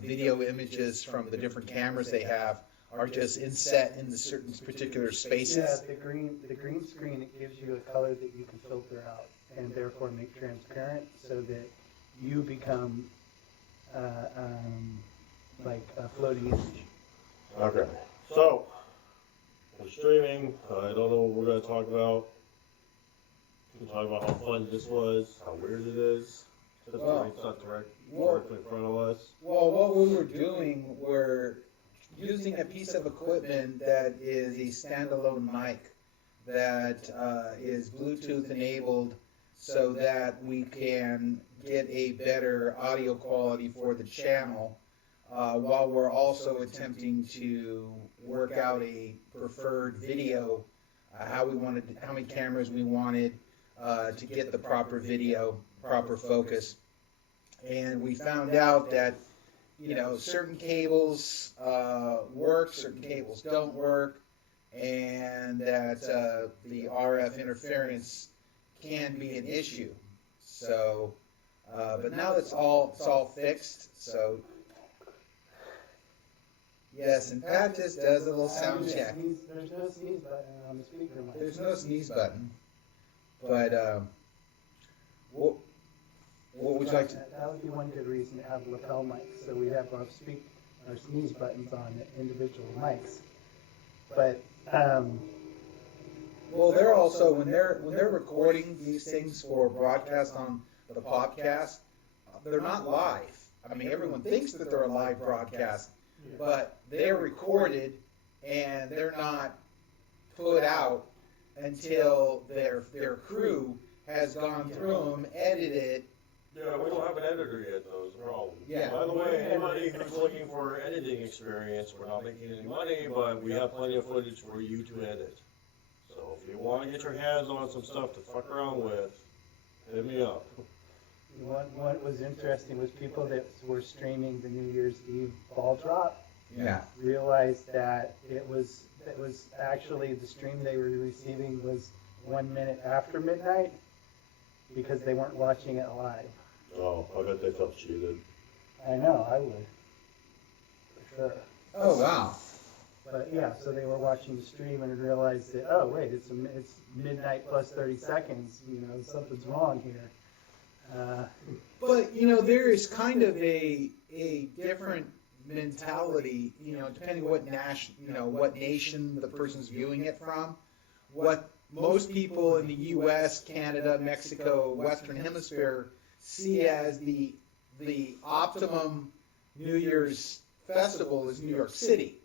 video images from the different cameras they have are just inset in the certain particular spaces. Yeah, the green screen, it gives you a color that you can filter out and therefore make transparent so that you become like a floating image. Okay, so for streaming, I don't know what we're going to talk about. We can talk about how fun this was, how weird it is. Because it's not directly in front of us. Well, what we were doing, we're using a piece of equipment that is a standalone mic that is Bluetooth enabled so that we can get a better audio quality for the channel while we're also attempting to work out a preferred video, how many cameras we wanted to get the proper video, proper focus. And we found out that, you know, certain cables work, certain cables don't work, and that the RF interference can be an issue. So, but now it's all fixed. So, yes, and Pat just does a little sound check. There's no sneeze button on the speaker mic. There's no sneeze button, but what would you like to? That would be one good reason to have lapel mics, so we'd have our sneeze buttons on the individual mics. But well, they're also when they're recording these things for broadcast on the podcast, they're not live. I mean, everyone thinks that they're a live broadcast, but they're recorded and they're not put out until their crew has gone through them, edited. Yeah, we don't have an editor yet, though, is the problem. Yeah. By the way, anybody who's looking for editing experience, we're not making any money, but we have plenty of footage for you to edit. So if you want to get your hands on some stuff to fuck around with, hit me up. what was interesting was people that were streaming the New Year's Eve ball drop realized that it was actually the stream they were receiving was 1 minute after midnight because they weren't watching it live. Oh, I bet they felt cheated. I know, I would. For sure. Oh, wow. But yeah, so they were watching the stream and realized that, oh wait, it's midnight plus 30 seconds, you know, something's wrong here. But, you know, there is kind of a different mentality, you know, depending what nation the person's viewing it from. What most people in the U.S., Canada, Mexico, Western Hemisphere see as the optimum New Year's festival is New York City,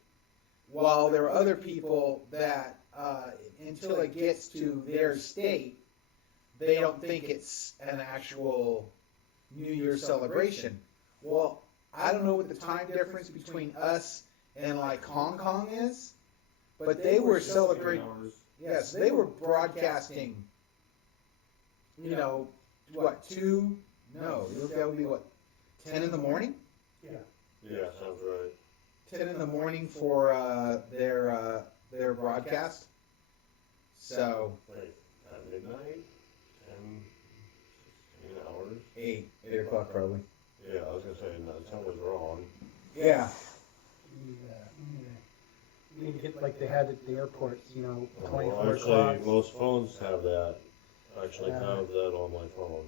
while there are other people that until it gets to their state, they don't think it's an actual New Year's celebration. Well, I don't know what the time difference between us and like Hong Kong is, but they were celebrating. Yes, they were broadcasting. You know, what, 2? No, that would be what, 10 in the morning? Yeah. Yeah, sounds right. 10 in the morning for their broadcast. So. Wait, at midnight? 10 hours? 8 o'clock probably. Yeah, I was gonna say, no, something's wrong. Yeah. You need to get like they had at the airports, you know, 24 Well, o'clock. actually, most phones have that. I actually have that on my phone.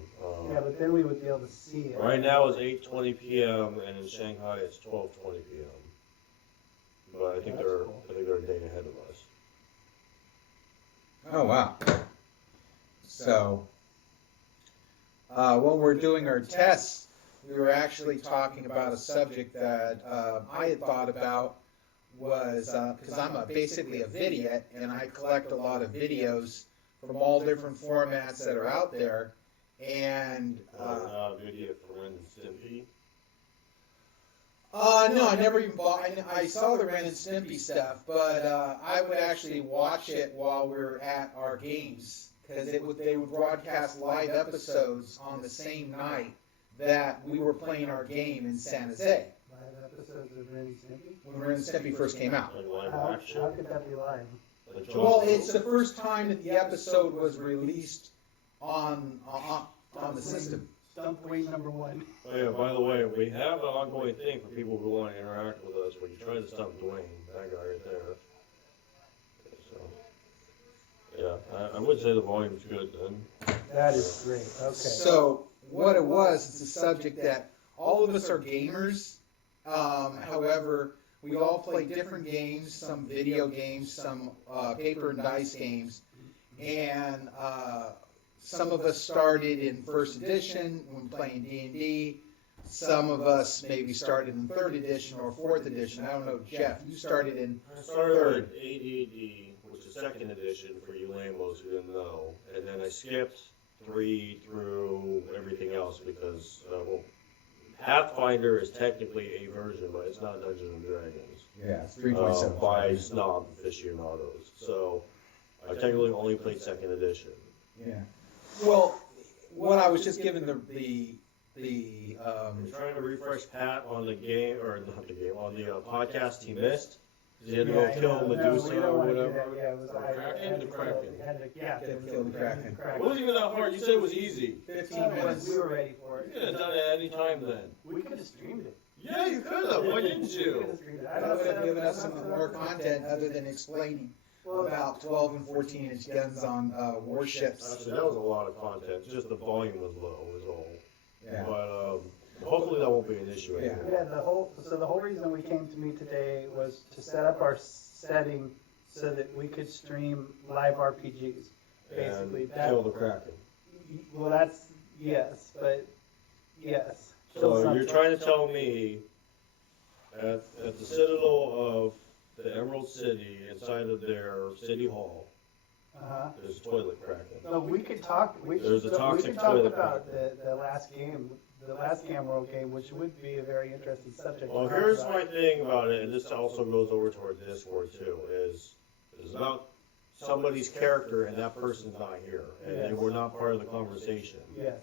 Yeah, but then we would be able to see it. Right now it's 8:20 p.m. and in Shanghai it's 12:20 p.m. But I think they're a day ahead of us. Oh, wow. So, when we're doing our tests, we were actually talking about a subject that I had thought about was, because I'm basically a vidiot, and I collect a lot of videos from all different formats that are out there, and... Video for Ren and Stimpy? No, I never even bought. I saw the Ren and Stimpy stuff, but I would actually watch it while we were at our games, because they would broadcast live episodes on the same night that we were playing our game in San Jose. Live episodes of Ren and Stimpy? When Ren and Stimpy first came out. Like live action? How could that be live? Well, it's the first time that the episode was released on the system. Stump Dwayne #1. Oh yeah, by the way, we have an ongoing thing for people who want to interact with us where you try to stump Dwayne, that guy right there. So, yeah, I would say the volume's good then. That is great. Okay. So what it was, it's a subject that all of us are gamers. However, we all play different games, some video games, some paper and dice games, and some of us started in first edition when playing D&D. Some of us maybe started in third edition or fourth edition. I don't know, Jeff, you started in I started with AD&D, which is second edition for you lambos who didn't know, and then I skipped 3 through everything else because, well, Pathfinder is technically a version, but it's not Dungeons and Dragons. Yeah, it's 3.7 by snob aficionados. So I technically only played second edition. Yeah. Well, what I was just given the I'm trying to refresh Pat on the game, or not the game, on the podcast he missed. He had to go kill Medusa or whatever. Yeah, it was Kraken? The Kraken. Yeah, Kill the Kraken. It wasn't even that hard. You said it was easy. 15 minutes. We were ready for You it. could have done it at any time then. We could have streamed it. Yeah, you could have. Why didn't you? That would have given us some more content other than explaining about 12 and 14-inch guns on warships. Actually, that was a lot of content. Just the volume was low, was all. Yeah. But hopefully that won't be an issue Yeah. anymore. Yeah, the whole reason we came to meet today was to set up our setting so that we could stream live RPGs. Basically, And that, kill the Kraken. well, that's yes, but yes. So you're trying to tell me at the Citadel of the Emerald City, inside of their city hall, there's a toilet Kraken. So we could talk. There's a we toxic could talk toilet about the last game, the last Gamworld game, which would be a very interesting subject. Well, to talk here's about. my thing about it, and this also goes over to our Discord too, is about somebody's character and that person's not here, and they were not part of the conversation. Yes.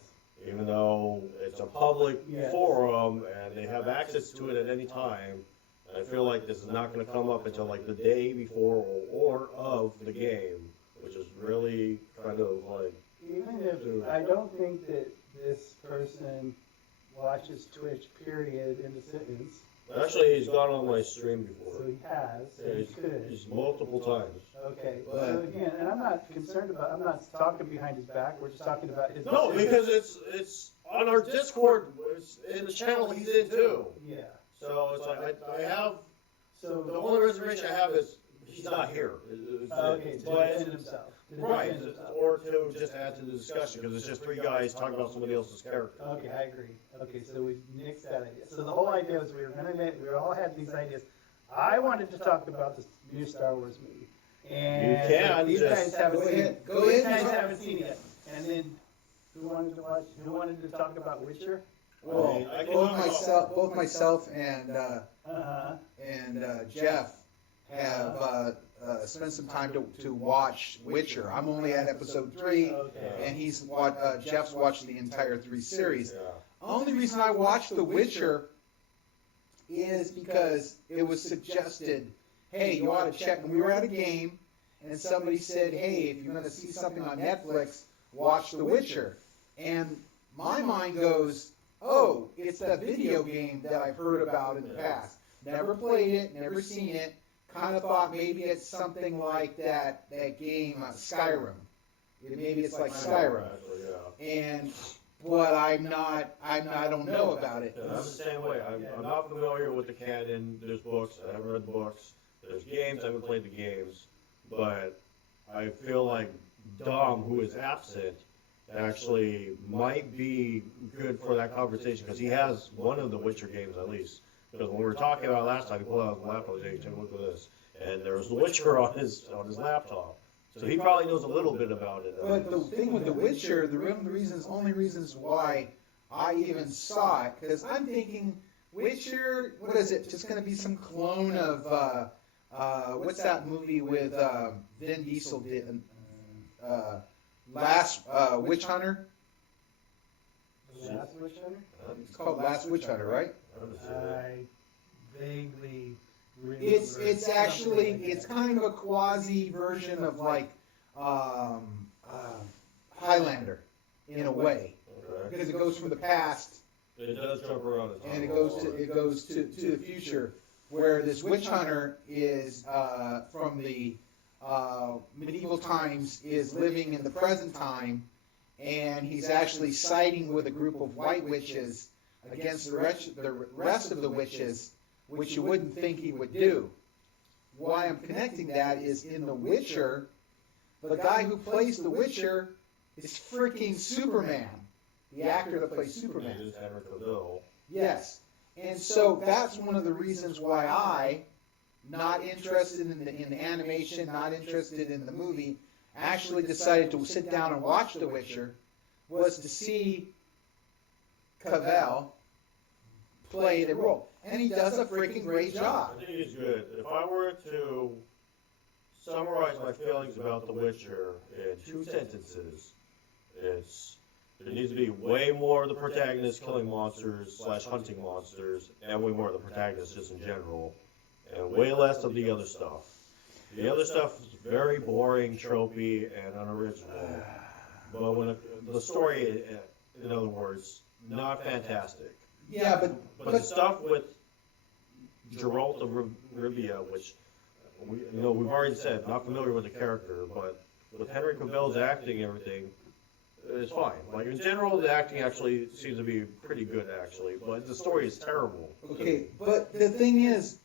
Even though it's a public Yes. forum and they have access to it at any time, I feel like this is not going to come up until like the day before or of the game, which is really kind of like. Even if I don't think that this person watches Twitch, period, in the sentence. Actually, he's gone on my stream So before. he has. So Yeah, he could. he's multiple times. Okay. So again, and I'm not concerned about. I'm not talking behind his back. We're just talking about his. No, because it's on our Discord, it's in the channel he's in too. Yeah. So it's like I have So the only reservation I have is he's not here. Okay. To But- defend himself. To Right, defend himself. or to just add to the discussion, because it's just 3 guys talking about somebody else's character. Okay, I agree. Okay, so we nixed that idea. So the whole idea was we all had these ideas. I wanted to talk about this new Star Wars movie. And You can, these just- guys haven't Go seen ahead, it. go These ahead. guys haven't seen it yet. And then who wanted to watch? Who wanted to talk about Witcher? Well, I can both myself and Uh-huh. Jeff have spent some time to watch Witcher. I'm only at episode 3, Okay. and Jeff's watched the entire 3 series. Yeah. Only reason I watched The Witcher is because it was suggested, hey, you ought to check. And we were at a game, and somebody said, hey, if you're going to see something on Netflix, watch The Witcher. And my mind goes, oh, it's that video game that I've heard about in the past. Never played it, never seen it. Kind of thought maybe it's something like that game Skyrim. Maybe it's like Skyrim. Actually, yeah. And but I don't know about it. Yeah, I'm the same way. I'm not familiar with the canon. There's books. I haven't read the books. There's games. I haven't played the games. But I feel like Dom, who is absent, actually might be good for that conversation because he has one of the Witcher games at least. Because when we were talking about it last time, he pulled out his laptop and said, "Take a look at this," and there was The Witcher on his laptop. So he probably knows a little bit about it. But the thing with The Witcher, only reasons why I even saw it, because I'm thinking, Witcher, what is it? Just going to be some clone of, what's that movie with Vin Diesel did? Last Witch Hunter? Last Witch Hunter? It's called Last Witch Hunter, right? I vaguely. It's actually, it's kind of a quasi version of like Highlander, in a way. Okay. because it goes from the past It does jump around in time. and it goes to the future, where this witch hunter is from the medieval times is living in the present time, and he's actually siding with a group of white witches against the rest of the witches, which you wouldn't think he would do. Why I'm connecting that is in The Witcher, the guy who plays the Witcher is freaking Superman, the actor that plays Superman. It is Henry Cavill. Yes. And so that's one of the reasons why I, not interested in the animation, not interested in the movie, actually decided to sit down and watch The Witcher, was to see Cavill play the role. And he does a freaking great job. I think he's good. If I were to summarize my feelings about The Witcher in 2 sentences, it's there needs to be way more of the protagonist killing monsters / hunting monsters, and way more of the protagonist just in general, and way less of the other stuff. The other stuff is very boring, tropey, and unoriginal. But when the story, in other words, not fantastic. Yeah, But the stuff with Geralt of Rivia, which we've already said, not familiar with the character, but with Henry Cavill's acting and everything, it's fine. Like in general, the acting actually seems to be pretty good, actually, but the story is terrible. okay, but the thing is,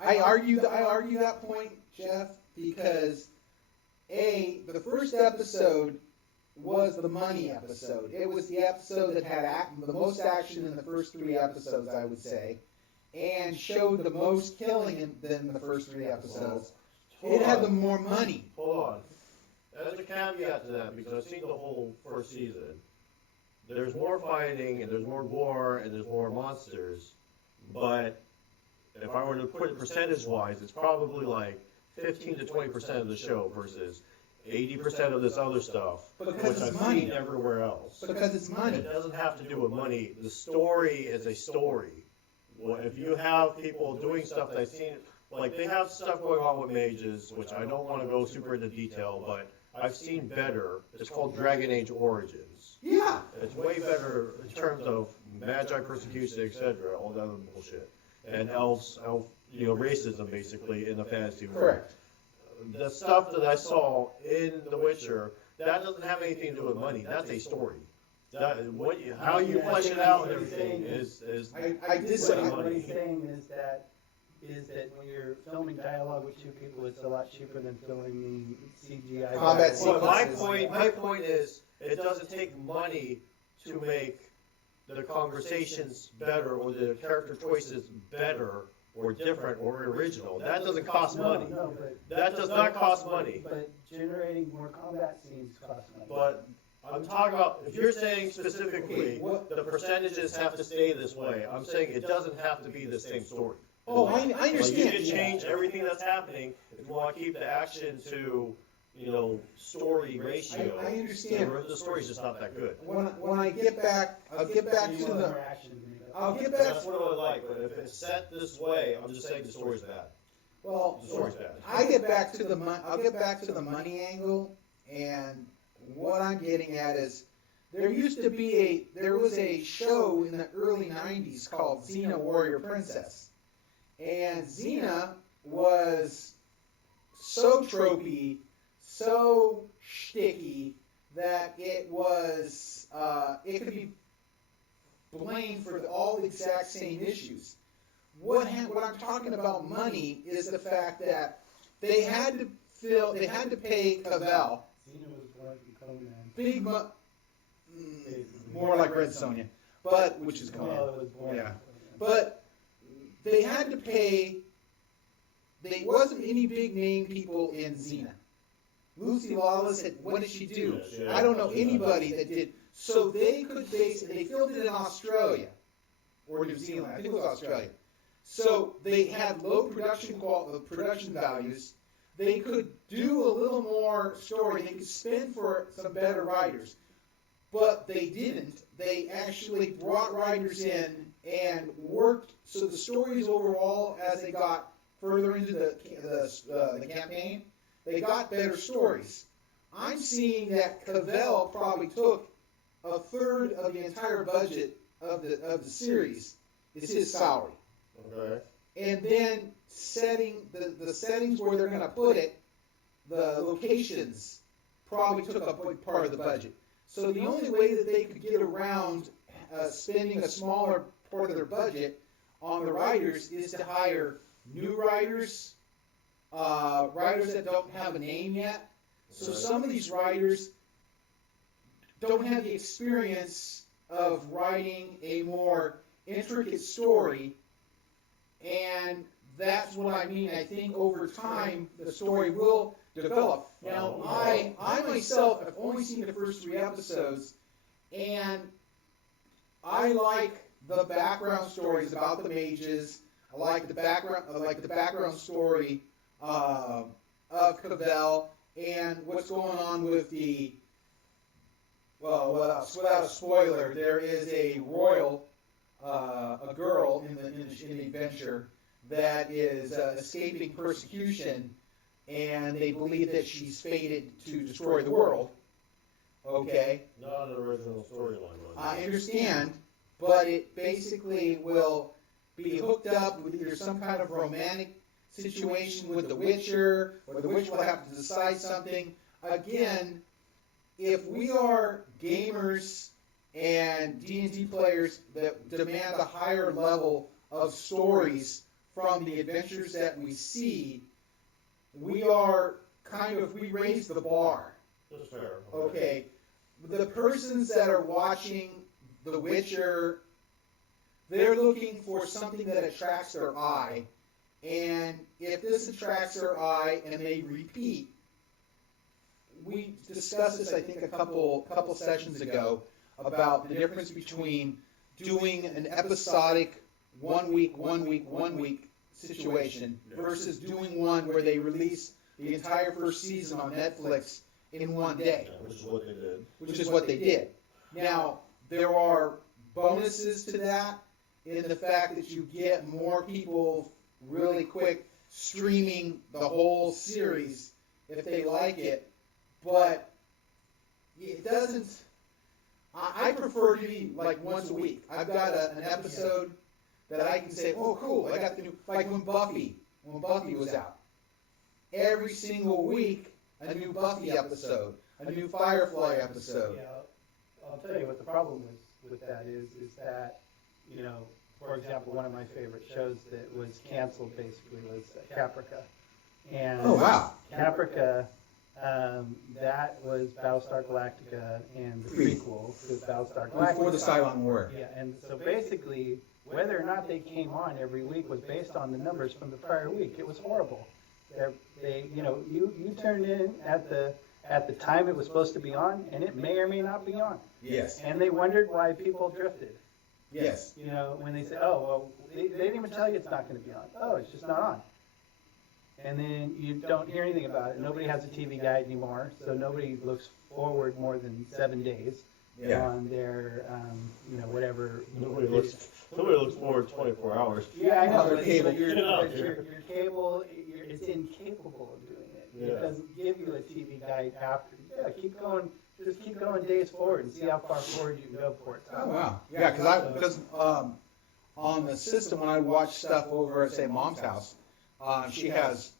I argue that point, Jeff, because the first episode was the money episode. It was the episode that had the most action in the first 3 episodes, I would say, and showed the most killing than the first 3 episodes. It had the more money. Hold on. As a caveat to that, because I've seen the whole first season, there's more fighting, and there's more gore, and there's more monsters, but if I were to put it percentage-wise, it's probably like 15 to 20% of the show versus 80% of this other stuff, Because which it's I've money. seen everywhere else. Because it's money. It doesn't have to do with money. The story is a story. Well, if you have people doing stuff that I've seen, like they have stuff going on with mages, which I don't want to go super into detail, but I've seen better. It's called Dragon Age Origins. Yeah. It's way better in terms of magi persecution, etc., all that other bullshit, and racism basically in the fantasy world. Correct. The stuff that I saw in The Witcher, that doesn't have anything to do with money. That's a story. How you flesh it out and everything is I disagree. What he's saying is that when you're filming dialogue with 2 people, it's a lot cheaper than filming CGI. Combat Well, sequences. my point is, it doesn't take money to make the conversations better or the character choices better or different or original. That doesn't cost money. No, but That does not cost money. But generating more combat scenes costs money. But I'm talking about, if you're saying specifically the percentages have to stay this way, I'm saying it doesn't have to be the same story. Oh, I Like, understand. you can change everything that's happening if you want to keep the action to, story ratio. I understand. The story's just not that good. When I get back, I'll get back You to want the. more action than that. I'll get That's back. what I like, but if it's set this way, I'm just saying the story's bad. Well, The story's bad. I get back to the I'll get back to the money angle, and what I'm getting at is there was a show in the early '90s called Xena Warrior Princess, and Xena was so tropey, so shticky that it could be blamed for all the exact same issues. What I'm talking about money is the fact that they had to pay Cavell Xena was born from Conan. big more like Red Sonja, but which is Well, Conan. it was born Yeah. from Conan. But they had to pay. There wasn't any big name people in Xena. Lucy Lawless what did she do? I don't know anybody that did. So they could they filmed it in Australia or New Zealand. I think it was Australia. So they had low production values. They could do a little more story. They could spend for some better writers, but they didn't. They actually brought writers in and worked. So the stories overall, as they got further into the campaign, they got better stories. I'm seeing that Cavell probably took a third of the entire budget of the series is his salary. Okay. And then setting the settings where they're going to put it, the locations probably took a big part of the budget. So the only way that they could get around spending a smaller part of their budget on the writers is to hire new writers, writers that don't have a name yet. So some of these writers don't have the experience of writing a more intricate story, and that's what I mean. I think over time the story will develop. Now, I myself have only seen the first 3 episodes, and I like the background stories about the mages. I like the background story of Cavell and what's going on with the. Well, without a spoiler, there is a royal, a girl in the adventure that is escaping persecution, and they believe that she's fated to destroy the world. Okay. Not an original storyline. I understand, but it basically will be hooked up with either some kind of romantic situation with the Witcher, or the Witcher will have to decide something. Again, if we are gamers and D&D players that demand a higher level of stories from the adventures that we see, we raise the bar. That's fair. Okay. The persons that are watching The Witcher, they're looking for something that attracts their eye. And if this attracts their eye and they repeat, we discussed this, I think, a couple sessions ago about the difference between doing an episodic 1 week situation versus doing one where they release the entire first season on Netflix in one day. Yeah, which is what they did. Which is what they did. Now, there are bonuses to that in the fact that you get more people really quick streaming the whole series if they like it, but it doesn't. I prefer to be like once a week. I've got an episode that I can say, oh, cool, I got the new, like when Buffy was out. Every single week, a new Buffy episode, a new Firefly episode. Yeah, I'll tell you what the problem with that is that, you know, for example, one of my favorite shows that was canceled basically was Caprica. And Oh, wow. Caprica, that was Battlestar Galactica and the prequel to Battlestar Galactica. Before the Cylon War. Yeah, and so basically, whether or not they came on every week was based on the numbers from the prior week. It was horrible. They you know, you turned in at the time it was supposed to be on, and it may or may not be on. Yes. And they wondered why people drifted. Yes. You know, when they say, oh, well, they didn't even tell you it's not going to be on. Oh, it's just not on. And then you don't hear anything about it. Nobody has a TV guide anymore, so nobody looks forward more than 7 days on their, you know, whatever. Nobody looks forward 24 hours. Yeah, I know. Your cable. Your cable, it's incapable of doing it. Yeah. It doesn't give you a TV guide after. Yeah, keep going. Just keep going days forward and see how far forward you can go for it. Oh, wow. Yeah, because on the system, when I watch stuff over at, say, Mom's house, she has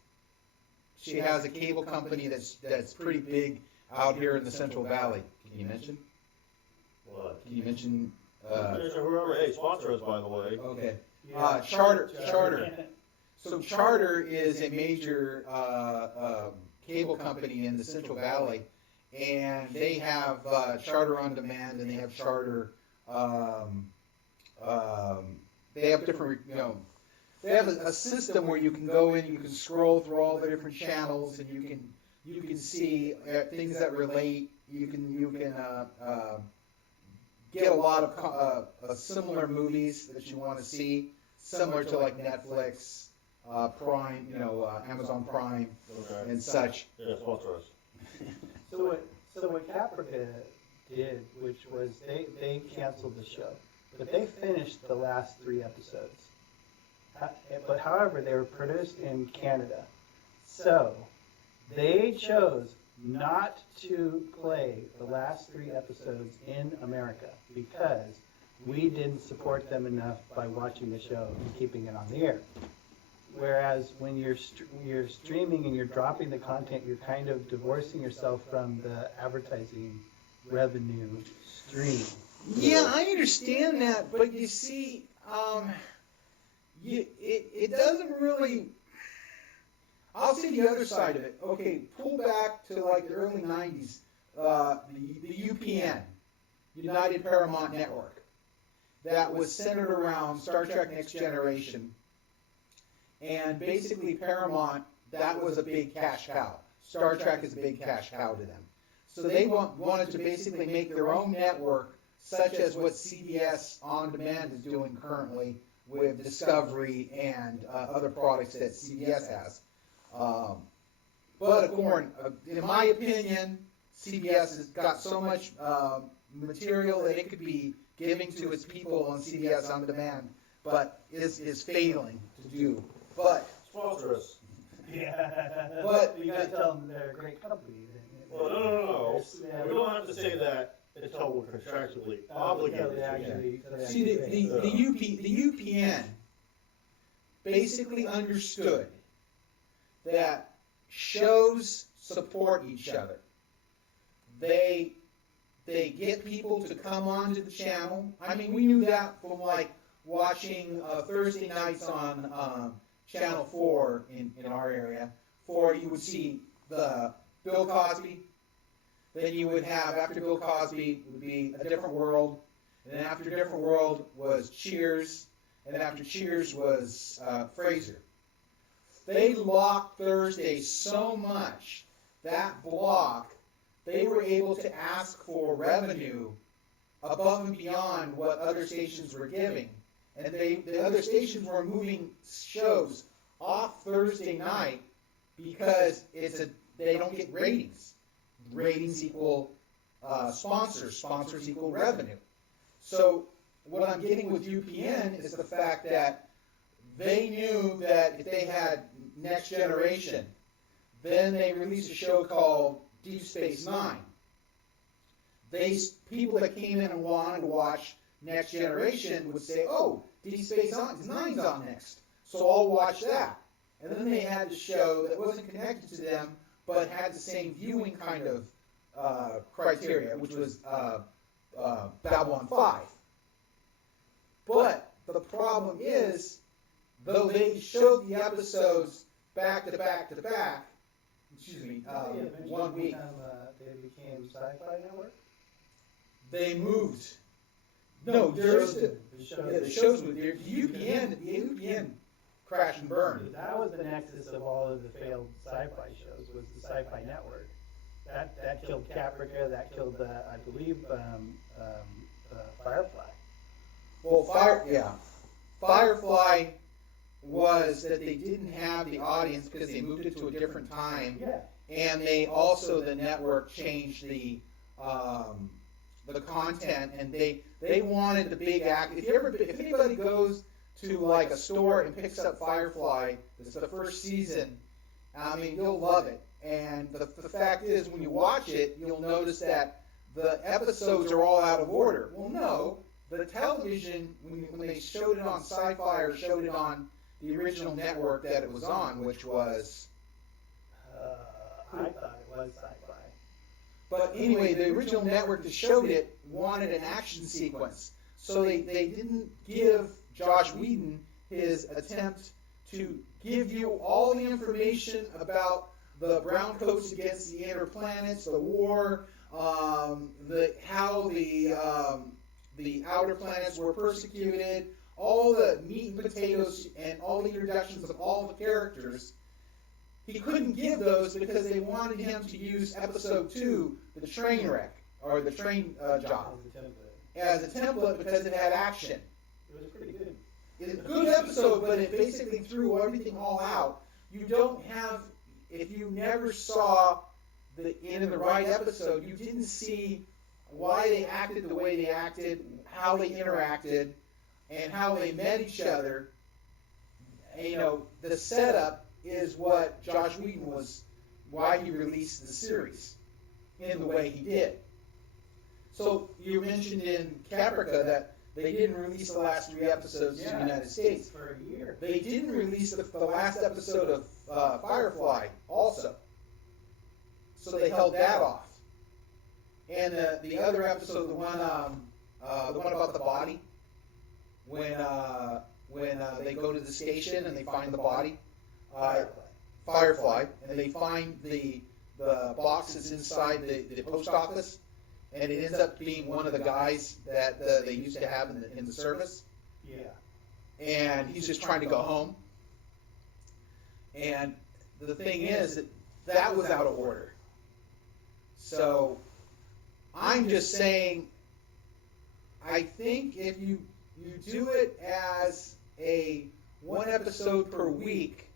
a cable company that's pretty big out here in the Central Valley. Can you mention? What? Can you mention? Whoever, hey, sponsor us, by the way. Okay. Yeah. Charter. So Charter is a major cable company in the Central Valley, and they have Charter on Demand, and they have Charter. They have different, you know. They have a system where you can go in, you can scroll through all the different channels, and you can see things that relate. You can get a lot of similar movies that you want to see, similar to like Netflix, Prime, you know, Amazon Prime, Okay. and such. Yeah, sponsor us. So what Caprica did, which was they canceled the show, but they finished the last 3 episodes. But however, they were produced in Canada, so they chose not to play the last 3 episodes in America because we didn't support them enough by watching the show and keeping it on the air. Whereas when you're streaming and you're dropping the content, you're kind of divorcing yourself from the advertising revenue stream. Yeah, I understand that, but you see, it doesn't really. I'll say the other side of it. Okay, pull back to like the early '90s, the UPN, United Paramount Network, that was centered around Star Trek: Next Generation, and basically Paramount, that was a big cash cow. Star Trek is a big cash cow to them, so they wanted to basically make their own network, such as what CBS On Demand is doing currently with Discovery and other products that CBS has. But in my opinion, CBS has got so much material that it could be giving to its people on CBS On Demand, but is failing to do. But Sponsor us. Yeah. But you gotta tell them they're a great company. Well, no. We don't have to say that until we're contractually obligated to. see, the UPN basically understood that shows support each other. They get people to come onto the channel. I mean, we knew that from like watching Thursday nights on Channel 4 in our area. You would see the Bill Cosby. Then you would have, after Bill Cosby, would be A Different World. And then after A Different World was Cheers. And then after Cheers was Frasier. They locked Thursday so much, that block, they were able to ask for revenue above and beyond what other stations were giving. And the other stations were moving shows off Thursday night because they don't get ratings. Ratings equal sponsors. Sponsors equal revenue. So what I'm getting with UPN is the fact that they knew that if they had Next Generation, then they released a show called Deep Space Nine. People that came in and wanted to watch Next Generation would say, "Oh, Deep Space Nine's on next, so I'll watch that." And then they had the show that wasn't connected to them, but had the same viewing kind of criteria, which was Babylon 5. But the problem is, though they showed the episodes back to back to back, 1 week, They became Sci Fi Network? they moved. No, there's the shows with the UPN crash and burn. That was the nexus of all of the failed sci-fi shows, was the Sci-Fi Network. That killed Caprica, that killed, I believe, Firefly. Well, Firefly was that they didn't have the audience because they moved it to a different time, Yeah. and they also, the network changed the content, and they wanted the big act. If anybody goes to like a store and picks up Firefly, it's the first season, I mean, you'll love it. And the fact is, when you watch it, you'll notice that the episodes are all out of order. Well, no, the television, when they showed it on Sci-Fi or showed it on the original network that it was on, which was... I thought it was Sci-Fi. But anyway, the original network that showed it wanted an action sequence. So they didn't give Josh Whedon his attempt to give you all the information about the brown coats against the inner planets, the war, how the outer planets were persecuted, all the meat and potatoes, and all the introductions of all the characters. He couldn't give those because they wanted him to use episode 2, the train wreck, or the train job, as a template because it had action. It was pretty good. It's a good episode, but it basically threw everything all out. You don't have, if you never saw the end of the right episode, you didn't see why they acted the way they acted, how they interacted, and how they met each other. And, the setup is what Josh Whedon was why he released the series in the way he did. So you mentioned in Caprica that they didn't release the last 3 episodes in the United States. For a year. They didn't release the last episode of Firefly also. So they held that off. And the other episode, the one about the body, when they go to the station and they find the body, Firefly, and they find the boxes inside the post office, and it ends up being one of the guys that they used to have in the service. Yeah. And he's just trying to go home. And the thing is that was out of order. So I'm just saying, I think if you do it as a 1 episode per week,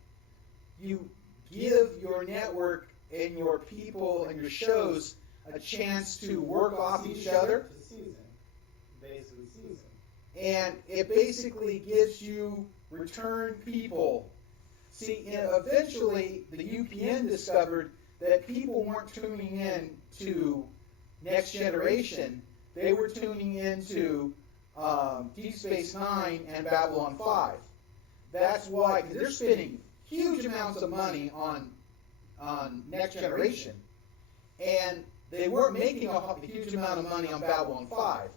you give your network and your people and your shows a chance to work off each other. Basically season. And it basically gives you return people. See, eventually the UPN discovered that people weren't tuning in to Next Generation. They were tuning into Deep Space Nine and Babylon 5. That's why, because they're spending huge amounts of money on Next Generation. And they weren't making a huge amount of money on Babylon 5.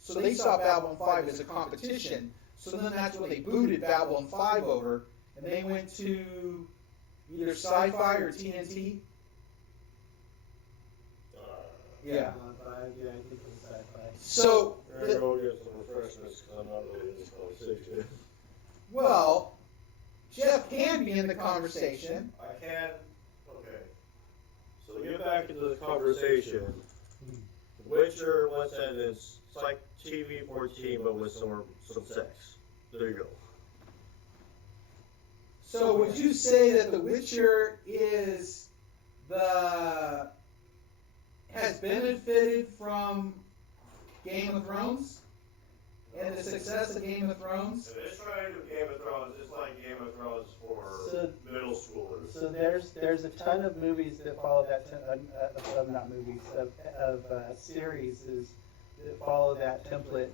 So they saw Babylon 5 as a competition. So then that's when they booted Babylon 5 over, and they went to either Sci Fi or TNT. Yeah. Yeah, I think it was Sci-Fi. So, I'm gonna go get some refreshments because I'm not really in this conversation. well, Jeff can be in the conversation. I can. Okay. So to get back into the conversation, Witcher, one sentence. It's like TV 14, but with some sex. There you go. So would you say that The Witcher has benefited from Game of Thrones and the success of Game of Thrones? If it's trying to do Game of Thrones, it's like Game of Thrones for middle schoolers. So there's a ton of movies that follow that, not movies, of series that follow that template.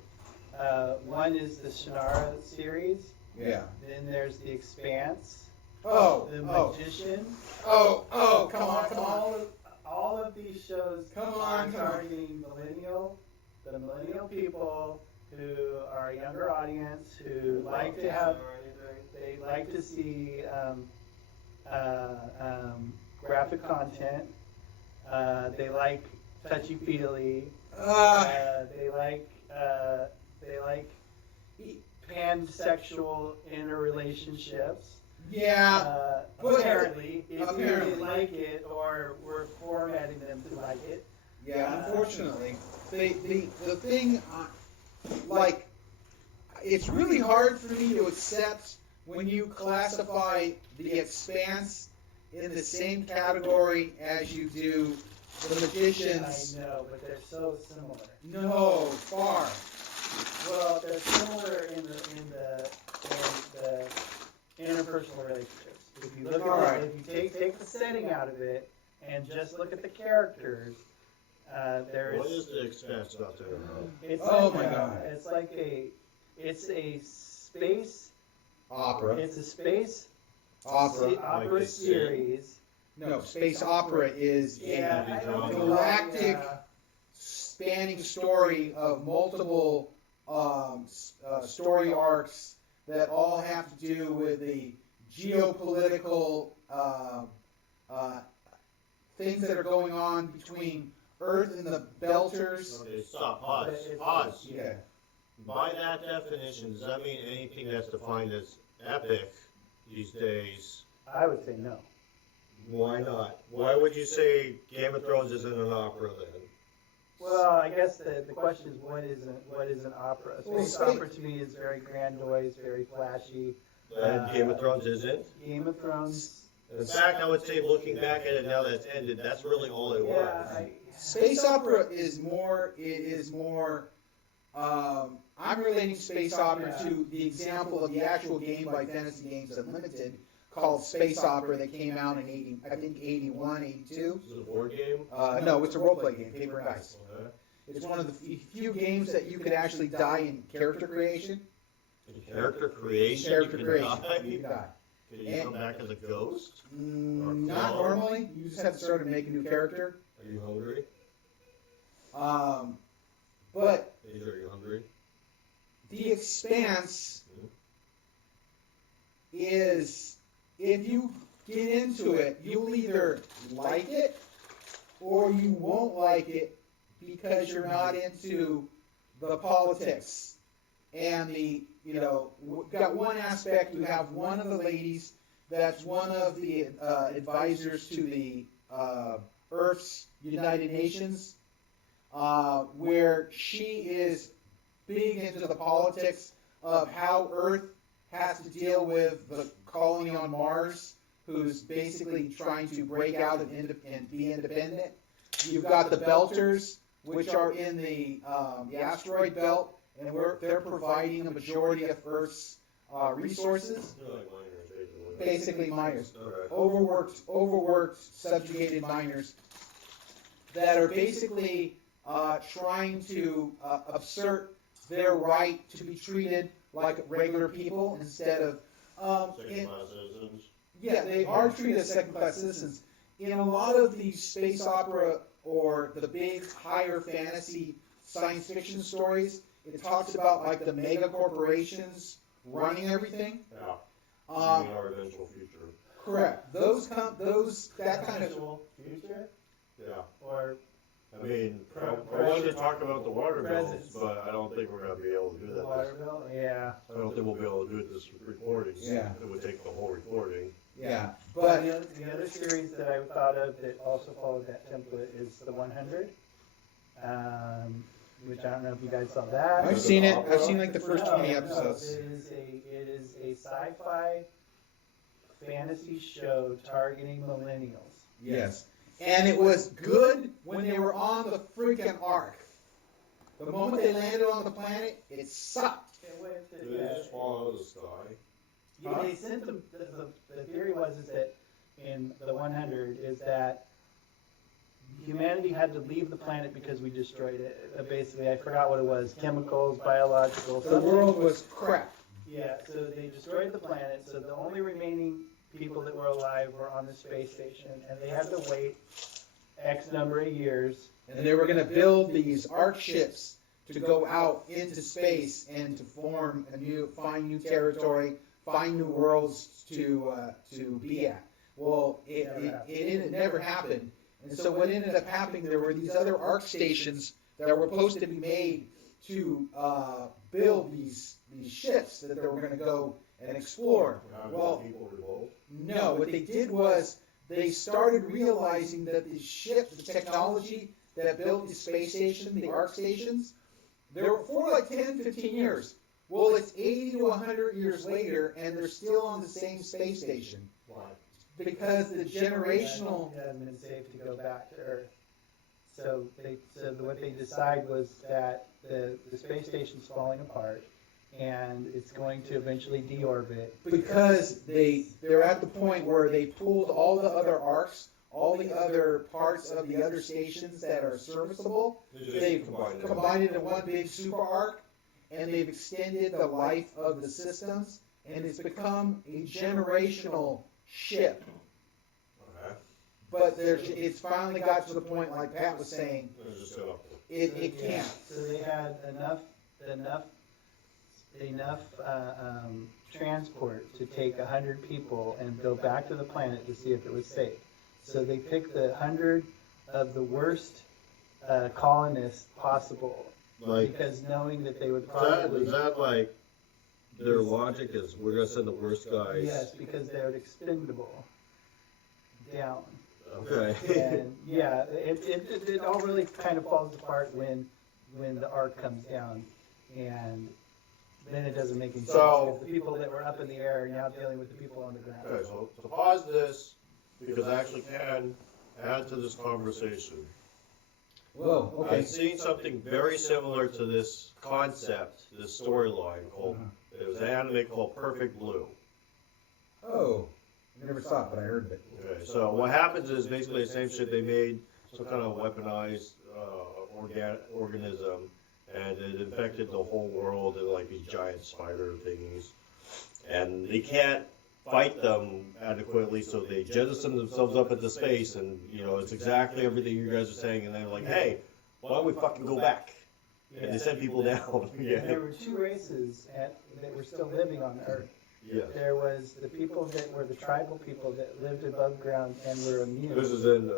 One is the Shannara series. Yeah. Then there's The Expanse. Oh, The oh, Magician. oh, come on. All of these shows Come are on. targeting the millennial people who are a younger audience who like to have, they like to see graphic content. They like touchy-feely. They like pansexual interrelationships. Yeah. Apparently, if you apparently. didn't like it, or we're formatting them to like it. Yeah, unfortunately. The thing, like, it's really hard for me to accept when you classify The Expanse in the same category as you do The Magicians. I know, but they're so similar. No, far. Well, they're similar in the interpersonal relationships. If you look at if you take the setting out of it and just look at the characters, there's. What is The Expanse about there? It's Oh like my God. It's a space Opera. It's a space Opera. opera Like they sing. series. No, space opera is Yeah, a I don't know. galactic Yeah. spanning story of multiple story arcs that all have to do with the geopolitical things that are going on between Earth and the Belters. Okay, stop. Pause. Okay. By that definition, does that mean anything that's defined as epic these days? I would say no. Why not? Why would you say Game of Thrones isn't an opera then? Well, I guess the question is what is an opera? A Well, space opera to me is very grandiose, very flashy. And Game of Thrones isn't? Game of Thrones. In fact, I would say looking back at it now that it's ended, that's really all it was. Space opera is more. It is more. I'm relating space opera to the example of the actual game by Fantasy Games Unlimited called Space Opera that came out in 81, 82. Is it a board game? No, it's a role play game, paper and dice. Okay. It's one of the few games that you could actually die in character creation. In character creation, Character you creation, can die? you can die. Can you come back as a ghost? Not normally. You just have to start to make a new character. Are you hungry? But Are you hungry? The Expanse is, if you get into it, you'll either like it or you won't like it because you're not into the politics and got one aspect. You have one of the ladies that's one of the advisors to the Earth's United Nations, where she is big into the politics of how Earth has to deal with the colony on Mars, who's basically trying to break out and be independent. You've got the Belters, which are in the asteroid belt, and they're providing a majority of Earth's resources. They're like miners, Basically miners. Okay. Overworked, subjugated miners that are basically trying to assert their right to be treated like regular people instead of Second-class citizens. yeah, they are treated as second-class citizens. In a lot of these space opera or the big higher fantasy science fiction stories, it talks about like the mega corporations running everything. Yeah. You mean our eventual future. Correct. That kind of future, Yeah. or I mean, I Present. wanted to talk about the water bills, Presence. but I don't think we're going to be able to do that. water bill, yeah. I don't think we'll be able to do it this recording. Yeah. It would take the whole recording. yeah, But but the other series that I thought of that also followed that template is the 100, which I don't know if you guys saw that. I've seen it. I've seen like the first No, 20 no, episodes. It is a sci-fi fantasy show targeting millennials. Yes. And it was good when they were on the freaking ark. The moment they landed on the planet, it sucked. Did they just fall out of the sky? Yeah, they sent them. The theory was is that in the 100 is that humanity had to leave the planet because we destroyed it. Basically, I forgot what it was: chemicals, biological. The world was crap. Yeah, so they destroyed the planet. So the only remaining people that were alive were on the space station, and they had to wait X number of years. And they were going to build these ark ships to go out into space and to find new territory, find new worlds to be at. Well, it never happened. And so what ended up happening, there were these other ark stations that were supposed to be made to build these ships that they were going to go and explore. Well, People revolt? no, what they did was they started realizing that the ship, the technology that built the space station, the arc stations, they were for like 10, 15 years. Well, it's 80 to 100 years later, and they're still on the same space station. Why? Because the generational... It hasn't been safe to go back to Earth. So what they decide was that the space station's falling apart, and it's going to eventually deorbit. Because they're at the point where they pulled all the other arcs, all the other parts of the other stations that are serviceable, they've combined it in one big super arc, and they've extended the life of the systems, and it's become a generational ship. Okay. But it's finally got to the point, like Pat was saying, They're just gonna- it can't. So they had enough transport to take 100 people and go back to the planet to see if it was safe. So they picked the 100 of the worst colonists possible, Like, because knowing that they would is probably that like, their logic is, we're gonna send the worst guys? yes, because they're expendable down. Okay. And yeah, it all really kind of falls apart when the arc comes down, and then it doesn't make any sense. So- Because the people that were up in the air are now dealing with the people on the ground. Okay, so to pause this, because I actually can add to this conversation. Whoa, okay. I've seen something very similar to this concept, this storyline called, it was an anime called Perfect Blue. Oh, saw it, but I heard of it. Okay, so what happens is basically the same shit they made, some kind of weaponized organism, and it infected the whole world in like these giant spider thingies. And they can't fight them adequately, so they jettison themselves up into space, and you know, it's exactly everything you guys are saying, and they're like, hey, why don't we fucking go back? And they send people down. And there were two races that were still living on Earth. Yeah. There was the people that were the tribal people that lived above ground and were immune. This is in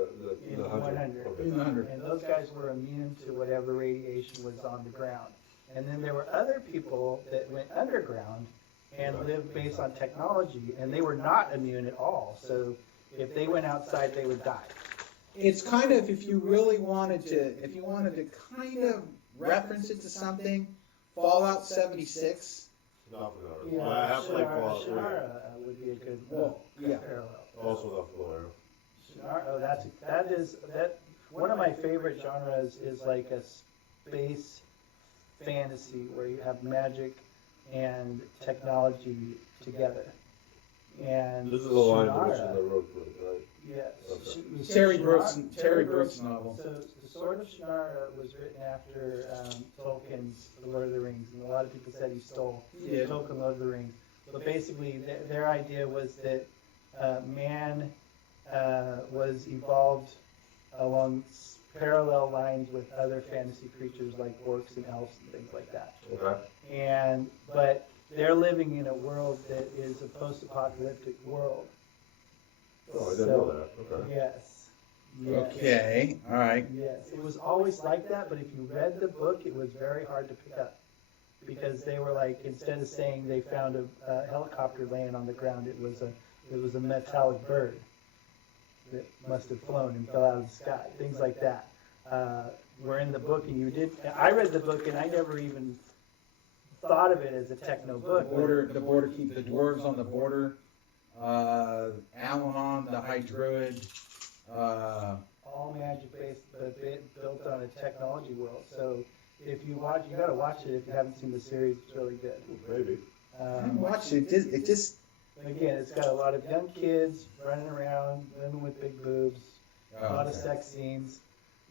in the 100. Okay. In the 100. And those guys were immune to whatever radiation was on the ground. And then there were other people that went underground and lived based on technology, and they were not immune at all. So if they went outside, they would die. It's kind of, if you really wanted to kind of reference it to something, Fallout 76. Not familiar. I have played Fallout 3. Shannara would be a good Yeah. parallel. Also not familiar. Shannara, that one of my favorite genres is like a space fantasy where you have magic and technology together. And This is the line to which Shannara- in the road group, right? Yes. Okay. Terry Brooks novel. So the Sword of Shannara was written after Tolkien's The Lord of the Rings, and a lot of people said he stole Yeah. Tolkien Lord of the Rings. But basically, their idea was that man was evolved along parallel lines with other fantasy creatures like orcs and elves and things like that. Okay. But they're living in a world that is a post-apocalyptic world. Oh, I didn't know that. Okay. Yes. Yes. Okay, all right. Yes, it was always like that, but if you read the book, it was very hard to pick up. Because they were like, instead of saying they found a helicopter laying on the ground, it was a metallic bird that must have flown and fell out of the sky, things like that. Were in the book, and I read the book, and I never even thought of it as a techno book. The dwarves on the border, Alanon, the High Druid, All magic based, but built on a technology world. So if you gotta watch it if you haven't seen the series. It's really good. Maybe. I watched it. It just Again, it's got a lot of young kids running around, women with big boobs, a lot of sex scenes.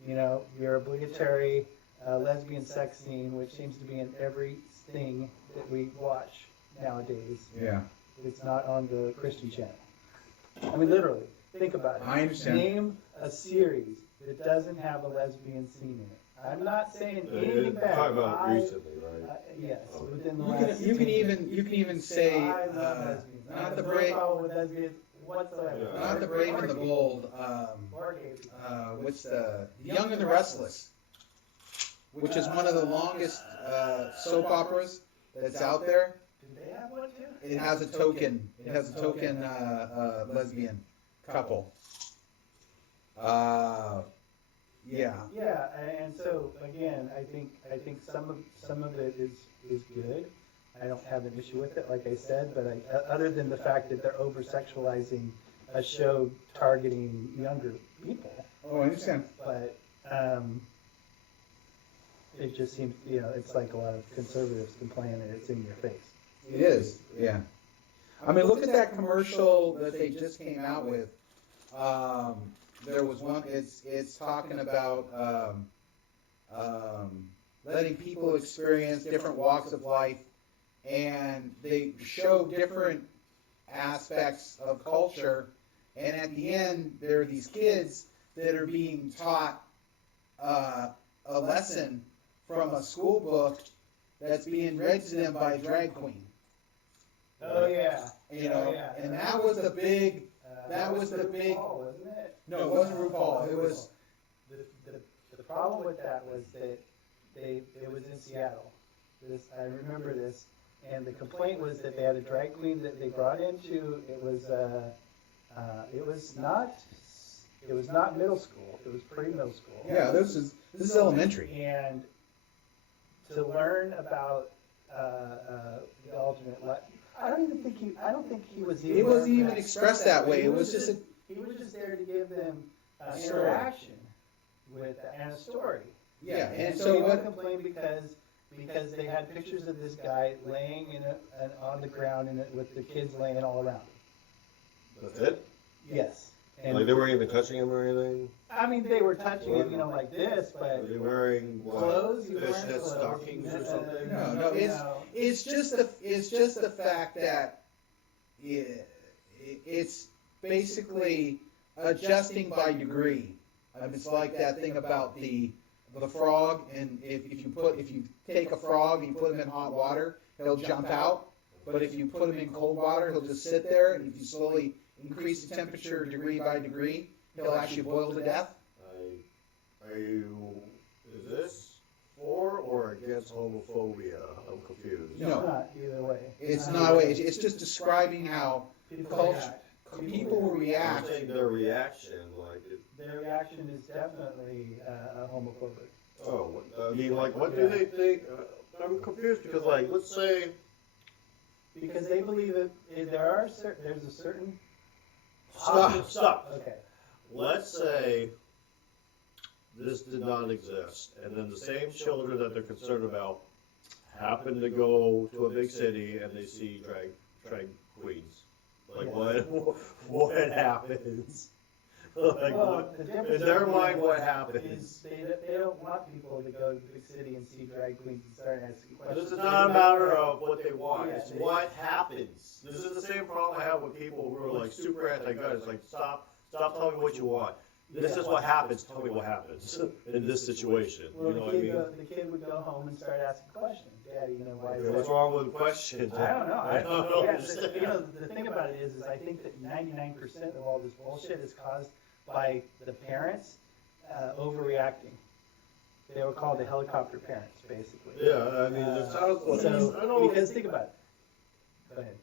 You know, your obligatory lesbian sex scene, which seems to be in everything that we watch nowadays. yeah. It's not on the Christian channel. I mean, literally, think about it. I understand. Name a series that doesn't have a lesbian scene in it. I'm not saying anything bad. Talking about recently, right? Yes, within the last. You can even say I love lesbians. I not have the no brave, problem with lesbians whatsoever. Yeah. not the brave and the bold. Or gay people. What's the Young and the Restless, which is one of the longest soap operas that's out there. Did they have one too? It has a token. It has a token lesbian couple. Yeah. Yeah, and so again, I think some of it is good. I don't have an issue with it, like I said, but other than the fact that they're over sexualizing a show targeting younger people. Oh, I understand. But it just seems, it's like a lot of conservatives complain that it's in your face. It is. Yeah. I mean, look at that commercial that they just came out with. There was one. It's talking about letting people experience different walks of life, and they show different aspects of culture. And at the end, there are these kids that are being taught a lesson from a school book that's being read to them by a drag queen. Oh yeah. You know, and that was the big. That was the big. RuPaul, wasn't it? No, it wasn't RuPaul. It was. The problem with that was that it was in Seattle. I remember this, and the complaint was that they had a drag queen that they brought into. It was not middle school. It was pre-middle school. Yeah, this is elementary. And to learn about the alternate life. I don't think he was even. It wasn't even expressed that way. It was just a. He was just there to give them Story. interaction with and a story. Yeah, and So so he would what? complain because they had pictures of this guy laying on the ground with the kids laying all around him. That's it? Yes. And Like they weren't even touching him or anything? I mean, they were touching him, like this, Are but they wearing what, clothes, you weren't fishnet clothes. stockings or something? No, it's just the fact that it's basically adjusting by degree. It's like that thing about the frog, and if you take a frog and you put him in hot water, he'll jump out. But if you put him in cold water, he'll just sit there, and if you slowly increase the temperature degree by degree, he'll actually boil to death. Is this for or against homophobia? I'm confused. It's not either way. It's not a way. It's just describing how People culture, react. people will I'm react. saying their reaction, Their reaction is definitely homophobic. I mean, like, what do they think? I'm confused because, like, let's say, Because they believe that there's a certain. stop. Okay. Let's say this did not exist, and then the same children that they're concerned about happen to go to a big city and they see drag queens. Like, what happens? Like, Well, the difference in their is- mind, what happens? Is they don't want people to go to the big city and see drag queens and start asking questions. This is not a matter of what they want, Yeah, it's what happens. This is the same problem I have with people who are like super anti-gun. It's like, stop telling me what you want. This is what happens, tell me what happens in this situation. Well, You know what I mean? the kid would go home and start asking questions. Daddy, why is What's that? wrong with questions? I don't know. I don't Yeah, understand. the thing about it is I think that 99% of all this bullshit is caused by the parents overreacting. They were called the helicopter parents, basically. Yeah, I mean, it sounds like, So, I don't, because think about it. Go ahead.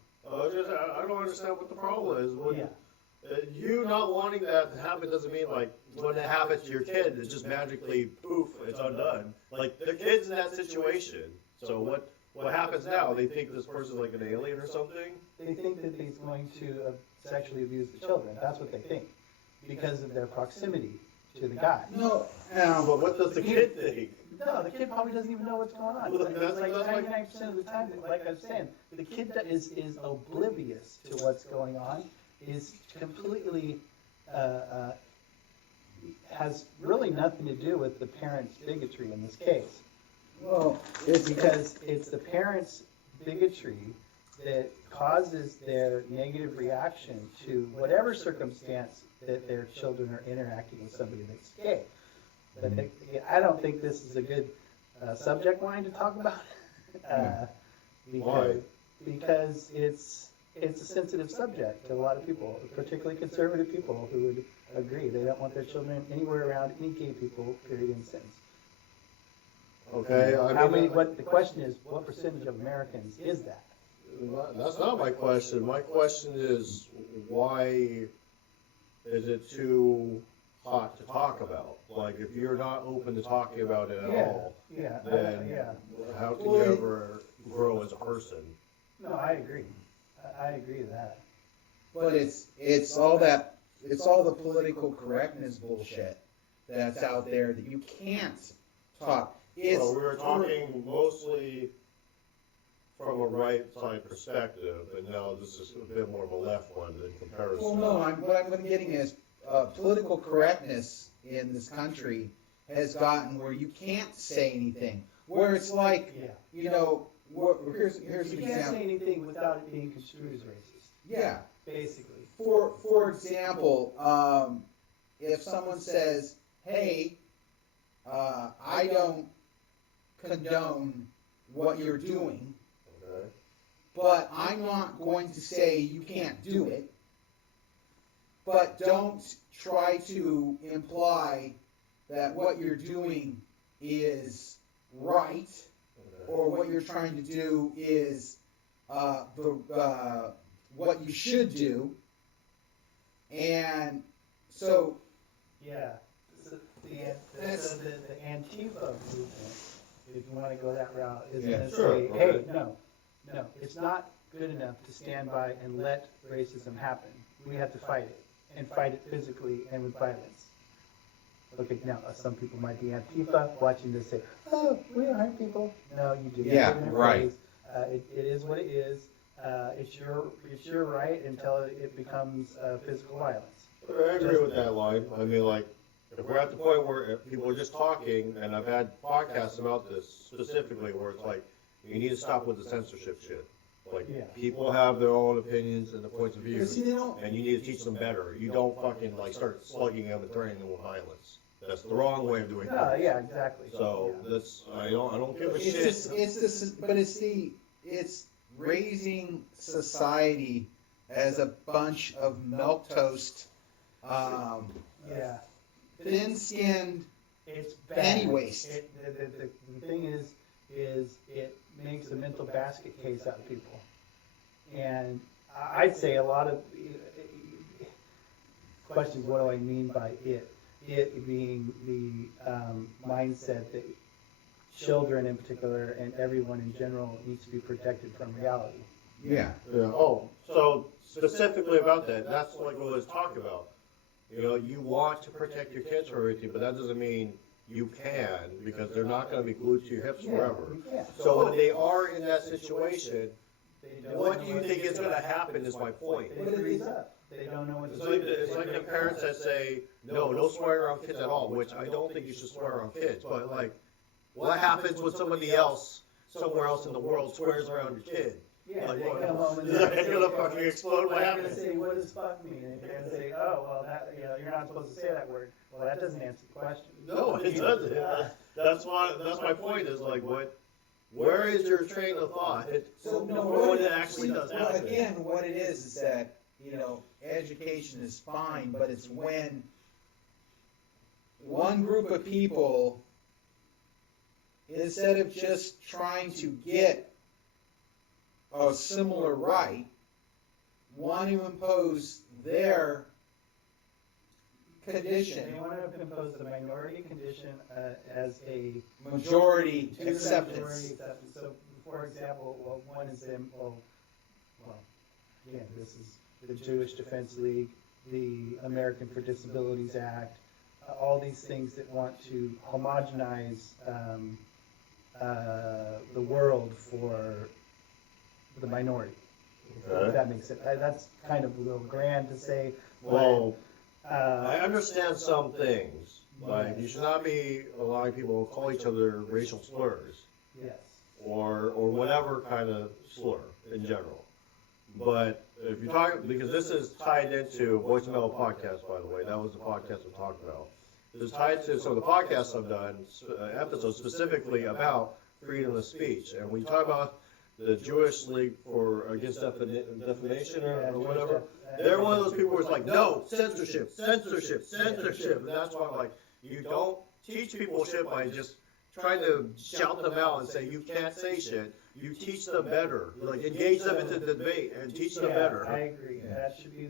I don't understand what the problem is. Yeah. You not wanting that to happen doesn't mean like when it happens to your kid, it's just magically poof, it's undone. Like the kid's in that situation. So what happens now? They think this person's like an alien or something. They think that he's going to sexually abuse the children. That's what they think because of their proximity to the guy. No, But what does the kid think? No, the kid probably doesn't even know what's going on. Well, It's that's like like- 99% of the time, like I was saying, the kid that is oblivious to what's going on, is completely, has really nothing to do with the parents' bigotry in this case. well, It's because it's the parents' bigotry that causes their negative reaction to whatever circumstance that their children are interacting with somebody that's gay. But I don't think this is a good subject line to talk about. Why? Because it's a sensitive subject to a lot of people, particularly conservative people who would agree. They don't want their children anywhere around any gay people, period, in sentence. Okay, The question is, what percentage of Americans is that? That's not my question. My question is, why is it too hot to talk about? Like, if you're not open to talking about it at all, then how can you ever grow as a person? No, I agree. I agree with that. but it's all the political correctness bullshit that's out there that you can't talk. It's Well, we were talking mostly from a right side perspective, and now this is a bit more of a left one in comparison. well, no. What I'm getting is political correctness in this country has gotten where you can't say anything. Where it's like, here's an You can't say example. anything without it being construed as racist, Yeah. basically. For example, if someone says, "Hey, I don't condone what you're doing, Okay. but I'm not going to say you can't do it, but don't try to imply that what you're doing is right, or what you're trying to do is what you should do." And so, Yeah. So the Antifa movement, if you want to go that route, is Yeah. going to Sure, say, okay. hey, no, it's not good enough to stand by and let racism happen. We have to fight it, and fight it physically and with violence. Okay, now, some people might be Antifa, watching this say, oh, we don't hurt people. No, you do. Yeah, You're in a right. phase. It is what it is. it's your right until it becomes physical violence. I agree with that line. I mean, like, if we're at the point where people are just talking, and I've had podcasts about this specifically, where it's like, you need to stop with the censorship shit. Like, Yeah. people have their own opinions and their points of view, See, they don't- and you need to teach them better. You don't fucking, like, start slugging them and threatening them with violence. That's the wrong way of doing things. No, yeah, exactly. So, Yeah. that's, I don't give a It's shit. just, it's raising society as a bunch of milquetoast, Yeah. thin-skinned. It's Penny bad. waste. The thing is it makes a mental basket case out of people. And I'd say a lot of questions, what do I mean by it? It being the mindset that children in particular and everyone in general needs to be protected from reality. Yeah. Yeah. Oh, so specifically about that, that's like what I was talking about. You know, you want to protect your kids from everything, but that doesn't mean you can, because they're not going to be glued to your hips forever. Yeah. So when they are in that situation, They don't what know do you think is going to happen is my point. They freeze up. They don't know what It's to like, do. it's like the parents that say, no swearing around kids at all, which I don't think you should swear around kids, but like, what happens when somebody else, somewhere else in the world, swears around your kid? Yeah, Like, they what? come home and It's gonna fucking explode. What they're gonna happens? say, what does fuck mean? And they're gonna say, oh, well, that, you're not supposed to say that word. Well, that doesn't answer the question. No, it doesn't. That's my point is like, where is your train of thought? So no, when it actually does well, happen. again, what it is that, education is fine, but it's when one group of people, instead of just trying to get a similar right, want to impose their condition, They want to impose the minority condition as a majority to the acceptance. majority acceptance. So, for example, one is them. Again, this is the Jewish Defense League, the American for Disabilities Act, all these things that want to homogenize the world for the minority. If that makes sense. That's kind of a little grand to say. But, Well, I understand some things, like you should not be allowing people to call each other racial slurs yes. or whatever kind of slur in general. But if you talk, because this is tied into Voicemail podcast, by the way, that was the podcast we talked about. This is tied to some of the podcasts I've done, episodes specifically about freedom of speech, and we talk about the Jewish League against defamation or whatever. They're one of those people who's like, no, censorship, censorship, censorship. And that's why I'm like, you don't teach people shit by just trying to shout them out and say you can't say shit. You teach them better. Like, engage them into the debate and teach them better. I agree. That should be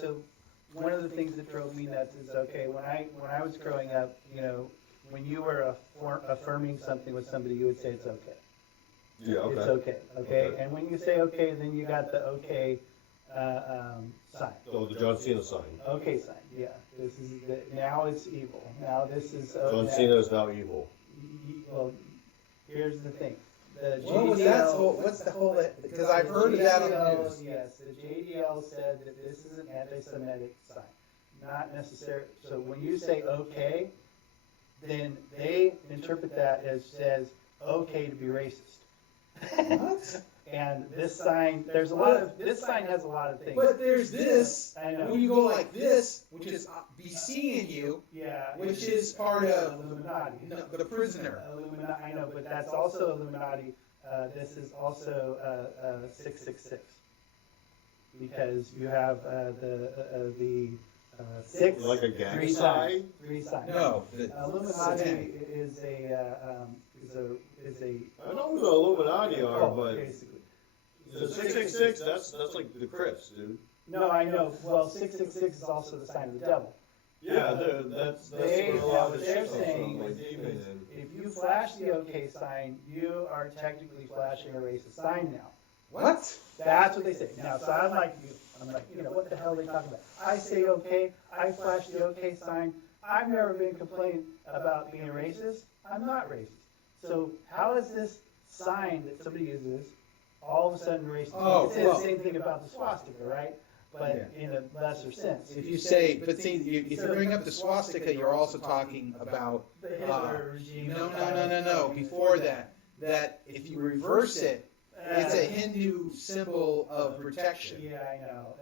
so one of the things that drove me nuts is, okay, when I was growing up, when you were affirming something with somebody, you would say it's okay. Yeah, okay. It's okay. And when you say okay, then you got the okay sign. Oh, the John Cena sign. Okay sign, yeah. This is now it's evil. Now this is John Cena is now evil. Well, here's the thing. The What was that? What's the whole? Because I've heard of that on the news. Yes, the JDL said that this is an anti-Semitic sign, not necessarily. So when you say okay, then they interpret that as says okay to be racist. What? And this sign, this sign has a lot of things. But there's this. I know. When you go like this, which is BC in you, Yeah. which is part of Illuminati. the prisoner. Illuminati, I know, but that's also Illuminati. This is also 666 because you have the 6 Like a gang 3 sign? signs. 3 signs. No, Illuminati satanic. is a I know who the Illuminati are, cult, but basically. the 666, that's like the Crips, dude. No, I know. Well, 666 is also the sign of the devil. Yeah, that's where a lot of What this they're shit comes saying from, like is demon and. if you flash the OK sign, you are technically flashing a racist sign now. What? That's what they say. Now, so I'm like, what the hell are they talking about? I say okay, I flash the okay sign. I've never been complaining about being racist. I'm not racist. So how is this sign that somebody uses all of a sudden racist. Oh, You could say well. the same thing about the swastika, right? But in a lesser sense. If you say, but see, if you bring up the swastika, you're also talking about, The Hitler regime. no, before that, that if you reverse it, it's a Hindu symbol of protection. Yeah, I know,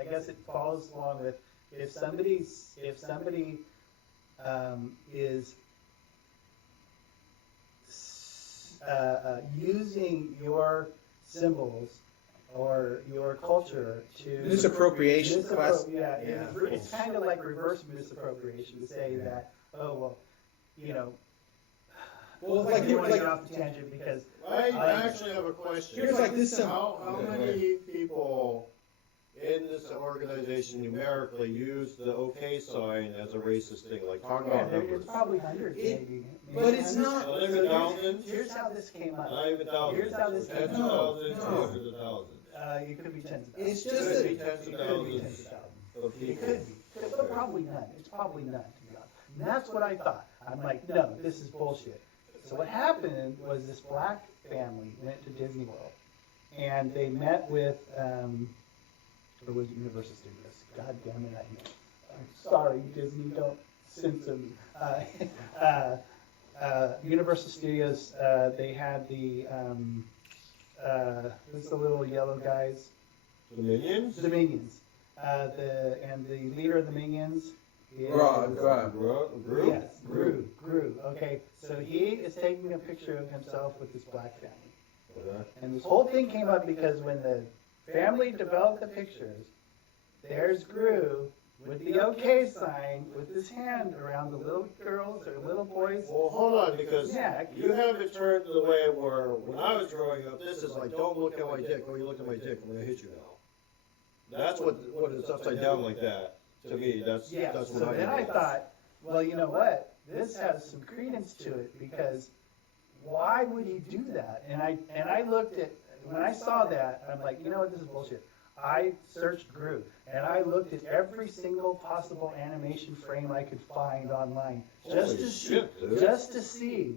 I guess it follows along with if somebody is using your symbols or your culture to Misappropriation. yeah, Yeah. it's kind of like reverse misappropriation to say that, oh well, you know. Well, I like, don't want to like, get off the tangent because I actually have a question. Here's like this How many people in this organization numerically use the OK sign as a racist thing? Like, talk about numbers. it's probably hundreds, maybe. but it's not. Not even thousands? Here's how this came up. Not even thousands? Here's how this came Tens of up. thousands, No. hundreds of thousands. It could be tens of thousands. It's just Could be that. tens of It could be tens thousands of thousands. of It people. could be, but probably none. It's probably none, to be honest. And that's what I thought. I'm like, no, this is bullshit. So what happened was this black family went to Disney World, and they met with, or was it Universal Studios? God damn it, I'm sorry, Disney, don't censor me. Universal Studios, they had who's the little yellow guys? The Minions? The Minions. And the leader of the Minions is... Gru? Yes, Gru. Okay, so he is taking a picture of himself with this black family. And this whole thing came up because when the family developed the pictures, there's Gru with the OK sign with his hand around the little girls or little boys. Well, hold on, because Yeah. you have it turned to the way where when I was growing up, this is like, don't look at my dick. When you look at my dick, I'm gonna hit you now. That's what it's upside down like that. To me, that's Yeah, what so then I thought, well, you know what? This has some credence to it because why would he do that? And I looked at, when I saw that, I'm like, you know what, this is bullshit. I searched Gru, and I looked at every single possible animation frame I could find online, just Holy to see, shit, dude. just to see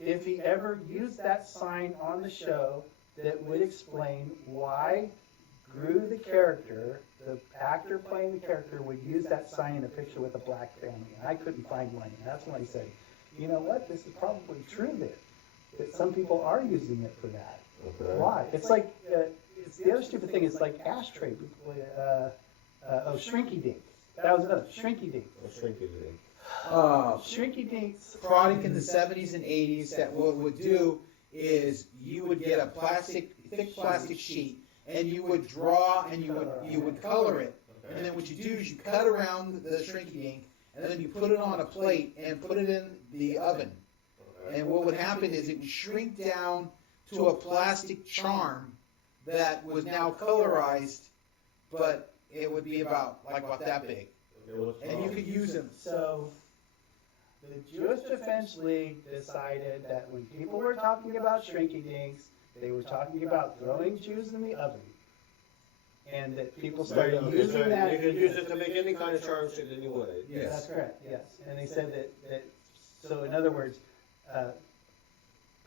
if he ever used that sign on the show that would explain why Gru the character, the actor playing the character, would use that sign in a picture with a black family. And I couldn't find one, and that's when I said, you know what, this is probably true that some people are using it for that. Okay. Why? It's like, it's the other stupid thing is like ashtray, Shrinky Dink. That was another, Shrinky Dink. I'll shrink it in. Shrinky Dinks. Product in the 70s and 80s that what it would do is you would get a thick plastic sheet, and you would draw and you would color it. And then what you do is you cut around the shrinky dink, and then you put it on a plate and put it in the oven. And what would happen is it would shrink down to a plastic charm that was now colorized, but it would be about that big. And you could use them. So, the Jewish Defense League decided that when people were talking about shrinky dinks, they were talking about throwing Jews in the oven. And that people started using that. You can use it to make any kind of charm shit anyway. Yes. That's correct, yes. And they said that so in other words,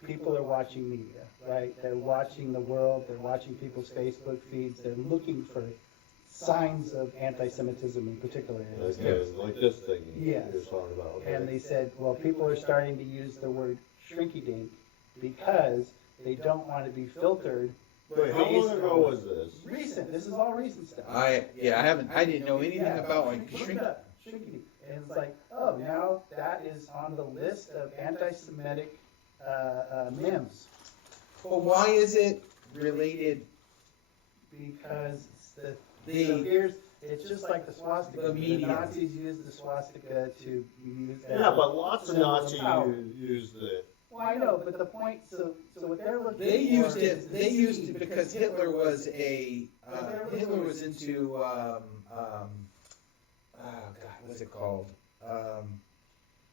people are watching media, right? They're watching the world, they're watching people's Facebook feeds, they're looking for signs of anti-Semitism in particular areas. Like this thing Yes. you're talking about. Okay. And they said, well, people are starting to use the word shrinky dink because they don't want to be filtered. Wait, how long ago was this? Recent, this is all recent stuff. I didn't know anything about like Look shrink. it up, shrinky dink. And it's like, oh, now that is on the list of anti-Semitic memes. Well, why is it related? Because it's The- so here's, it's just like the swastika. The media. Nazis used the swastika to use as Yeah, a but lots of symbol Nazis power. used it. Well, I know, but the point, so what they're looking for. They used is it. to They see- used it because Hitler was Hitler was into oh God, what's it called?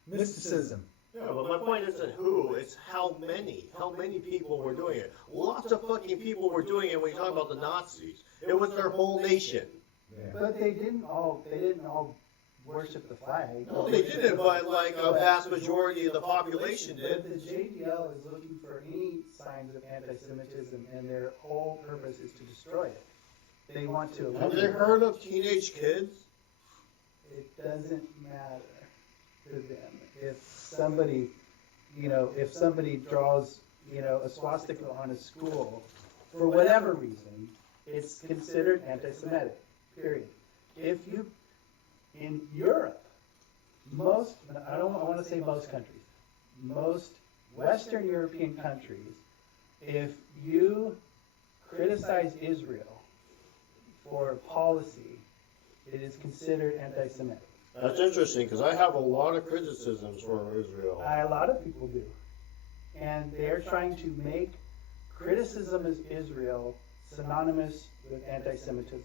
Mysticism. Yeah, but my point isn't who, it's how many. How many people were doing it. Lots of fucking people were doing it when you talk about the Nazis. It was their whole nation. But they didn't all worship the flag. No, they didn't, but like a vast majority of the population But did. the JDL is looking for any signs of anti-Semitism, and their whole purpose is to destroy it. They want to Have they eliminate it. heard of teenage kids? It doesn't matter to them. If somebody, if somebody draws, a swastika on a school, for whatever reason, it's considered anti-Semitic, period. If you, in Europe, I want to say most countries, most Western European countries, if you criticize Israel for policy, it is considered anti-Semitic. That's interesting, because I have a lot of criticisms for Israel. A lot of people do. And they're trying to make criticism of Israel synonymous with anti-Semitism.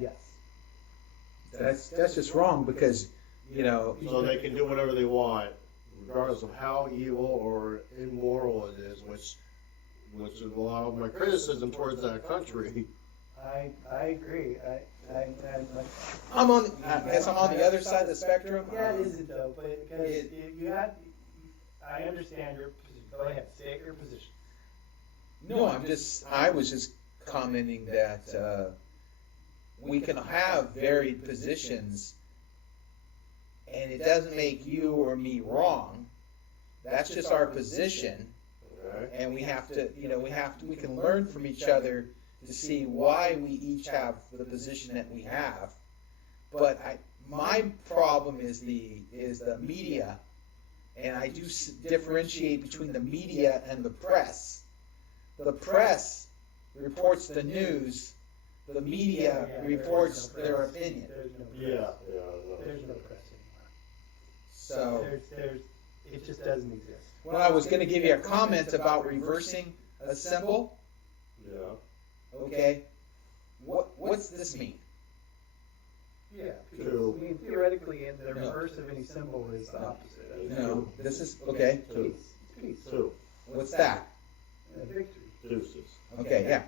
Yes. That's just wrong because, So they can do whatever they want, regardless of how evil or immoral it is, which is a lot of my criticism towards that country. I agree. I I guess I'm on the other side of the spectrum. yeah, it isn't though, but because I understand your position. Go ahead, state your position. No, I was just commenting that we can have varied positions and it doesn't make you or me wrong. That's just our position. Okay. And we have to, we can learn from each other to see why we each have the position that we have. But my problem is the media, and I do differentiate between the media and the press. The press reports the news. The media reports their opinion. There's no press. Yeah. There's no press anymore. So It just doesn't exist. when I was going to give you a comment about reversing a symbol, Yeah. okay, what's this mean? Yeah, because, Two. I mean, theoretically, the No. reverse of any symbol is the opposite of it. No, this is okay. Two. It's peace. Two. What's that? Victory. Deuces. Okay, yeah.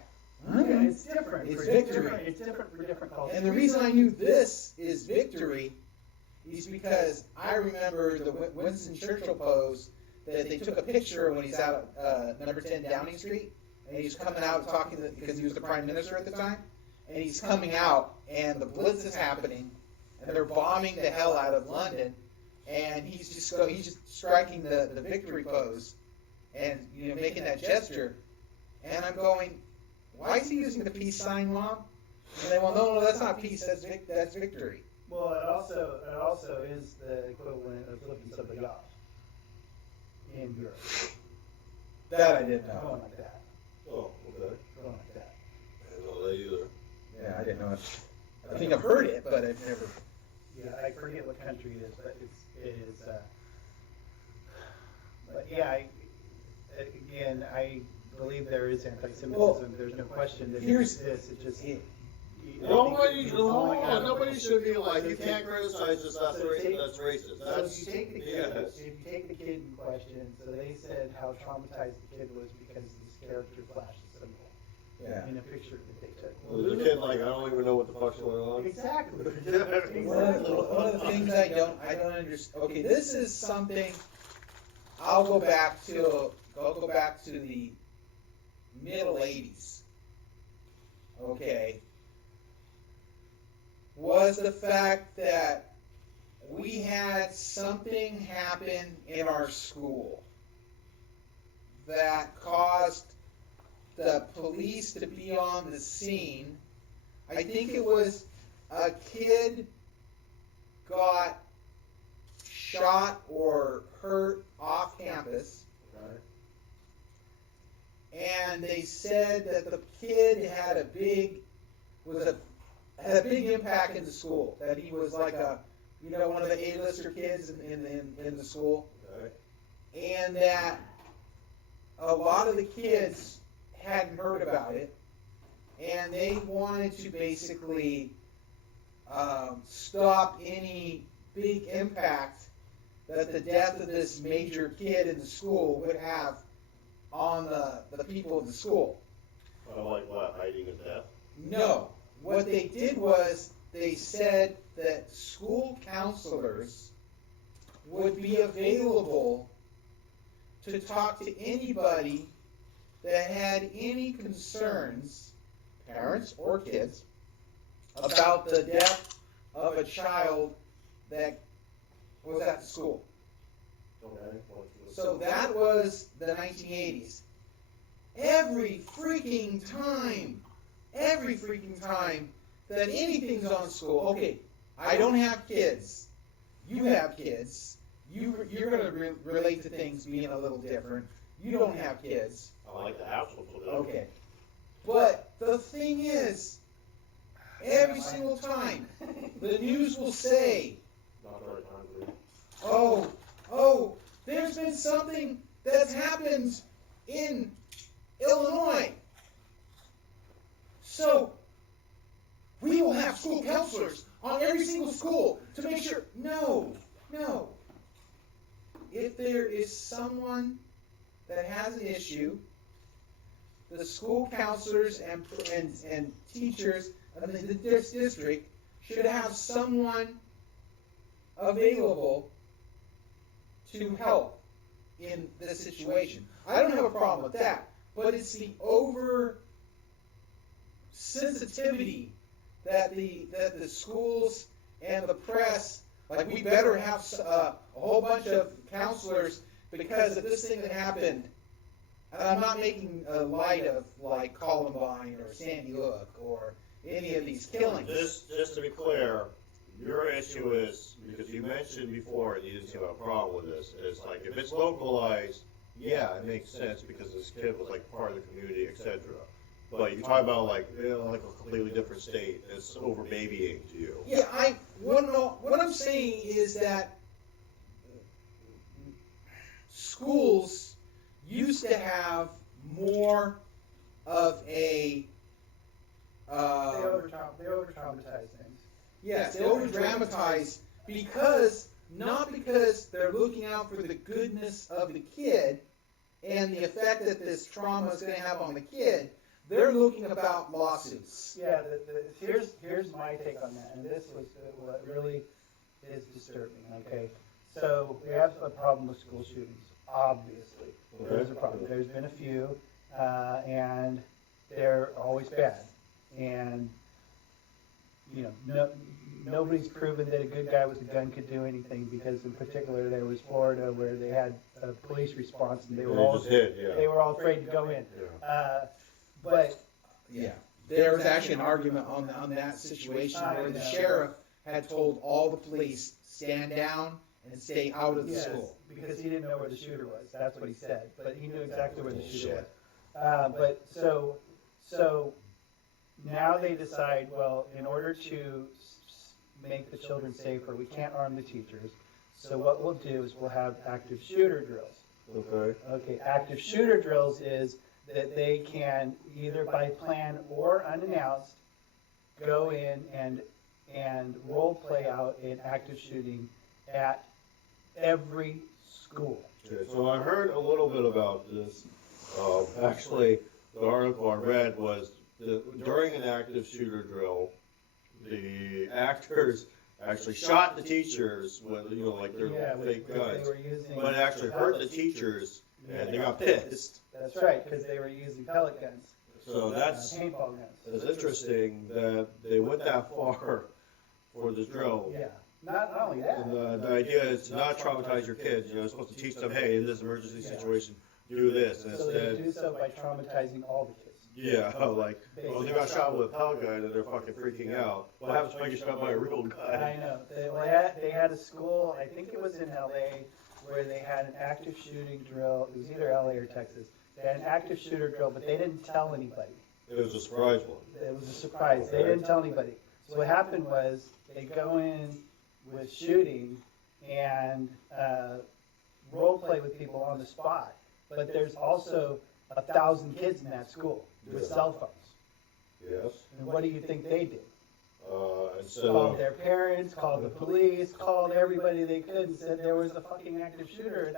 Yeah, it's different. It's for victory. It's different for different cultures. And the reason I knew this is victory is because I remember the Winston Churchill pose that they took a picture when he's out at number 10 Downing Street, and he's coming out talking because he was the prime minister at the time, and he's coming out, and the blitz is happening, and they're bombing the hell out of London, and he's just striking the victory pose, and making that gesture, and I'm going, why is he using the peace sign, Mom? And they, well, no, that's not peace. That's victory. Well, it also is the equivalent of flipping somebody off in Europe. That I didn't Going know. like that. Oh, okay. Going like that. I didn't know that either. Yeah, I didn't know it. I think I've heard it, but I've never. Yeah, I forget what country it is, but it is. But yeah, I believe there is anti-Semitism. Well, There's no question that it here's- exists. It just Nobody should be like, you can't criticize this, that's racist. So if you take the kid, yes. if you take the kid in question, so they said how traumatized the kid was because this character flashed a symbol Yeah. in a picture that they took. Well, there's a kid like, I don't even know what the fuck's going on. Exactly. One of the things I don't understand. Okay, this is something. I'll go back to the Middle '80s. Okay. Was the fact that we had something happen in our school that caused the police to be on the scene. I think it was a kid got shot or hurt off campus, and they said that the kid had a big impact in the school. That he was like one of the A-lister kids in the school, and that a lot of the kids hadn't heard about it, and they wanted to basically stop any big impact that the death of this major kid in the school would have on the people in the school. I like what, hiding his death? No. What they did was they said that school counselors would be available to talk to anybody that had any concerns, parents or kids, about the death of a child that was at the school. Okay. So that was the 1980s. Every freaking time that anything's on school, okay, I don't have kids, you have kids, you're going to relate to things being a little different. You don't have kids. I like the household. Okay. But the thing is, every single time, the news will say, Not the right time for you. oh, there's been something that's happened in Illinois. So, we will have school counselors on every single school to make sure. No. If there is someone that has an issue, the school counselors and teachers of the district should have someone available to help in this situation. I don't have a problem with that, but it's the over sensitivity that the schools and the press, like, we better have a whole bunch of counselors because of this thing that happened. And I'm not making light of, like, Columbine or Sandy Hook or any of these killings. Just to be clear, your issue is, because you mentioned before, and you didn't see a problem with this, is like, if it's localized, yeah, it makes sense because this kid was like part of the community, etc. But you talk about like, like a completely different state, it's over babying to you. Yeah, what I'm saying is that schools used to have more of a They over-traumatize things. yes, they over dramatize not because they're looking out for the goodness of the kid and the effect that this trauma is going to have on the kid. They're looking about lawsuits. Yeah, here's my take on that, and this was what really is disturbing. Okay, so we have a problem with school shootings. Obviously, there's a problem. There's been a few, and they're always bad. And nobody's proven that a good guy with a gun could do anything, because in particular there was Florida where they had a police response and they were all afraid to go in. But Yeah, there was actually an argument on that situation where the sheriff had told all the police, stand down and stay out of the school. because he didn't know where the shooter was. That's what he said, but he knew exactly where the shooter was. But so now they decide, well, in order to make the children safer, we can't arm the teachers. So what we'll do is we'll have active shooter drills. Okay, active shooter drills is that they can, either by plan or unannounced, go in and role play out an active shooting at every school. Okay, so I heard a little bit about this. Actually, the article I read was during an active shooter drill, the actors actually shot the teachers with, like their fake guns, but it actually hurt the teachers, and they got pissed. That's right, because they were using pellet guns. So that's paintball guns. it's interesting that they went that far for this drill. Yeah. Not only that. And the idea is to not traumatize your kids. You're supposed to teach them, hey, in this emergency situation, do this. And So they instead, do so by traumatizing all the kids. yeah, like, well, they got shot with a pellet gun and they're fucking freaking out. What happens when you get shot by a real gun? I know. They had a school, I think it was in LA, where they had an active shooting drill. It was either LA or Texas. They had an active shooter drill, but they didn't tell anybody. It was a surprise one. It was a surprise. They didn't tell anybody. So what happened was they go in with shooting and role play with people on the spot. But there's also 1,000 kids in that school with cell phones. Yes. And what do you think they did? Instead Called of, their parents, called the police, called everybody they could, and said there was a fucking active shooter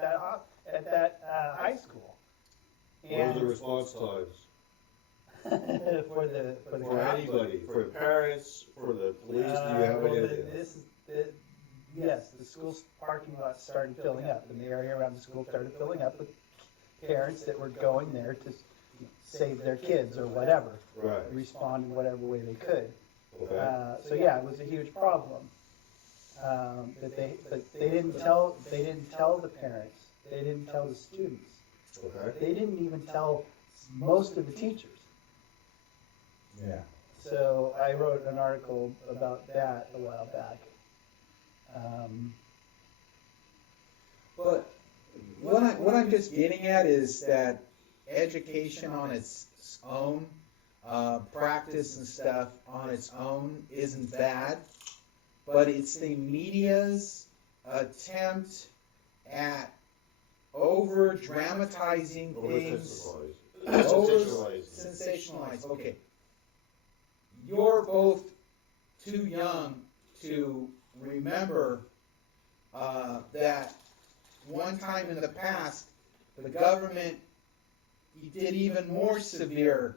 at that high school. what are the response times? for For anybody, for the parents, for the police, do you started filling up, and the area around the school started filling up with parents that were going there to save their kids or whatever, Right. respond in whatever way they could. Okay. So yeah, it was a huge problem. But they didn't tell the parents, they didn't tell the students, Okay. they didn't even tell most of the teachers. Yeah. So I wrote an article about that a while back. But what I'm just getting at is that education on its own, practice and stuff on its own isn't bad, but it's the media's attempt at over dramatizing things, over sensationalize. Okay, you're both too young to remember that one time in the past, the government did even more severe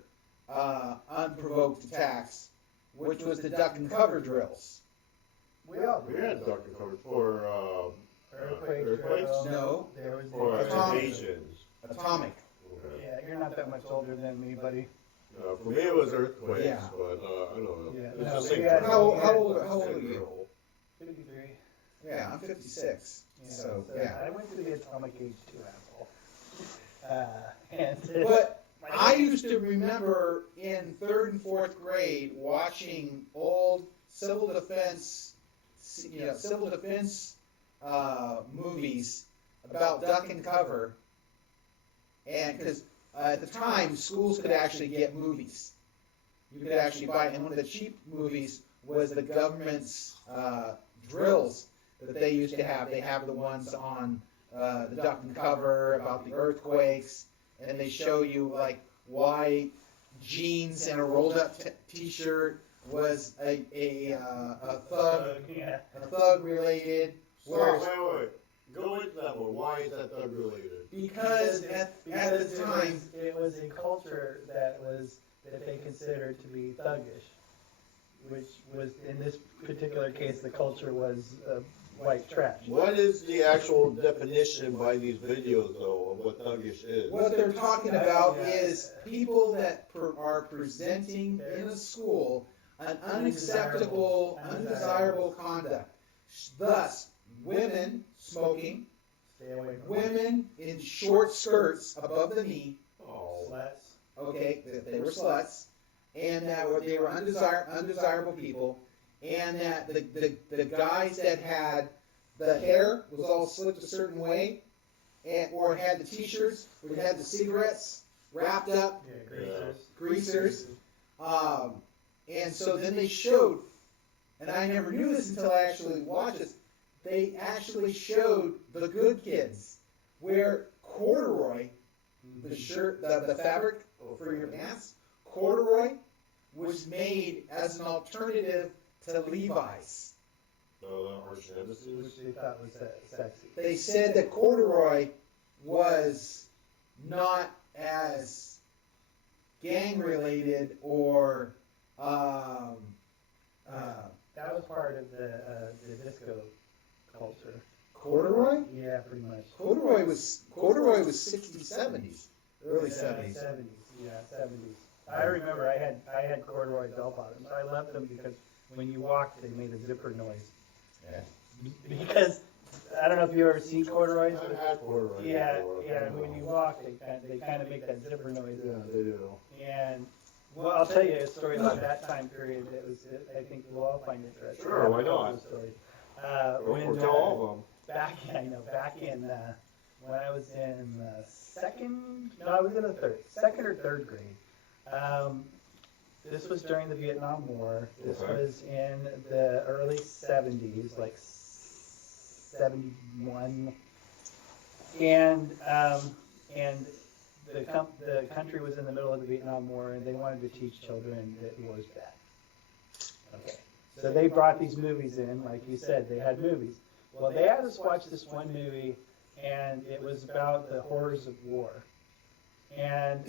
unprovoked attacks, which was the duck and cover drills. We had duck and cover for earthquakes. No, There was Or Atomic. invasions. Atomic. Okay. Yeah, you're not that much older than me, buddy. For me, it was earthquakes, Yeah. but I don't know. Yeah, It's no, the same we had- drill. How old are you? 53. Yeah, I'm 56. Yeah, So yeah. I went to the atomic age too, asshole. And But I used to remember in 3rd and 4th grade watching old civil defense, movies about duck and cover, and because at the time schools could actually get movies, you could actually buy, and one of the cheap movies was the government's drills that they used to have. They have the ones on the duck and cover about the earthquakes, and they show you like why jeans and a rolled up t-shirt was a thug yeah. related. So, wait. Go into that one. Why is that thug related? Because at the time, it was a culture that they considered to be thuggish, which was in this particular case the culture was white trash. What is the actual definition by these videos, though, of what thuggish is? what they're talking about is people that are presenting in a school an unacceptable, undesirable conduct. Thus, women smoking, Stay away from women in short skirts above the knee, Oh. sluts. okay, that they were sluts, and that they were undesirable people, and that the guys that had the hair was all slicked a certain way, or had the t-shirts, or had the cigarettes wrapped up, Yeah, greasers, and so then they showed, and I never knew this until I actually watched this, they actually showed the good kids, where corduroy, the shirt, the fabric for your pants, corduroy was made as an alternative to Levi's. Or Genesis? Which they thought was sexy. They said that corduroy was not as gang related or That was part of the disco culture. corduroy. Yeah, pretty much. Corduroy was 60s, 70s, early 70s. 70s, yeah, 70s. I remember I had corduroy bell bottoms. I loved them because when you walked, they made a zipper noise. Yeah. Because I don't know if you ever seen corduroys. I've had corduroy Yeah, before. yeah. When you walk, they kind of make that zipper noise. Yeah, they do. And well, I'll tell you a story about that time period. I think we'll all find interesting. Sure, why not? Stories. Or tell all of them. Back in when I was in I was in the second or third grade. This was during the Vietnam War. This Okay. was in the early 70s, like 71. And the country was in the middle of the Vietnam War, and they wanted to teach children that war was bad. Okay. So they brought these movies in, like you said, they had movies. Well, they had us watch this one movie, and it was about the horrors of war. And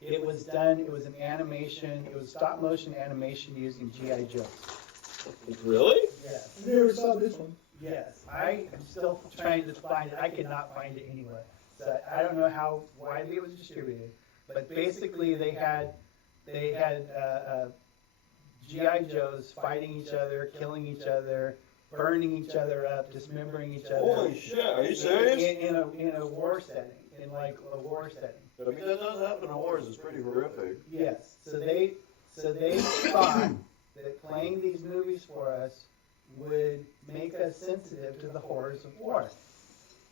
it was an animation, it was stop motion animation using G.I. Joe. Really? Yeah. I never saw this one. Yes, I am still trying to find it. I could not find it anywhere. So I don't know how widely it was distributed, but basically they had GI Joes fighting each other, killing each other, burning each other up, dismembering each other. Holy shit, are you serious? In a war setting, in like a war setting. I mean, that does happen in wars, it's pretty horrific. Yes. So they thought that playing these movies for us would make us sensitive to the horrors of war.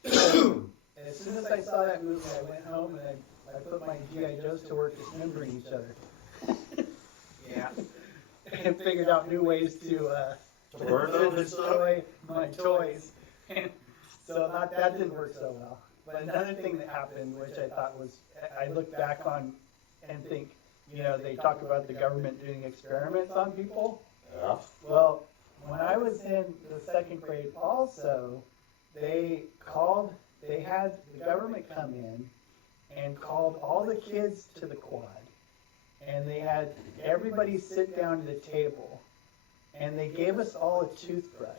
So, as soon as I saw that movie, I went home and I put my GI Joes to work dismembering each other. Yeah. And figured out new ways to burn them and destroy my toys. And so that didn't work so well. But another thing that happened, which I thought was, I look back on and think, they talk about the government doing experiments on people. Yeah. Well, when I was in the second grade also, they had the government come in and called all the kids to the quad. And they had everybody sit down at a table. And they gave us all a toothbrush.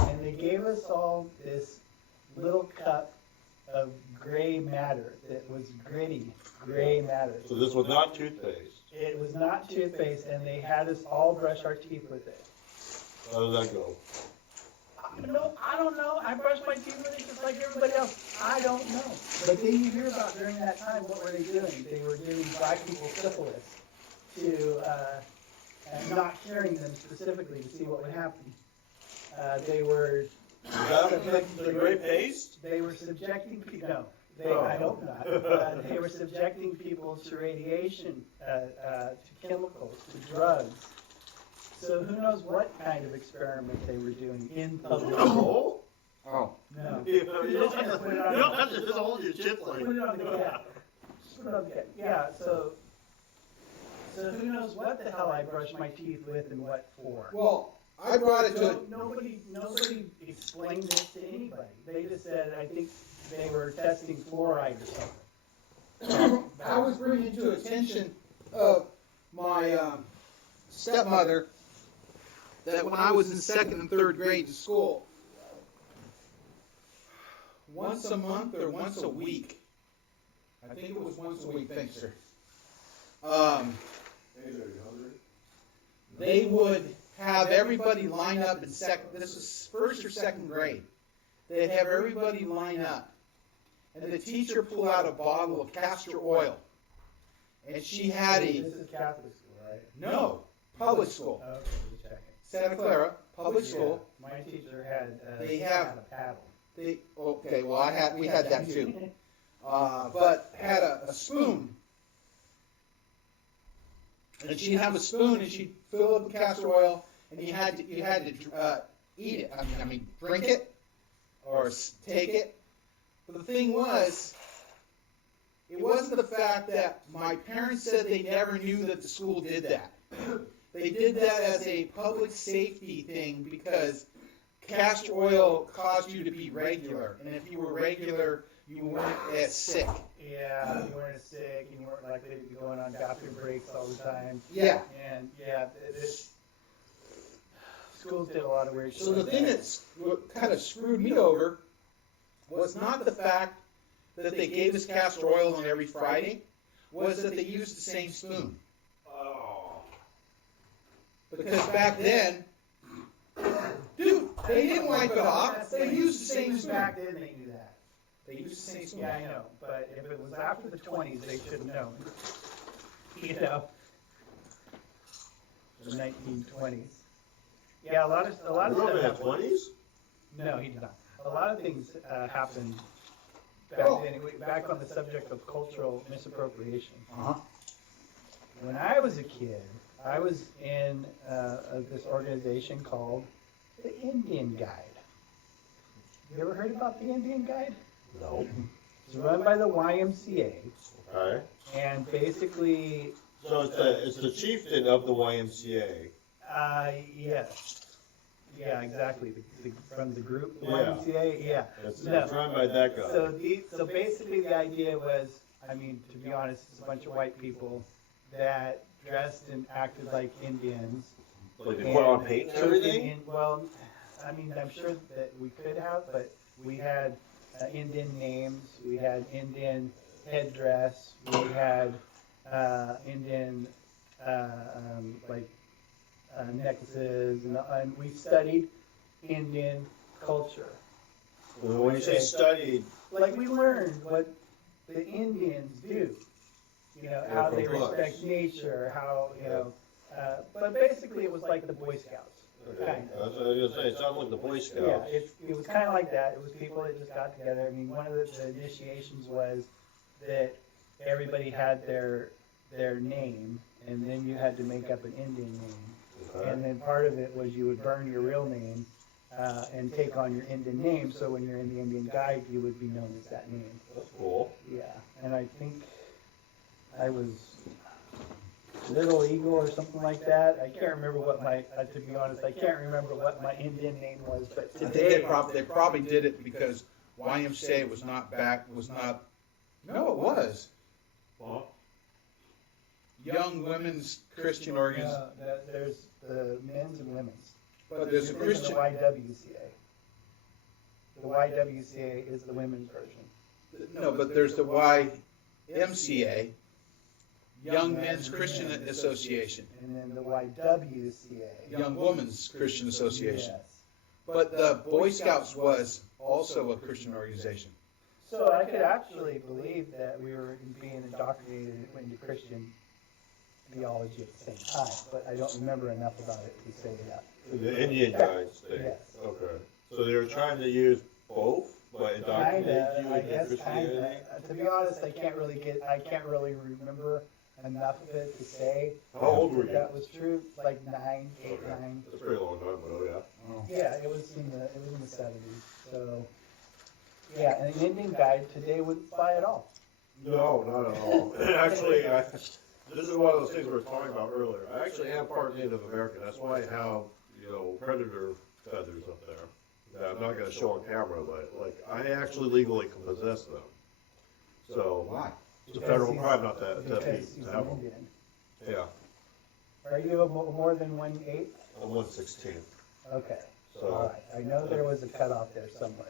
And they gave us all this little cup of gray matter that was gritty gray matter. So this was not toothpaste. It was not toothpaste, and they had us all brush our teeth with it. How does that go? I don't know. I brushed my teeth with it just like everybody else. I don't know. But then you hear about during that time, what were they doing? They were giving black people syphilis and not curing them specifically to see what would happen. They were The gray paste? They were subjecting people. I hope not. They were subjecting people to radiation, to chemicals, to drugs. So who knows what kind of experiment they were doing in public? Oh? Oh. No. You don't have to just hold your chips like Put it on the cat. Just put it on the cat. Yeah. So who knows what the hell I brushed my teeth with and what for? Well, I brought it to. Nobody explained this to anybody. They just said, I think they were testing fluoride or something. I was bringing to attention of my stepmother that when I was in second and third grade in school, once a month or once a week, I think it was once a week, thanks sir, they would have everybody line up in this was first or second grade, they'd have everybody line up, and the teacher pull out a bottle of castor oil, and she had This is Catholic school, right? no, public school, Okay, just checking. Santa Clara, public school. Yeah, my teacher had, They had have- a paddle. We had that too, but had a spoon, and she'd have a spoon and she'd fill up the castor oil, and you had to eat it. I mean, drink it or take it. But the thing was, it wasn't the fact that my parents said they never knew that the school did that. They did that as a public safety thing because castor oil caused you to be regular, and if you were regular, you weren't as sick. Yeah, you weren't sick, you weren't likely to be going on bathroom breaks all the time. Yeah. And yeah, schools did a lot of weird shit. So the thing that's what kind of screwed me over was not the fact that they gave us castor oil on every Friday, was that they used the same spoon. Oh. Because back then, dude, they didn't wipe it off. They used the same spoon. Back then they knew that. They used the same spoon. Yeah, I know. But if it was after the 20s, they should have known. You know, the 1920s. Yeah, a lot of You grew up stuff in the happened. 20s? No, he did not. A lot of things happened back then. Back on the subject of cultural misappropriation. Uh-huh. When I was a kid, I was in this organization called the Indian Guide. You ever heard about the Indian Guide? No. It's run by the YMCA, Okay. and basically, So it's the chieftain of the YMCA. yes. Yeah, exactly. From the group, the Yeah. YMCA, yeah. It's No. run by that guy. So basically the idea was, I mean, to be honest, it's a bunch of white people that dressed and acted like Indians. Like they put on paint and everything? Well, I mean, I'm sure that we could have, but we had Indian names, we had Indian headdress, we had Indian like necklaces, and we studied Indian culture. When you say studied, Like we learned what the Indians do, you know, how they respect nature, how, you know, but basically it was like the Boy Scouts, okay. kind of. That's what I was gonna say. It sounds like the Boy Scouts. Yeah, it was kind of like that. It was people that just got together. I mean, one of the initiations was that everybody had their name, and then you had to make up an Indian name. Okay. And then part of it was you would burn your real name and take on your Indian name, so when you're in the Indian Guide, you would be known as that name. That's cool. Yeah, and I think I was Little Eagle or something like that. I can't remember what my, to be honest, I can't remember what my Indian name was, but I think today. they probably did it because YMCA was not, no, it was. Well, Young Women's Christian Organization. There's the men's and women's. But there's a You're thinking Christian, The YWCA. The YWCA is the women's version. no, but there's the YMCA, Young Men's Christian Association, And then the YWCA. Young Women's Christian Association. Yes. But the Boy Scouts was also a Christian organization. So I could actually believe that we were being indoctrinated into Christian theology at the same time, but I don't remember enough about it to say that. the Indian guys thing. Yes. Okay. So they were trying to use both, but indoctrinate Kinda, you I into guess Christianity? kinda. To be honest, I can't really remember enough of it to say. How old were you? That was true, like 9, 8, Okay. 9. That's a pretty long time ago, yeah. Yeah, it was in the 70s, so. Yeah, and an Indian Guide today wouldn't fly at all. No, not at all. Actually, this is one of those things we were talking about earlier. I actually am part Native American. That's why I have, predator feathers up there. That I'm not going to show on camera, but like I actually legally can possess them. So Why? it's a federal crime not to Because be he's to an have them. Indian. Yeah, Are you more than 1/8? I'm 1/16. Okay, So all right. I know there was a cutoff there somewhere.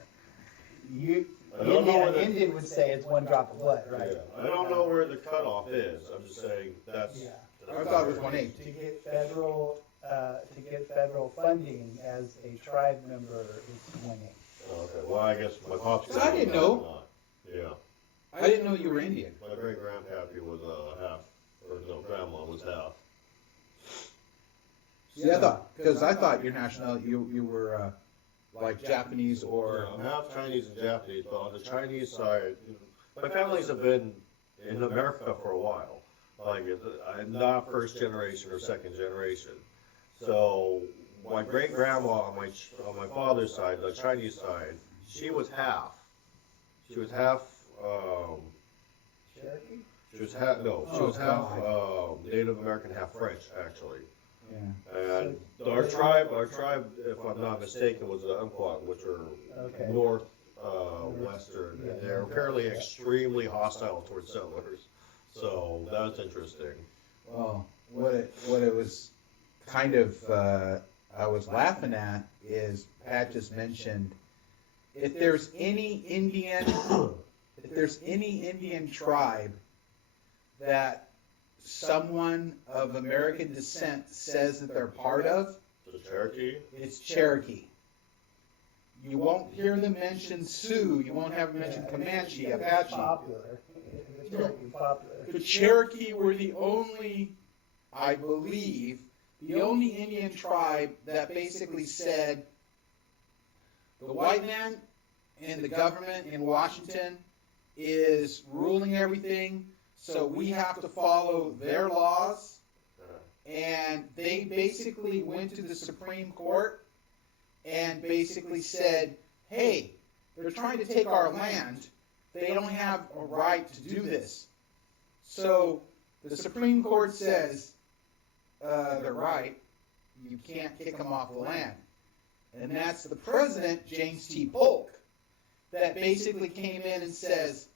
I don't know where the- Indian would say it's 1 drop of blood, right? yeah, I don't know where the cutoff is. I'm just saying that's. Yeah. I thought it was 1/8. To get federal funding as a tribe member is 1/8. Okay, well, I guess my pops. I didn't know. Yeah, I didn't know you were Indian. my great grandpappy was half, or no, grandma was half. See, I thought your nationality, you were like Japanese or. I'm half Chinese and Japanese, but on the Chinese side, my families have been in America for a while. Like, I'm not first generation or second generation. So, my great grandma on my father's side, the Chinese side, she was half. She was half. Cherokee? She was half. No, she was half Native American, half French, actually. Yeah. And our tribe, if I'm not mistaken, was the Umpqua, which are Okay. north western, and they're apparently extremely hostile towards settlers. So that's interesting. Well, what it was kind of I was laughing at is Pat just mentioned if there's any Indian tribe that someone of American descent says that they're part of, The Cherokee. it's Cherokee. You won't hear them mention Sioux. You won't have them mention Comanche, It's Apache. popular. It's very popular. The Cherokee were the only, I believe, the only Indian tribe that basically said the white man and the government in Washington is ruling everything, so we have to follow their laws. And they basically went to the Supreme Court and basically said, hey, they're trying to take our land. They don't have a right to do this. So the Supreme Court says, they're right. You can't kick them off the land. And that's the president, James T. Polk, that basically came in and says,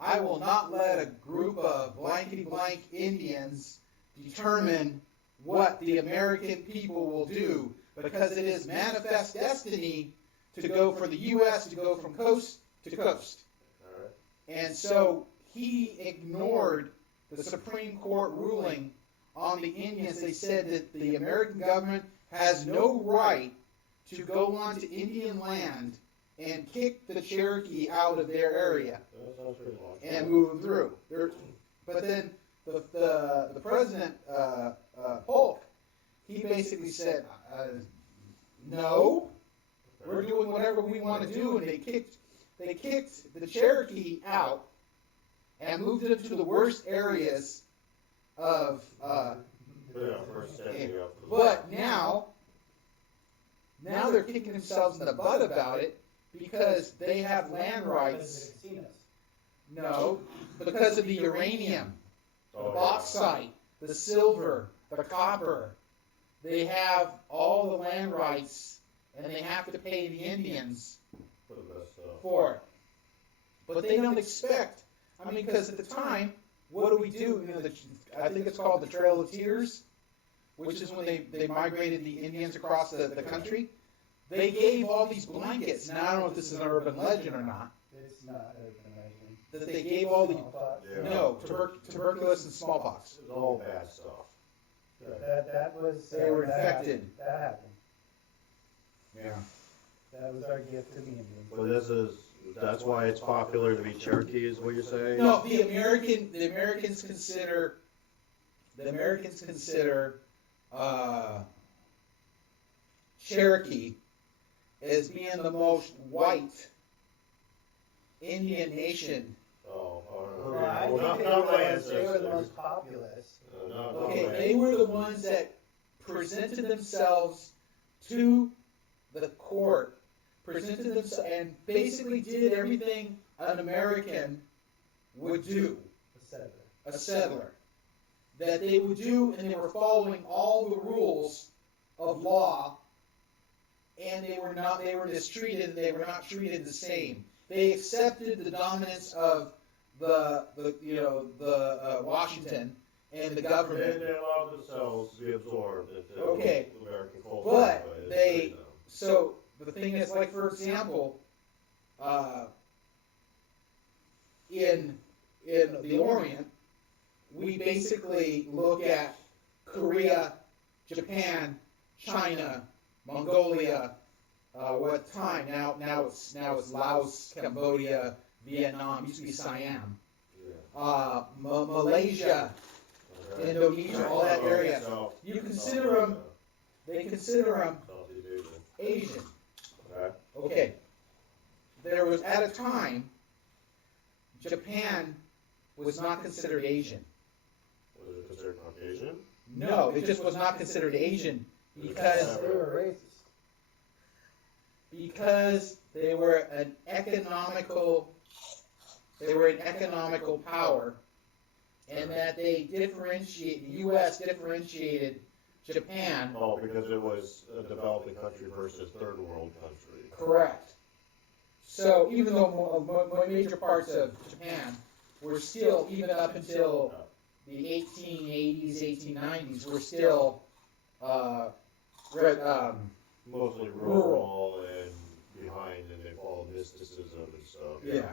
I will not let a group of blankety-blank Indians determine what the American people will do. because it is manifest destiny to go for the U.S. to go from coast to coast. Alright. And so he ignored the Supreme Court ruling on the Indians. They said that the American government has no right to go onto Indian land and kick the Cherokee out of their area That sounds pretty logical. and move them through. But then the president, Polk, he basically said, no, we're doing whatever we want to do, and they kicked the Cherokee out and moved them to the worst areas of. First standing up. But now they're kicking themselves in the butt about it because they have land rights. No, because of the uranium, the bauxite, the silver, the copper. They have all the land rights, and they have to pay the Indians For the best stuff. for it. But they don't expect. I mean, because at the time, what do we do? You know, I think it's called the Trail of Tears, which is when they migrated the Indians across the country. They gave all these blankets. Now I don't know if this is an urban legend or not. It's not urban legend. That they gave all the Yeah. no tuberculosis and smallpox. It's all bad stuff. That was. They were that infected. happened. That happened. Yeah. That was our gift to the Indians. But that's why it's popular to be Cherokee, is what you're saying? No, the Americans consider Cherokee as being the most white Indian nation. Oh, Well, alright. I Well, think not my they were the ancestors. most populous. Not Okay, my they were the ones that presented themselves to the court, presented themselves, and basically did everything an American would do, A settler. a settler, that they would do, and they were following all the rules of law, and they were mistreated, and they were not treated the same. They accepted the dominance of the Washington and the government. And they allowed themselves to be absorbed into Okay. American culture. But it's they- good, though. So the thing is, like for example, in the Orient, we basically look at Korea, Japan, China, Mongolia. What time? Now it's Laos, Cambodia, Vietnam. Used to be Siam. Yeah. Malaysia, Okay. Indonesia, all that area. So- You consider them. They consider them Southeast Asia. Asian. Okay. Okay. There was at a time, Japan was not considered Asian. Was it considered Caucasian? No, it just was not considered Asian because They were racist. they were an economical power, and that the U.S. differentiated Japan. Oh, because it was a developing country versus third world country. Correct. So even though major parts of Japan were still, even up until the 1880s, 1890s, were still Mostly rural and behind, and they followed mysticism and stuff. yeah.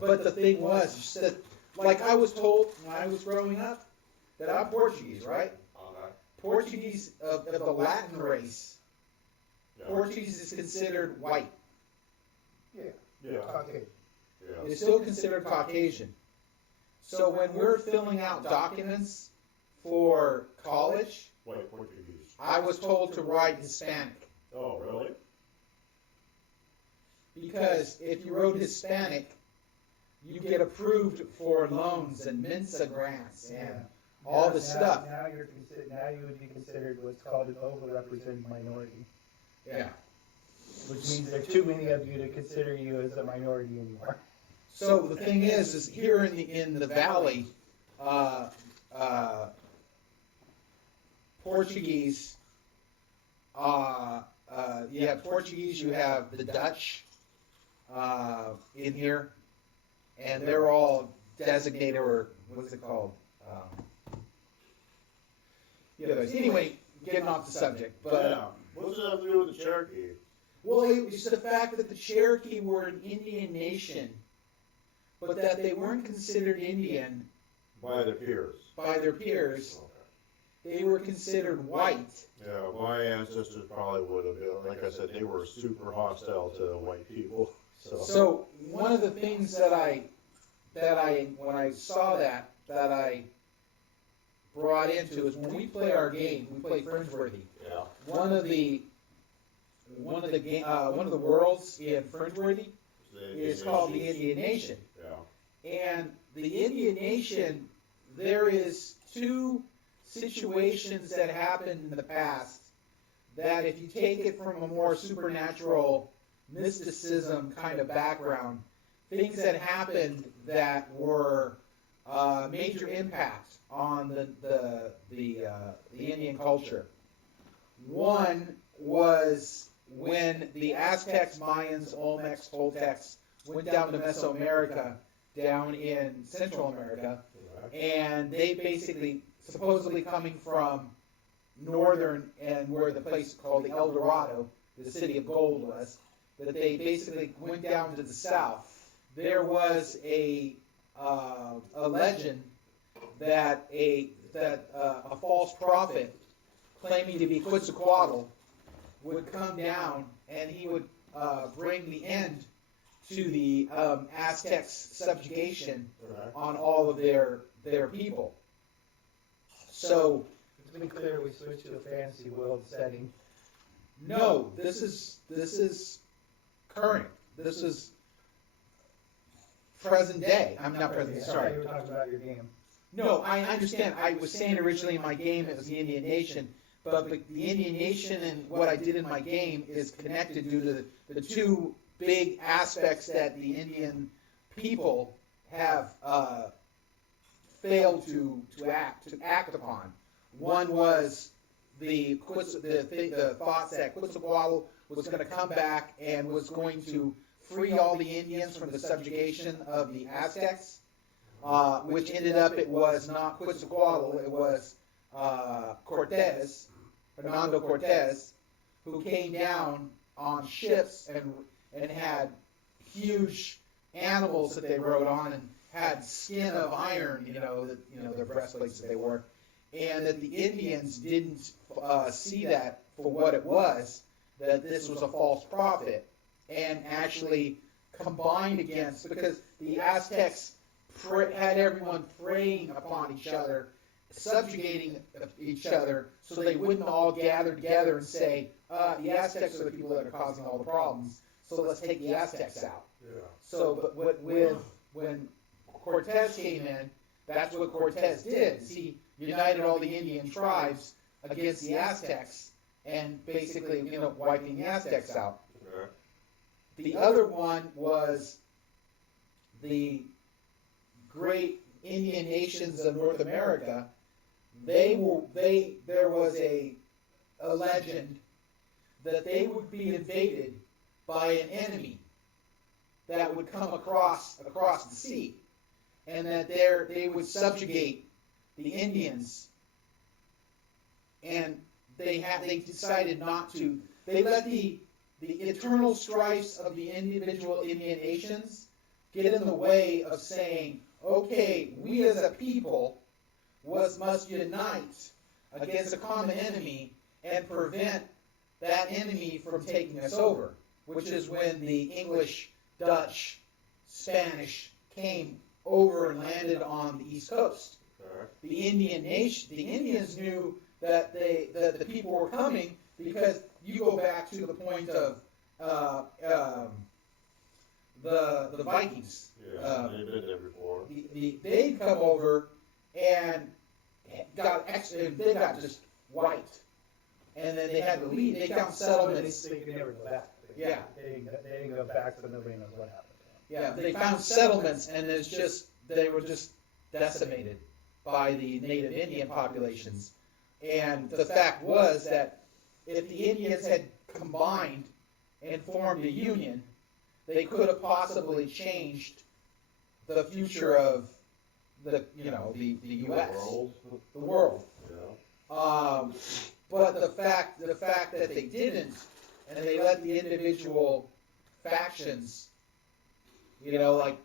But the thing was, that, like I was told when I was growing up, that I'm Portuguese, right? Okay. Portuguese of the Latin race. Yeah. Portuguese is considered white. Yeah. Yeah. Caucasian. Yeah. It's still considered Caucasian. So when we're filling out documents for college, White Portuguese. I was told to write Hispanic. Oh, really? Because if you wrote Hispanic, you get approved for loans and Mensa grants and all this stuff. Now you would be considered what's called an overrepresented minority, Yeah. which means there are too many of you to consider you as a minority anymore. So the thing is here in the valley, Portuguese. You have Portuguese. You have the Dutch in here, and they're all designated, or what's it called? Anyway, getting off the subject, but Yeah. What does that have to do with the Cherokee? well, it's the fact that the Cherokee were an Indian nation, but that they weren't considered Indian By their peers. by their peers. Okay. They were considered white. Yeah, my ancestors probably would have been, like I said, they were super hostile to white people. So one of the things that I when I saw that I brought into is when we play our game, we play Fringeworthy. Yeah. One of the worlds in Fringeworthy is called the Indian Nation. Yeah. And the Indian Nation, there is two situations that happened in the past that if you take it from a more supernatural mysticism kind of background, things that happened that were major impact on the Indian culture. One was when the Aztecs, Mayans, Olmecs, Toltecs went down to Mesoamerica, down in Central America, and they basically, supposedly coming from northern and where the place called the El Dorado, the city of gold was, that they basically went down to the south. There was a legend that a false prophet claiming to be Quetzalcoatl would come down and he would bring the end to the Aztecs' subjugation on all of their people. So, To be clear, we switched to a fantasy world setting. no, this is current. This is present day. I'm not present day, I thought sorry. you were talking about your game. No, I understand. I was saying originally in my game it was the Indian Nation, but the Indian Nation and what I did in my game is connected due to the two big aspects that the Indian people have failed to act upon. One was the thoughts that Quetzalcoatl was going to come back and was going to free all the Indians from the subjugation of the Aztecs, which ended up it was not Quetzalcoatl, it was Hernando Cortez, who came down on ships and had huge animals that they rode on and had skin of iron, their breastplates that they wore, and that the Indians didn't see that for what it was, that this was a false prophet, and actually combined against, because the Aztecs had everyone preying upon each other, subjugating each other, so they wouldn't all gather together and say, the Aztecs are the people that are causing all the problems, so let's take the Aztecs out. Yeah. So, but when Cortez came in, that's what Cortez did. He united all the Indian tribes against the Aztecs and basically, wiping the Aztecs out. Okay. The other one was the great Indian nations of North America. There was a legend that they would be invaded by an enemy that would come across the sea, and that they would subjugate the Indians, and they decided not to. They let the eternal strifes of the individual Indian nations get in the way of saying, okay, we as a people must unite against a common enemy and prevent that enemy from taking us over, which is when the English, Dutch, Spanish came over and landed on the East Coast. Okay. The Indians knew that the people were coming, because you go back to the point of the Vikings. Yeah, they've been there before. They'd come over and got just wiped, and then they had to leave. They found settlements. They could never go back. Yeah. They didn't go back, so nobody knows what happened. Yeah, they found settlements, and they were just decimated by the native Indian populations. And the fact was that if the Indians had combined and formed a union, they could have possibly changed the future of the U.S. The world. The world. Yeah. But the fact that they didn't, and they let the individual factions, like,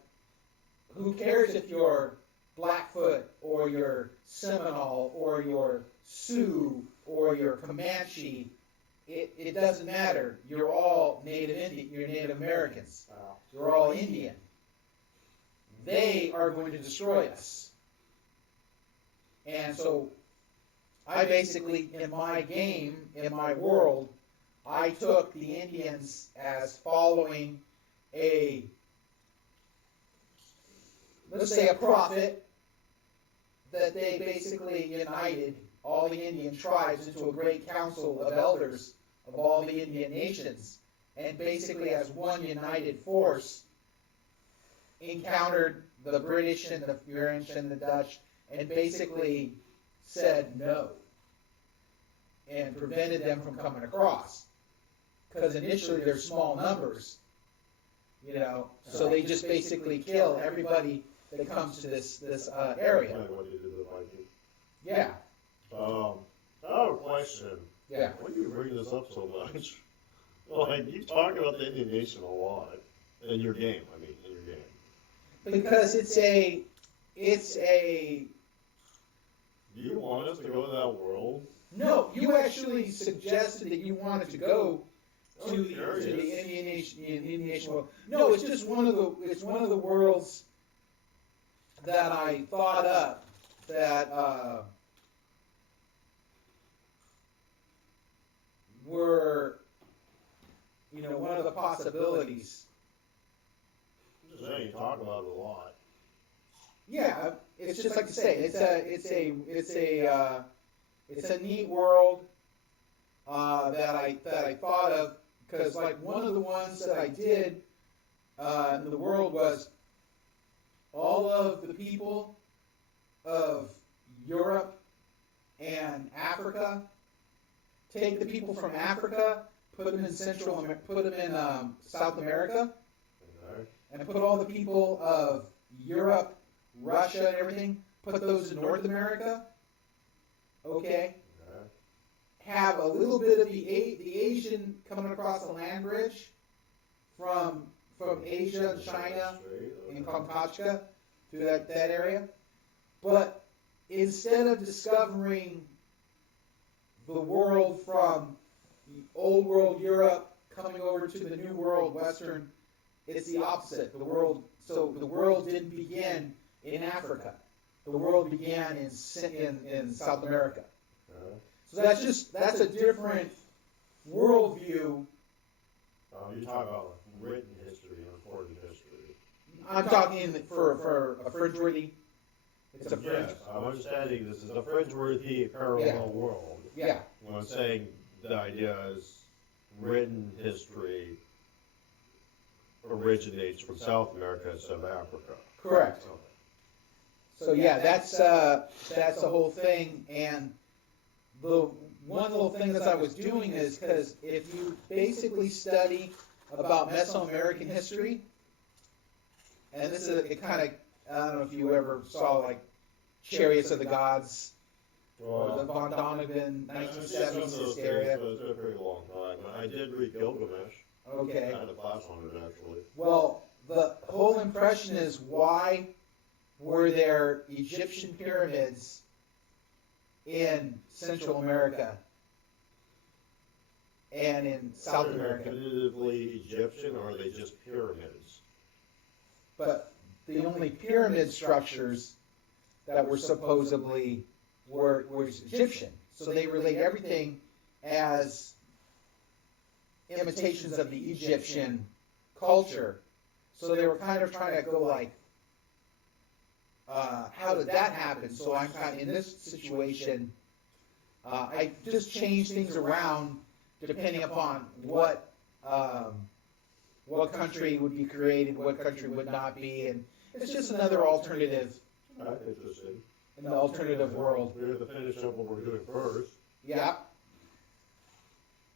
who cares if you're Blackfoot or you're Seminole or you're Sioux or you're Comanche? It doesn't matter. You're all Native Indian. You're Native Americans. You're all Indian. They are going to destroy us. And so I basically, in my game, in my world, I took the Indians as following let's say a prophet, that they basically united all the Indian tribes into a great council of elders of all the Indian nations, and basically as one united force encountered the British and the French and the Dutch, and basically said no and prevented them from coming across, because initially they're small numbers, so they just basically kill everybody that comes to this area. What they did to the Vikings. Yeah. I have a question. Yeah. Why do you bring this up so much? Like, you talk about the Indian Nation a lot in your game. Because it's a. Do you want us to go to that world? No, you actually suggested that you wanted to go to the curious. Indian Nation world. No, it's just one of the worlds that I thought up that were, one of the possibilities. I'm just saying, you talk about it a lot. Yeah, it's just like you say, it's a neat world that I thought of, because like one of the ones that I did in the world was all of the people of Europe and Africa. Take the people from Africa, put them in South America, Okay. and put all the people of Europe, Russia, and everything, put those in North America. Okay. Okay. Have a little bit of the Asian coming across the land bridge from Asia, China, and Kamchatka through that area. But instead of discovering the world from the old world Europe coming over to the new world Western, it's the opposite. The world didn't begin in Africa. The world began in South America. Okay. So that's a different worldview. You talk about written history and recorded history. I'm talking for a fridge-worthy. It's a fridge. Yes, I'm understanding this is a fridge-worthy parallel world. Yeah. When I'm saying the idea is written history originates from South America instead of Africa. Correct. Okay. So yeah, that's the whole thing. And the one little thing that I was doing is because if you basically study about Mesoamerican history, and this is it kind of, I don't know if you ever saw like Chariots of the Gods or the Von Donovan 1970s hysteria. It's been a pretty long time. I did read Gilgamesh. Okay. I had a class on it actually. Well, the whole impression is, why were there Egyptian pyramids in Central America and in South Are they America? definitively Egyptian, or are they just pyramids? But the only pyramid structures that were supposedly were Egyptian. So they relate everything as imitations of the Egyptian culture. So they were kind of trying to go like, how did that happen? So I'm kind of in this situation. I just change things around depending upon what country would be created, what country would not be, and it's just another alternative Interesting. in the alternative world. We have to finish up what we're doing first. Yeah,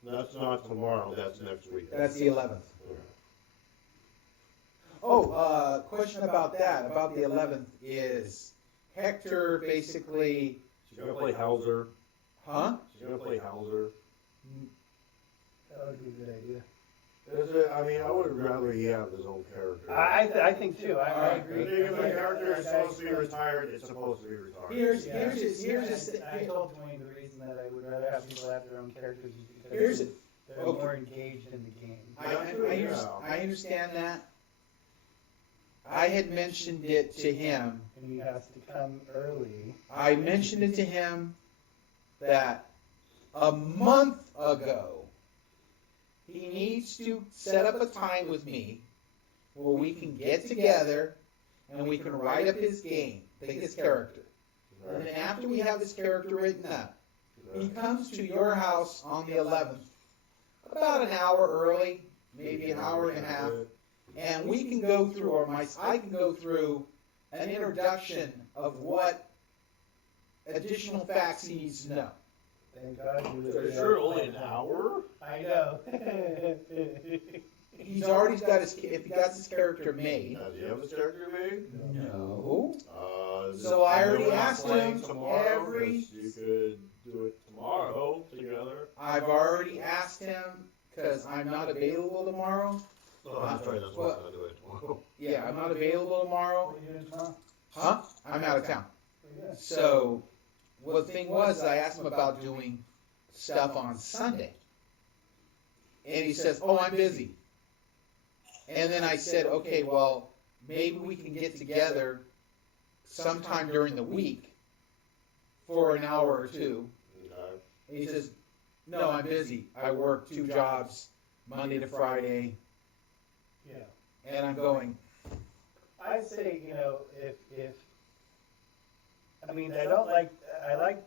That's not tomorrow, that's next week. that's the 11th. Okay. Oh, question about that, about the 11th is Hector basically, She's gonna play Hauser. huh? She's gonna play Hauser. Bowser. That would be a good idea. Is it? I mean, I would rather he have his own character. I think too. I I agree. think if a character is supposed to be retired, it's supposed to be retired. Here's I told Dwayne the reason that I would rather have people have their own characters is Here's because it. they're more engaged in the game. I understand that. I had mentioned it to him. And he has to come early. I mentioned it to him that a month ago, he needs to set up a time with me where we can get together and we can write up his game, his character. And then after we have his character written up, he comes to your house on the 11th, about an hour early, maybe an hour and a half, and we can go through, I can go through an introduction of what additional facts he needs to know. Thank God you Are you sure only an hour? I know. He's already got if he got his character made. Does he have his character made? No. So I already asked him tomorrow, every- 'cause you could do it tomorrow together. I've already asked him, because I'm not available tomorrow. No, I'm sorry, that's why I'm gonna do it tomorrow. Yeah, I'm not available tomorrow. What are you doing tomorrow? Huh? I'm out of town. What are you doing? So, well, the thing was, I asked him about doing stuff on Sunday. And he says, oh, I'm busy. And then I said, okay, well, maybe we can get together sometime during the week for an hour or two. Okay. And he says, no, I'm busy. I work 2 jobs, Monday to Friday. Yeah. And I'm going, I'd say, if I mean, I like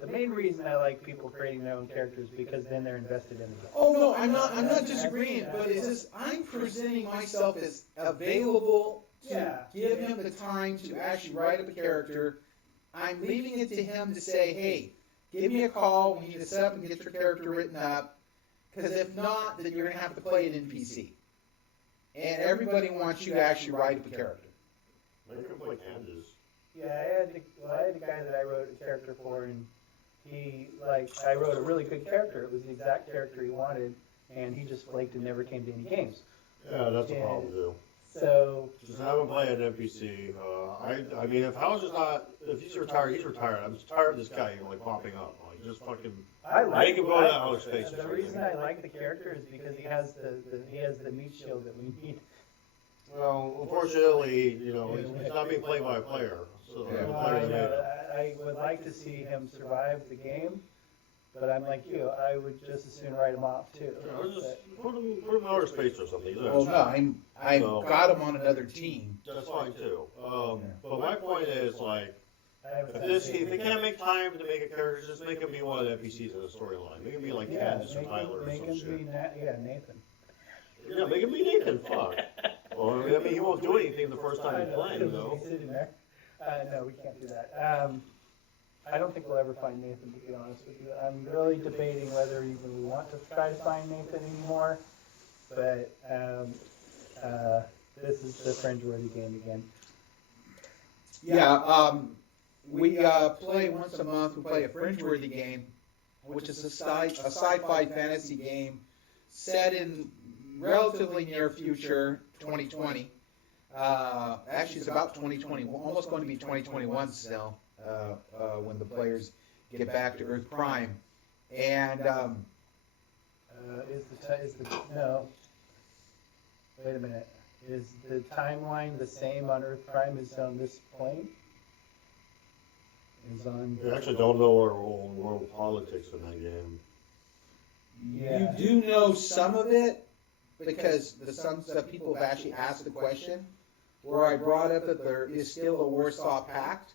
the main reason I like people creating their own characters because then they're invested in it. oh no, I'm not disagreeing, but it's just, I'm presenting myself as available to give him the time to actually write up a character. I'm leaving it to him to say, hey, give me a call, we need to set up and get your character written up, because if not, then you're going to have to play an NPC. And everybody wants you to actually write up a character. Maybe we can play Kansas. Yeah, I had the guy that I wrote a character for, and I wrote a really good character. It was the exact character he wanted, and he just flaked and never came to any games. Yeah, that's a problem too. So Just have him play an NPC. I mean, if he's retired, he's retired. I'm just tired of this guy, popping up. Like, just fucking make him go to outer space. The reason I like the character is because he has the meat shield that we need. Well, unfortunately, he's not being played by a player. So Yeah. the player made him. I would like to see him survive the game, but I'm like you. I would just as soon write him off too. Or just put him in outer space or something. Well, no, I've got him on another team. That's fine too. But my point is, if they can't make time to make a character, just make him be one of the NPCs in the storyline. Make him be like Candace or Tyler or some shit. Nathan. Yeah, make him be Nathan. Fuck. Or I mean, he won't do anything the first time he's playing, He's sitting there. No, we can't do that. I don't think we'll ever find Nathan, to be honest with you. I'm really debating whether even we want to try to find Nathan anymore. But this is the cringe-worthy game again. Yeah, we play once a month. We play a fringe-worthy game, which is a sci-fi fantasy game set in relatively near future, 2020. Actually, it's about 2020, almost going to be 2021 still, when the players get back to Earth Prime. And no. Wait a minute. Is the timeline the same on Earth Prime as on this plane? I actually don't know our world politics in that game. you do know some of it, because some people have actually asked the question, where I brought up that there is still a Warsaw Pact,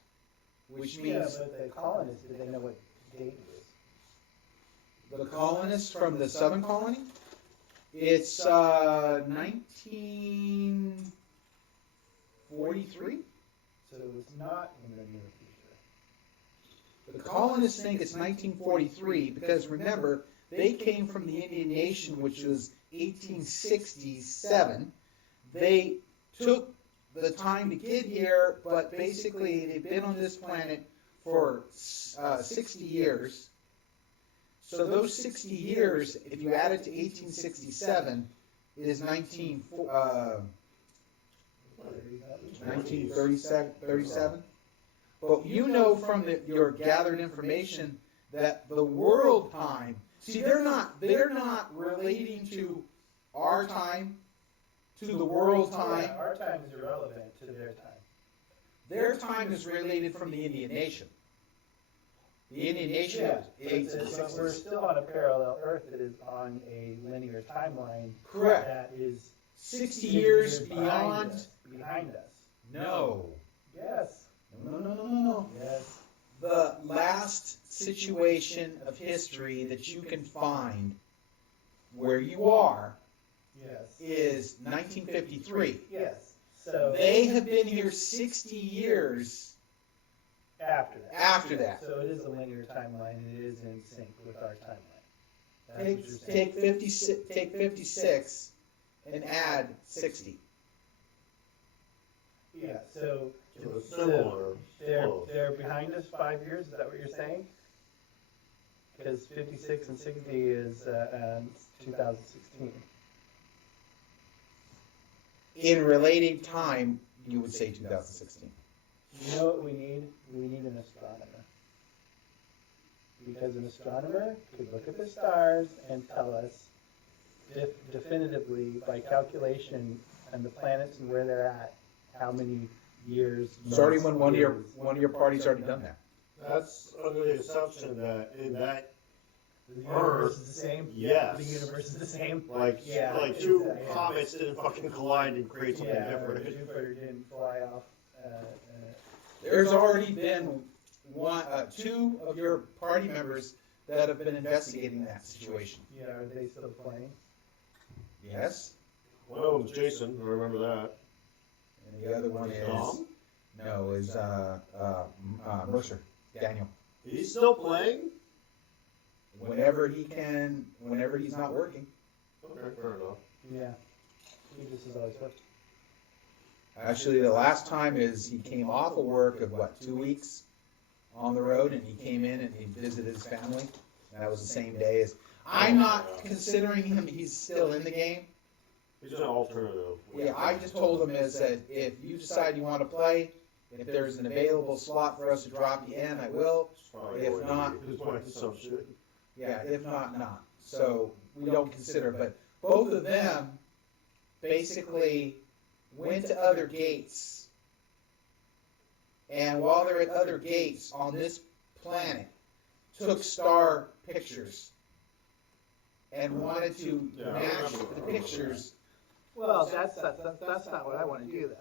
which means but the colonists, do they know what date it is? the colonists from the Southern Colony, it's 1943. So it's not in the near future. The colonists think it's 1943 because remember, they came from the Indian Nation, which was 1867. They took the time to get here, but basically they've been on this planet for 60 years. So those 60 years, if you add it to 1867, is 1937. But you know from your gathered information that the world time, see, they're not relating to our time, to the world time. Yeah, our time is irrelevant to their time. Their time is related from the Indian nation. The Indian nation is but we're 1860s. still on a parallel Earth that is on a linear timeline. Correct. That is 60 years beyond. Behind us. No. Yes. No. Yes. The last situation of history that you can find where you are Yes. is 1953. Yes. So They have been here 60 years after that. after that. So it is a linear timeline, and it is in sync with our timeline. That's what Take, you're saying. take 56 and add 60. Yeah. So It's similar. Close. they're behind us 5 years. Is that what you're saying? Because 56 and 60 is 2016. In related time, you would say 2016. You know what we need? We need an astronomer. Because an astronomer could look at the stars and tell us definitively by calculation and the planets and where they're at, how many years. It's already months, when one years. of your parties already done that. That's under the assumption that in that, The universe is the same. yes. The universe is the same. like, Yeah, like two exactly. comets didn't fucking collide and create something Yeah, different. Jupiter didn't fly off. There's already been two of your party members that have been investigating that situation. Yeah, are they still playing? Yes, One of them's Jason, I remember that. and the other one is Tom? Mercer, Daniel. He's still playing? Whenever he can, whenever he's not working. Okay, fair enough. Yeah. He just is always hooked. Actually, the last time is he came off of work of 2 weeks on the road, and he came in and he visited his family. And that was the same day as. I'm not considering him. He's still in the game. He's an alternative. Yeah, I just told him is that if you decide you want to play, if there's an available slot for us to drop you in, I will. If not, His wife is some shit. Yeah, if not, not. So we don't consider, but both of them basically went to other gates. And while they're at other gates on this planet, took star pictures and wanted to Yeah, I match remember the that. pictures. Well, that's not what I want to do, though.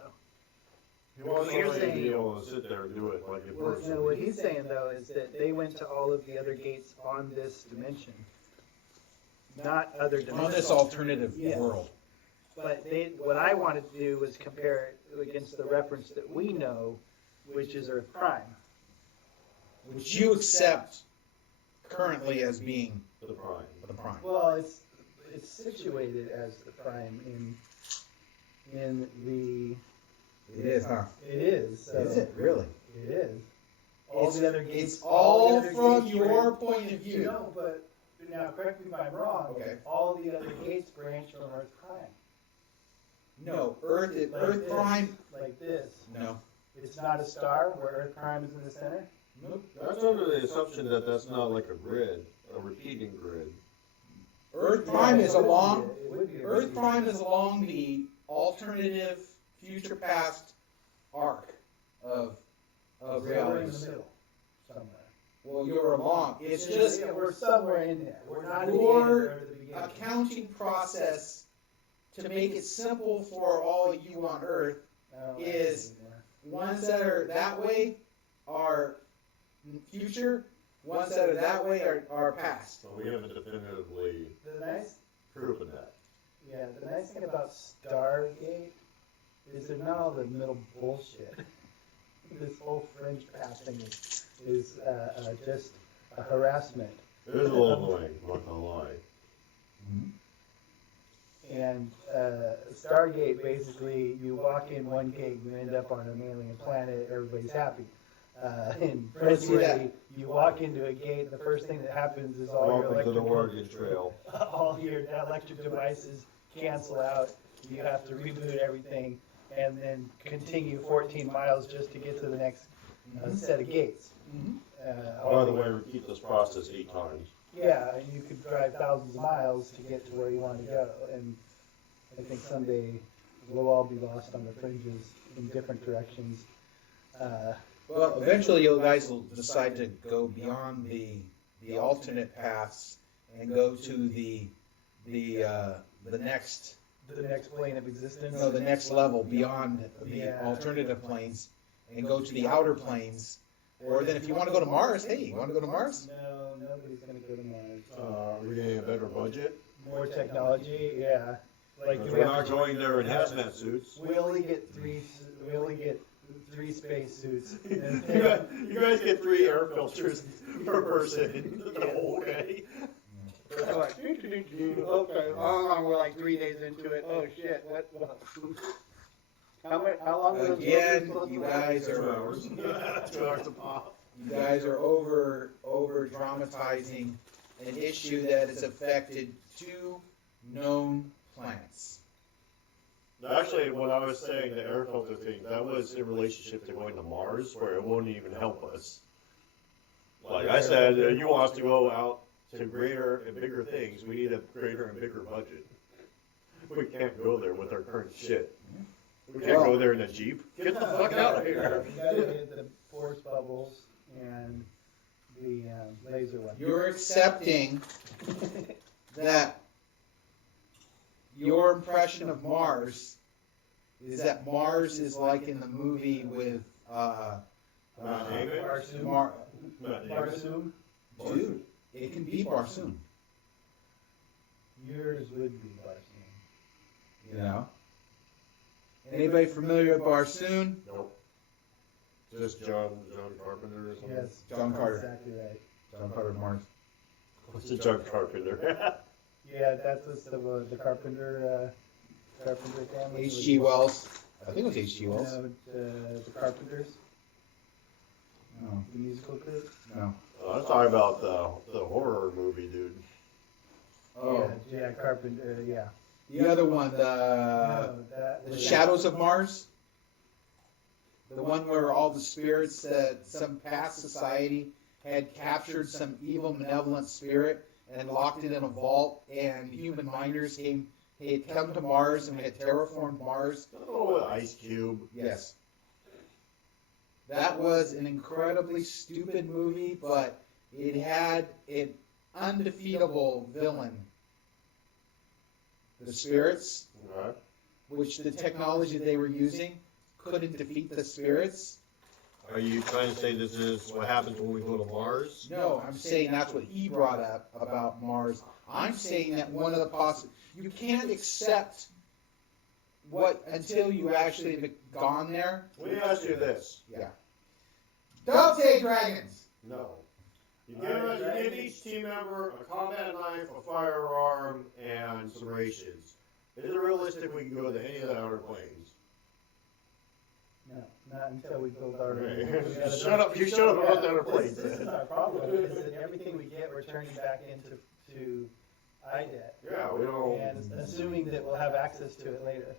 He wants You're somebody to be saying- able to sit there and do it like in Well, person. no, what he's saying, though, is that they went to all of the other gates on this dimension. Not other dimensions. On this alternative Yes. world. But what I wanted to do was compare it against the reference that we know, which is Earth Prime. Which you accept currently as being For the prime. the prime. Well, it's situated as the prime in the. It is, huh? It is. So Is it really? It is. All the other gates. It's all the other from gates your branch- point of view. No, but now correct me if I'm wrong. Okay. All the other gates branch from Earth Prime. No, Like Earth this, Prime. Like this. No. It's not a star where Earth Prime is in the center. Nope. That's under the assumption that that's not like a grid, a repeating grid. Earth Prime is along. It would be a Earth repeat. Prime is along the alternative future past arc of Somewhere in the realities. middle, somewhere. Well, you're along. It's just Yeah, we're somewhere in there. We're not at the end your or at the beginning. accounting process to make it simple for all of you on Earth. I don't like is- it anymore. Ones that are that way are future. Ones that are that way are past. So we haven't definitively The nice, proven that. yeah, the nice thing about Stargate is there's not all the middle bullshit. This whole fringe path thing is just a harassment. It is a little annoying, I'm not gonna lie. And Stargate, basically, you walk in one gate, you end up on an alien planet, everybody's happy. In Let's see that. February, you walk into a gate, the first thing that happens is all your Welcome to the electrical, Oregon Trail. all your electric devices cancel out. You have to reboot everything and then continue 14 miles just to get to the next set of gates. Mhm. By the way, repeat this process 8 times. Yeah, and you could drive thousands of miles to get to where you want to go. And I think someday we'll all be lost on the fringes in different directions. Well, eventually you guys will decide to go beyond the alternate paths and go to the next, The next plane of existence. no, the next level beyond the Yeah. alternative planes and go to the outer planes. Or then if you want to go to Mars, hey, you want to go to Mars? No, nobody's going to go to Mars. Are we getting a better budget? More technology, yeah. Like Because we we're have not to- going there in hazmat suits. We only get three space suits. You guys get 3 air filters per person the whole day. They're like, okay, we're like 3 days into it. Oh shit, what? How long was Again, you guys 2 are hours. 2 hours a pop. you guys are over dramatizing an issue that has affected 2 known planets. Actually, when I was saying the air filter thing, that was in relationship to going to Mars, where it won't even help us. Like I said, you want us to go out to greater and bigger things, we need a greater and bigger budget. We can't go there with our current shit. We can't go there in a Jeep. Get the fuck out of here. You gotta get the force bubbles and the laser one. You're accepting that your impression of Mars is that Mars is like in the movie with Not David? Barsoom. Not David. Barsoom. Dude, it can be Barsoom, Yours would be Barsoom. you know. Anybody familiar with Barsoom? Nope. Just John Carpenter or something? Yes. John Carter. Exactly right. John Carter of Mars. What's a John Carpenter? Yeah, that's the Carpenter family. H.G. Wells. I think it was H.G. Wells. No, the Carpenters, No, the musical group. no. I'm talking about the horror movie, dude. Oh, Yeah, Carpenter, yeah. the other one, No, that the was- Shadows of Mars. The one where all the spirits that some past society had captured some evil, malevolent spirit and locked it in a vault, and human miners had come to Mars and had terraformed Mars. Oh, Ice Cube. Yes. That was an incredibly stupid movie, but it had an undefeatable villain. The spirits, Okay. which the technology they were using couldn't defeat the spirits. Are you trying to say this is what happens when we go to Mars? No, I'm saying that's what he brought up about Mars. I'm saying that one of the you can't accept what until you actually have gone there. Let me ask you this. Yeah. Don't say dragons. No. You give each team member a combat knife, a firearm, and some rations. Is it realistic we can go to any of the outer planes? No, not until we build our. Okay. we gotta Shut up, you shut up about the outer This planes. is our problem, is that everything we get, we're turning back into IDET. Yeah, we don't. And assuming that we'll have access to it later.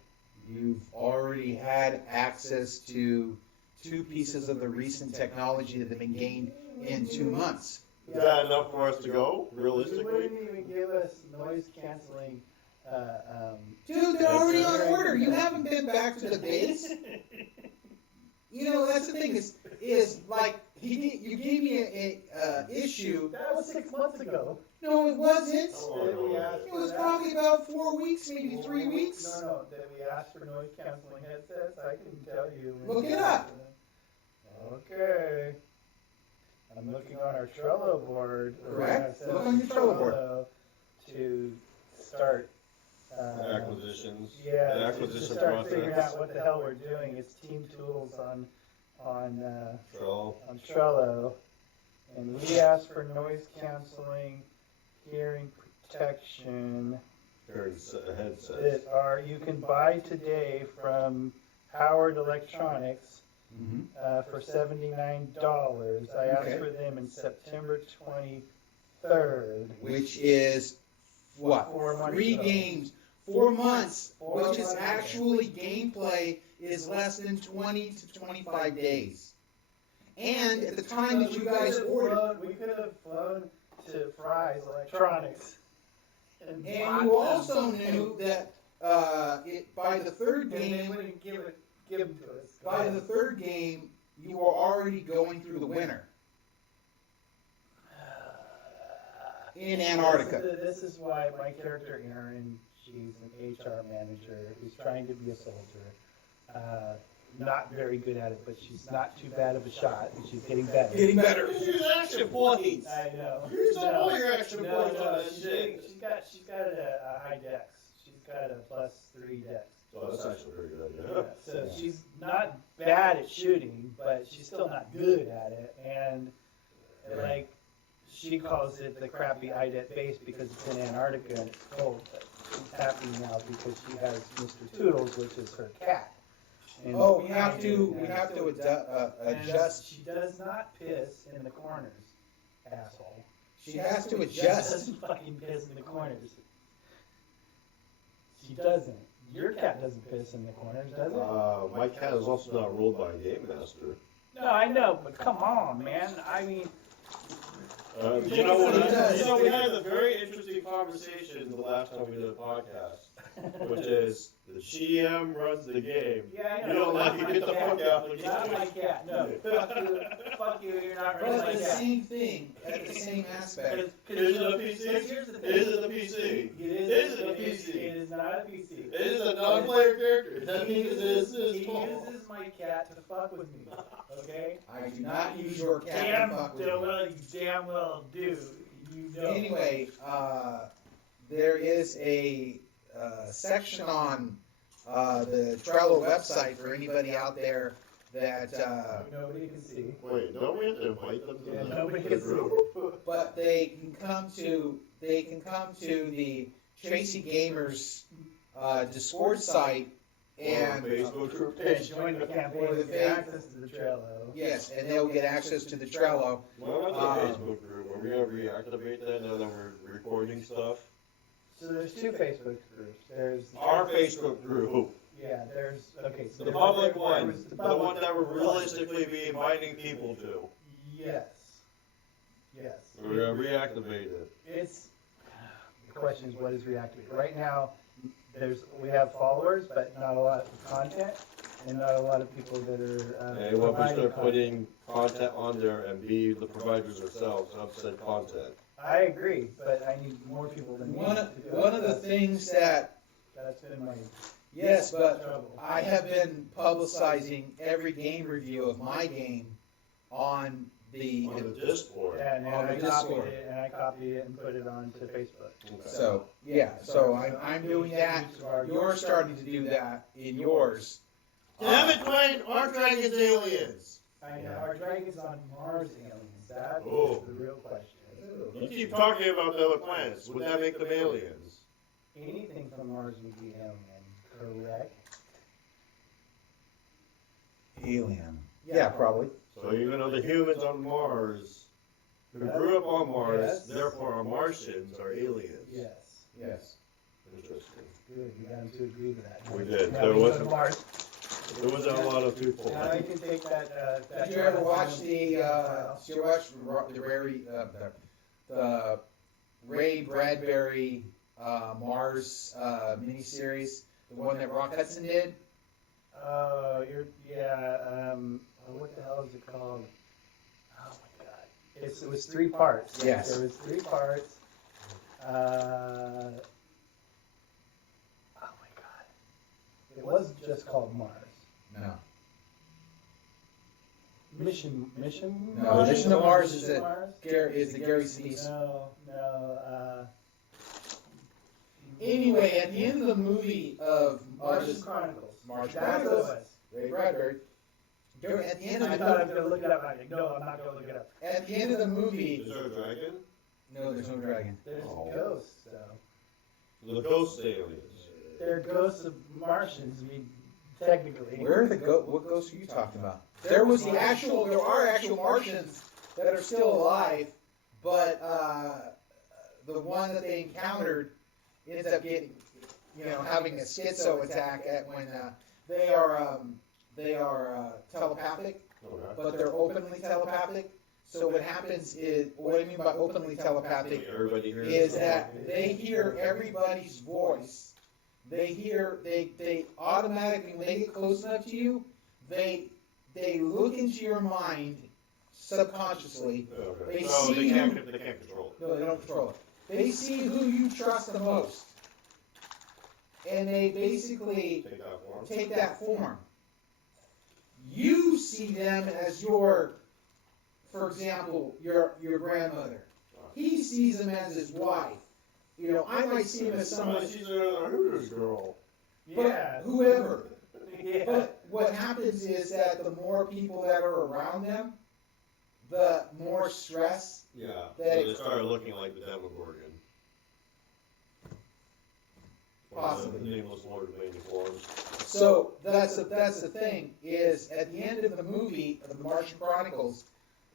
You've already had access to 2 pieces of the recent technology that have been gained in 2 months. Is that enough for us to go, They realistically? wouldn't even give us noise canceling. Dude, they're already on order. You haven't been back to the base. You know, that's the thing is like you gave me a issue. That was 6 months ago. No, it wasn't. That we asked It for was that. probably about 4 weeks, maybe 3 weeks. No, that we asked for noise canceling headsets. I can tell you. Look it up. Okay. I'm looking on our Trello board. Correct. We're gonna Look on your Trello board. To start. Acquisitions. Yeah, The to acquisition start figuring process. out what the hell we're doing. It's team tools on Trello. Trello, and we asked for noise canceling, hearing protection Headsets. that you can buy today from Howard Electronics for $79. I asked Okay. for them in September 23rd. Which is what? 4 months 3 ago. games, 4 months, 4 which is months. actually gameplay is less than 20 to 25 days. And at the time that you guys ordered, We could have flown to Fry's Electronics. and bought you them. also knew that by the third And they game, wouldn't give them to us. by the third game, you were already going through the winter in Antarctica. This is why my character Erin, she's an HR manager who's trying to be a soldier. Not very good at it, but she's not too bad of a shot, and she's getting better. Getting better. Use action points. I know. Use all your action No, points on no, that shit. she's got a high dex. She's got a +3 dex. Oh, that's actually very good. Yeah, so she's not bad at shooting, but she's still not good at it. And like she calls it the crappy IDET base because it's in Antarctica and it's cold. But she's happy now because she has Mr. Toodles, which is her cat. And Oh, we have to and adjust. She does not piss in the corners, asshole. She has to She adjust. doesn't fucking piss in the corners. She doesn't. Your cat doesn't piss in the corners, does it? My cat is also not ruled by a game master. No, I know, but come on, man. I mean, You know, He does. we had a very interesting conversation the last time we did a podcast, which is the GM runs the game. yeah, I You know. don't like to get the fuck out of the Not my game. cat. No, fuck you. You're not But really my it's the cat. same thing, at the same aspect. Is it a PC? Here's the thing. Is it a PC? Is it a PC? It is not a PC. It is a non-player character. That means it is He small. uses my cat to fuck with me. Okay? I do not use your cat Damn, to fuck with you. well, you damn well do. You don't. Anyway, there is a section on the Trello website for anybody out there that, Nobody can see. Wait, don't we have to invite them to Yeah, the nobody the can see. group? but they can come to the Tracy Gamers Discord site and Facebook group And page. join the campaign Or the and get access to the Trello. yes, and they'll get access to the Trello. What about the Facebook group? Are we gonna reactivate that now that we're recording stuff? So there's 2 Facebook groups. There's Our Facebook group, Yeah, there's okay. So the public there one, was the one that we're realistically be inviting people to. Yes. Yes. We're gonna reactivate it. It's the question is what is reactivated right now. We have followers, but not a lot of content, and not a lot of people that are. And when we providing start content. putting content on there and be the providers ourselves of said content. I agree, but I need more people than me. One to do it. one of the things that, That's been my yes, but trouble. I have been publicizing every game review of my game on the, On the Discord. And on I the copied Discord. it, and I copied it and put it onto Facebook. so, yeah, so I'm doing that. You're starting to do that in yours. Damn it, Dwayne! Our Dragon's aliens! I know, our dragon's on Mars aliens, that is Oh. the real question. You keep talking about the other planets. Would that make them aliens? Anything from Mars would be alien, correct? Alien. Yeah, probably. So even though the humans on Mars, who grew up on Mars, Yes. therefore our Martians are aliens. Yes. Yes. Interesting. Good, we got him to agree to that. We did. Now There we go wasn't- to Mars. There wasn't a lot of people. Now I can take that, Did you ever watch the Ray Bradbury Mars miniseries, the one that Rock Hudson did? What the hell is it called? Oh my god. It was 3 parts. Yes. There was 3 parts. Oh my god. It wasn't just called Mars. No. Mission. No, Mission to Mars is Mission to the Mars? Gary Sinise. No. Anyway, at the end of the movie of Martian Chronicles. Martian That's what it Chronicles. was. Ray Bradbury. At the end of I the thought I was movie, gonna look it up. I'm like, no, I'm not gonna look it up. at the end of the Is movie, there a dragon? no, there's no dragon. There's Oh. ghosts, though. The ghost aliens. They're ghosts of Martians. I mean, Technically. Where are the what ghosts are you talking about? There are actual Martians that are still alive, but the one that they encountered ends up getting, having a schizo attack when they are telepathic, Okay. but they're openly telepathic. So what happens is, what I mean by openly telepathic Everybody hears is that they hear everybody's voice. They automatically, when they get close enough to you, they look into your mind subconsciously. Okay. They So see they can't control it. No, they don't control it. They see who you trust the most, and they basically Take that form. take that form. You see them as for example, your grandmother. He sees them as his wife. I might see him as somebody, She's a Hooters girl. Yeah. whoever. Yeah. But what happens is that the more people that are around them, the more stress. Yeah. So That- they started looking like the Demogorgon. Possibly. The nameless Lord of Many Forms. So that's the thing is at the end of the movie of the Martian Chronicles,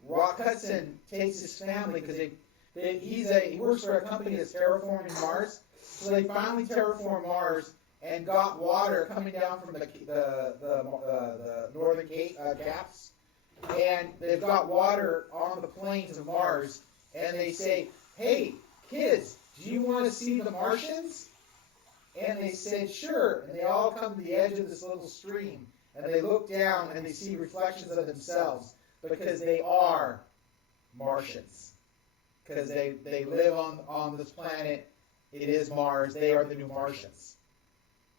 Rock Hudson takes his family because he works for a company that's terraforming Mars. So they finally terraformed Mars and got water coming down from the northern caps, and they've got water on the plains of Mars. And they say, "Hey, kids, do you want to see the Martians?" And they said, "Sure." And they all come to the edge of this little stream, and they look down and they see reflections of themselves because they are Martians. Because they live on this planet. It is Mars. They are the new Martians.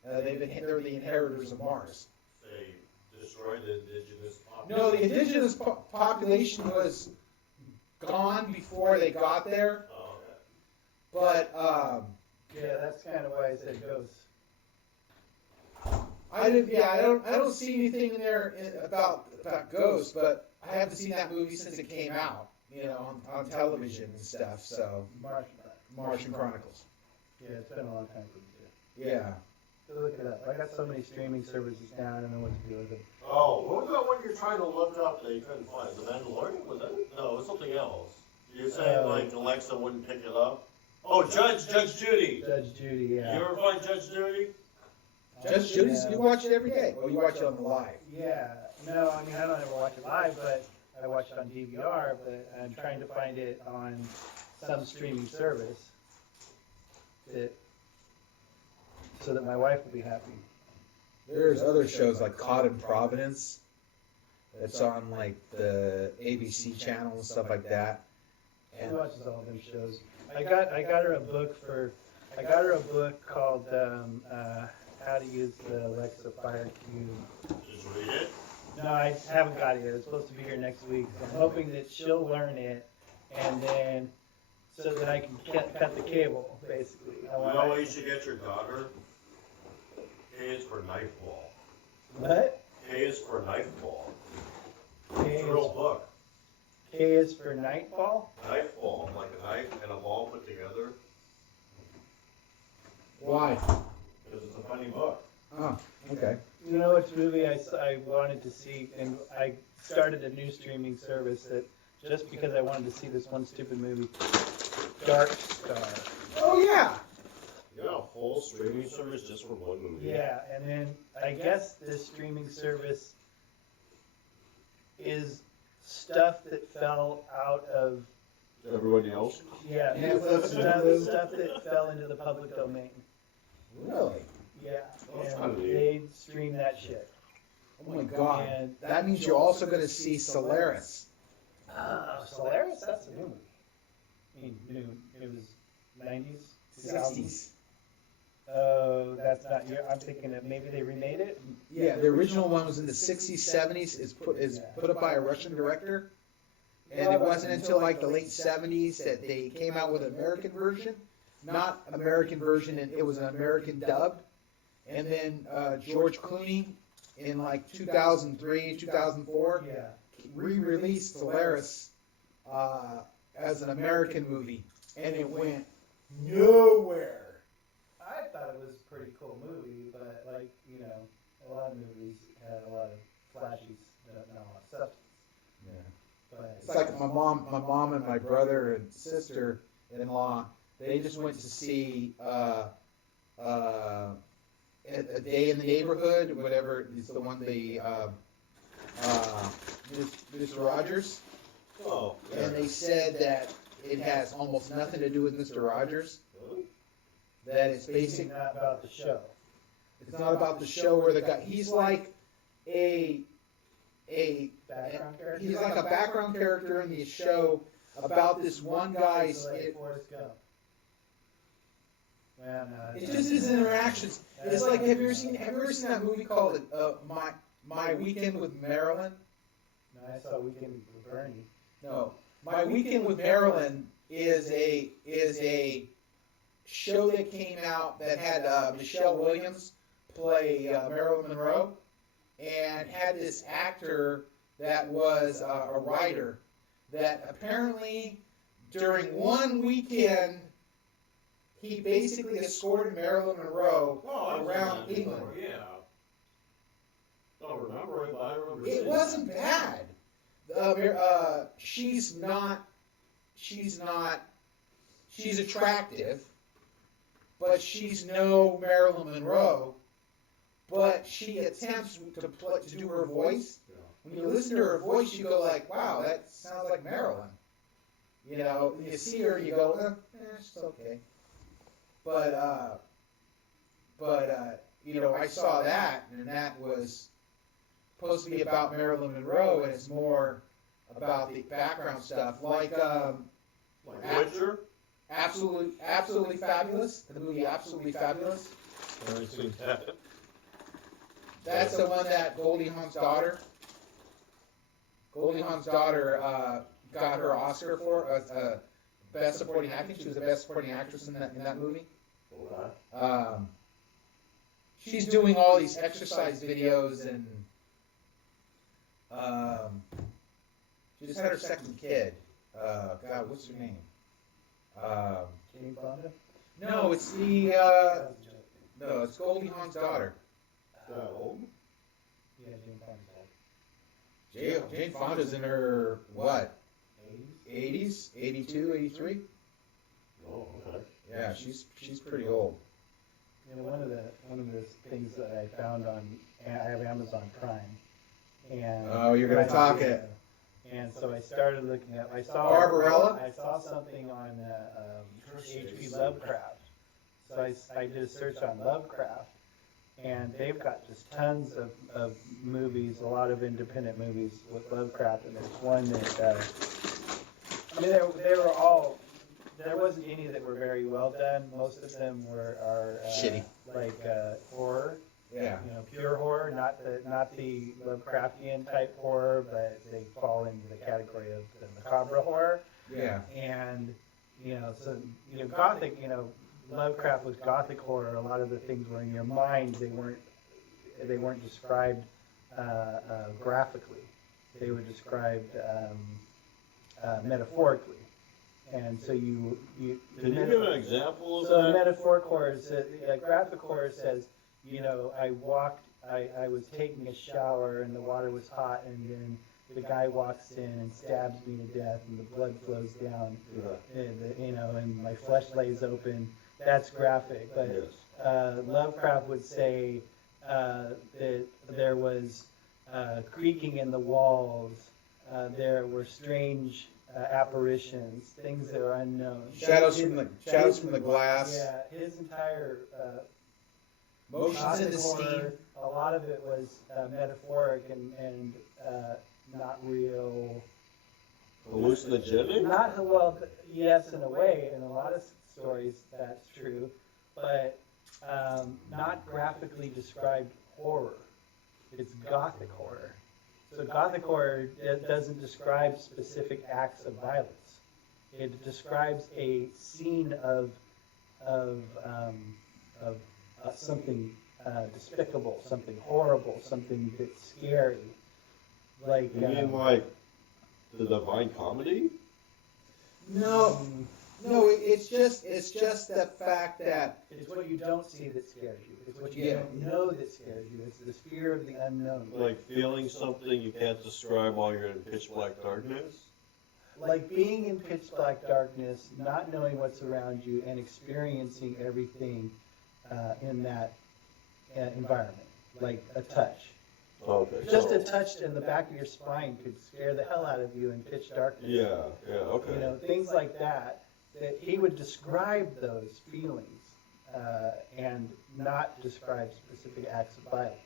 They're the inheritors of Mars. They destroyed the indigenous population. No, the indigenous population was gone before they got there, Oh, okay. but Yeah, that's kind of why I said ghosts. I don't see anything in there about ghosts, but I haven't seen that movie since it came out, on television and stuff. So Martian Chronicles. Yeah, it's been a long time for me too. Yeah. So look it up. I got so many streaming services now, I don't know what to do with them. Oh, what was that one you're trying to look up that you couldn't find? The Mandalorian? Was it? No, it was something else. You're saying like Alexa wouldn't pick it up? Oh, Judge Judy. Judge Judy, yeah. You ever find Judge Judy? Judge Judy's, you watch it every day. Well, you watch it on the live. Yeah. No, I mean, I don't ever watch it live, but I watch it on DVR, but I'm trying to find it on some streaming service so that my wife will be happy. There's other shows like Caught in Providence. That's on like the ABC channel and stuff like that. She And watches all them shows. I got her a book called How to Use the Alexa Fire Cube. Just read it. No, I haven't got it yet. It's supposed to be here next week. So I'm hoping that she'll learn it, and then so that I can cut the cable, basically. You know what you should get your daughter? K is for knife ball. What? K is for knife ball. K It's a real is, book. K is for Nightfall? Knife ball, like a knife and a ball put together. why? Because it's a funny book. Oh, okay. You know which movie I wanted to see, and I started a new streaming service that just because I wanted to see this one stupid movie, Dark Star. Oh yeah. You got a whole streaming service just for one movie. Yeah, and then I guess this streaming service is stuff that fell out of Everybody else? yeah, Netflix stuff that fell into the public domain. Really? Yeah, That's and kinda neat. they stream that shit. Oh my God. And That means you're also going to see Solaris. Solaris, that's a new movie. I mean, new. It was 90s, 2000s. 60s. Oh, that's not. I'm thinking that maybe they remade it. Yeah, the original one was in the 60s, 70s. Is put up by a Russian director, and it wasn't until like the late 70s that they came out with an American version. Not American version, and it was an American dub. And then George Clooney in like 2003, 2004 Yeah. re-released Solaris as an American movie, and it went nowhere. I thought it was a pretty cool movie, but like, a lot of violent movies had a lot of flashy, not a lot of substance. Yeah. But It's like my mom and my brother and sister-in-law. They just went to see a Day in the Neighborhood, whatever is the one Mr. Rogers, Oh, and they said that it has almost nothing to do with Mr. Rogers. really? That it's basically basic. not about the show. It's not about the show or the guy. He's like a Background character. he's like a background character in the show about this one guy's. Like Forrest Gump. Well, no, It's just his interactions. It's like have you ever seen that movie called My Weekend with Marilyn? No, I saw Weekend with Bernie. No, My Weekend with Marilyn is a show that came out that had Michelle Williams play Marilyn Monroe, and had this actor that was a writer that apparently during one weekend he basically escorted Marilyn Monroe around England. Yeah. Don't remember it, but I remember It seeing wasn't bad. She's attractive, but she's no Marilyn Monroe. But she attempts to do her voice. Yeah. When you listen to her voice, you go like, "Wow, that sounds like Marilyn." You know, you see her, you go, "She's okay." But you know, I saw that, and that was supposed to be about Marilyn Monroe, and it's more about the background stuff, like Witcher? Absolutely Fabulous, the movie Absolutely Fabulous. I haven't seen that. That's the one that Goldie Hawn's daughter got her Oscar for best supporting acting. She was the best supporting actress in that movie. Okay. She's doing all these exercise videos, and she just had her second kid. God, what's her name? Jane Fonda? No, it's it's Goldie Hawn's daughter. That old? Yeah, Jane Fonda's Jane Fonda's in her what? 80s? 80s, 82, 83. Oh, okay. Yeah, she's pretty old. You know, one of the things that I found I have Amazon Prime, and Oh, you're gonna talk it. And so I started looking up. Barbarella? I saw something on H.P. Lovecraft. So I did a search on Lovecraft, and they've got just tons of movies, a lot of independent movies with Lovecraft. And there's one that I mean, they were all. There wasn't any that were very well done. Most of them are Shitty. like horror. Yeah. You know, pure horror, not the Lovecraftian type horror, but they fall into the category of the macabre horror. Yeah. And so Gothic, Lovecraft was Gothic horror. A lot of the things were in your mind. They weren't described graphically. They were described metaphorically. And so Can you give an example of so that? metaphoric horror says, graphic horror says, I was taking a shower and the water was hot, and then the guy walks in and stabs me to death, and the blood flows down, and my flesh lays open. That's graphic. But Yes. Lovecraft would say that there was creaking in the walls. There were strange apparitions, things that are unknown. Shadows from the glass. Yeah, his entire Motions in the Gothic steam. horror, a lot of it was metaphoric and not real. Hallucinogenic? Not well, yes, in a way. In a lot of stories, that's true, but not graphically described horror. It's Gothic horror. So Gothic horror doesn't describe specific acts of violence. It describes a scene of something despicable, something horrible, something that's scary. Like You mean like the Divine Comedy? No, No, it's just the fact that It's what you don't see that scares you. It's what you Yeah. don't know that scares you. It's this fear of the unknown. Like feeling something you can't describe while you're in pitch black darkness. Like being in pitch black darkness, not knowing what's around you, and experiencing everything in that environment, like a touch. Okay. Just so- a touch in the back of your spine could scare the hell out of you in pitch darkness. Yeah. Yeah. Okay. You know, things like that. That he would describe those feelings and not describe specific acts of violence.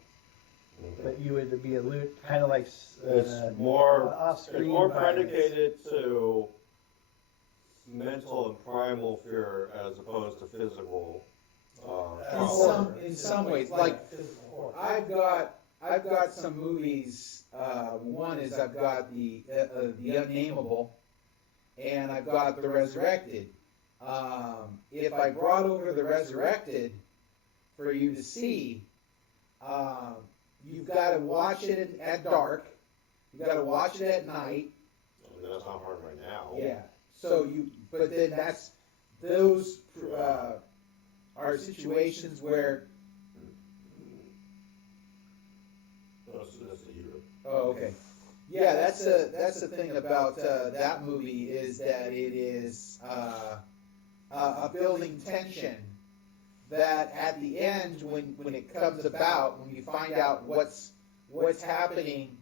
But you would be kind of like It's more off-screen more violence. predicated to mental and primal fear as opposed to physical. trauma. in some ways, like I've got some movies. One is I've got the Unnameable, and I've got the Resurrected. If I brought over the Resurrected for you to see, you've got to watch it at dark. You've got to watch it at night. I mean, that's not hard right now. Yeah. So but then those are situations where. That's a year. Oh, okay. Yeah, that's the thing about that movie is that it is a building tension that at the end when it comes about, when you find out what's happening,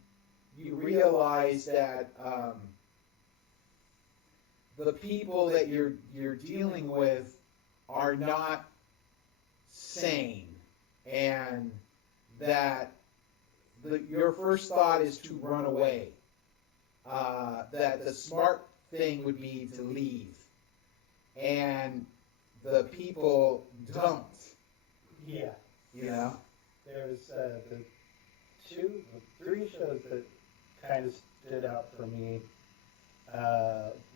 you realize that the people that you're dealing with are not sane, and that your first thought is to run away. That the smart thing would be to leave, and the people don't. Yeah. You know. There's three shows that kind of stood out for me.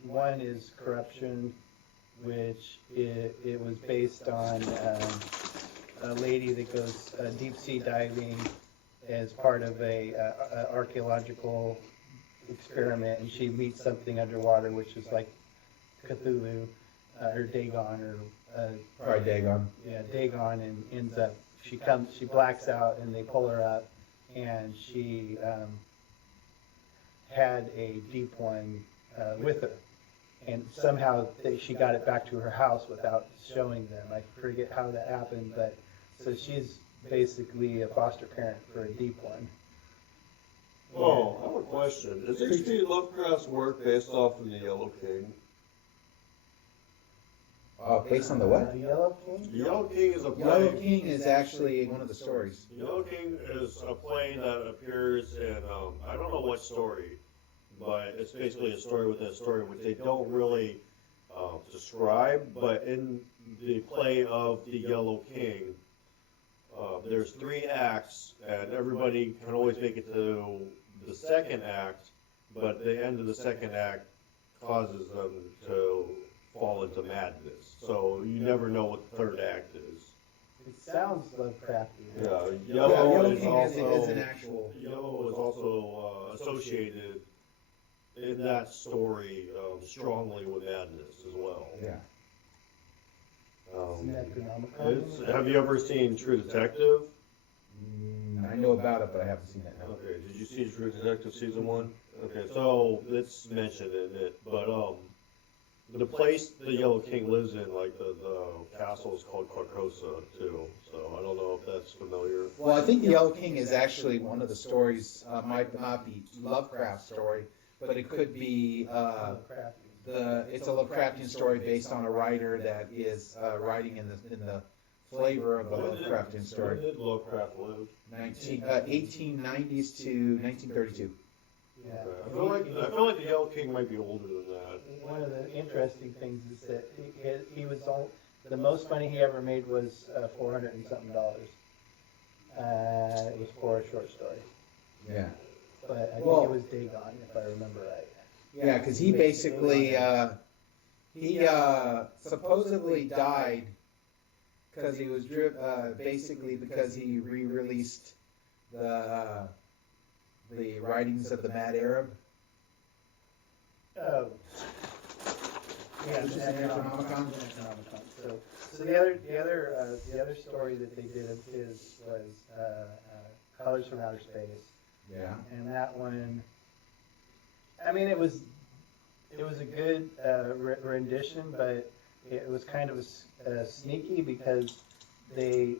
One is Corruption, which it was based on a lady that goes deep sea diving as part of a archaeological experiment, and she meets something underwater, which is like Cthulhu or Dagon or Probably Dagon. yeah, Dagon, and ends up she blacks out, and they pull her up, and she had a deep one with her, and somehow she got it back to her house without showing them. I forget how that happened, but so she's basically a foster parent for a deep one. Oh, I have a question. Is H.P. Lovecraft's work based off of the Yellow King? Based on the what? Yellow King? The Yellow King is a Yellow play. King is actually one of the stories. The Yellow King is a play that appears in I don't know what story, but it's basically a story within a story, which they don't really describe. But in the play of the Yellow King, there's 3 acts, and everybody can always make it to the second act, but the end of the second act causes them to fall into madness. So you never know what the third act is. It sounds Lovecraftian. Yeah, Yellow Yellow is King also is an actual. Yellow is also associated in that story strongly with madness as well. Yeah. Isn't that Necronomicon? Have you ever seen True Detective? I know about it, but I haven't seen it. No. Okay, did you see True Detective season 1? Okay, so it's mentioned in it, but the place the Yellow King lives in, like the castle is called Carcosa too. So I don't know if that's familiar. Well, I think the Yellow King is actually one of the stories. Might not be Lovecraft story, but it could be Lovecraftian. it's a Lovecraftian story based on a writer that is writing in the flavor of the Lovecraftian story. When did Lovecraft live? 1890s to 1932. Yeah. I feel like the Yellow King might be older than that. One of the interesting things is that he was the most money he ever made was $400 and something. It was for a short story, Yeah. but I think Well- it was Dagon, if I remember right. Yeah, because he basically he supposedly died because he was basically because he re-released the writings of the Mad Arab. Oh, Yeah, Which is the an Necronomicon. Necronomicon. So the other story that they did of his was Colors from Outer Space, Yeah. and that one, I mean, it was a good rendition, but it was kind of sneaky because the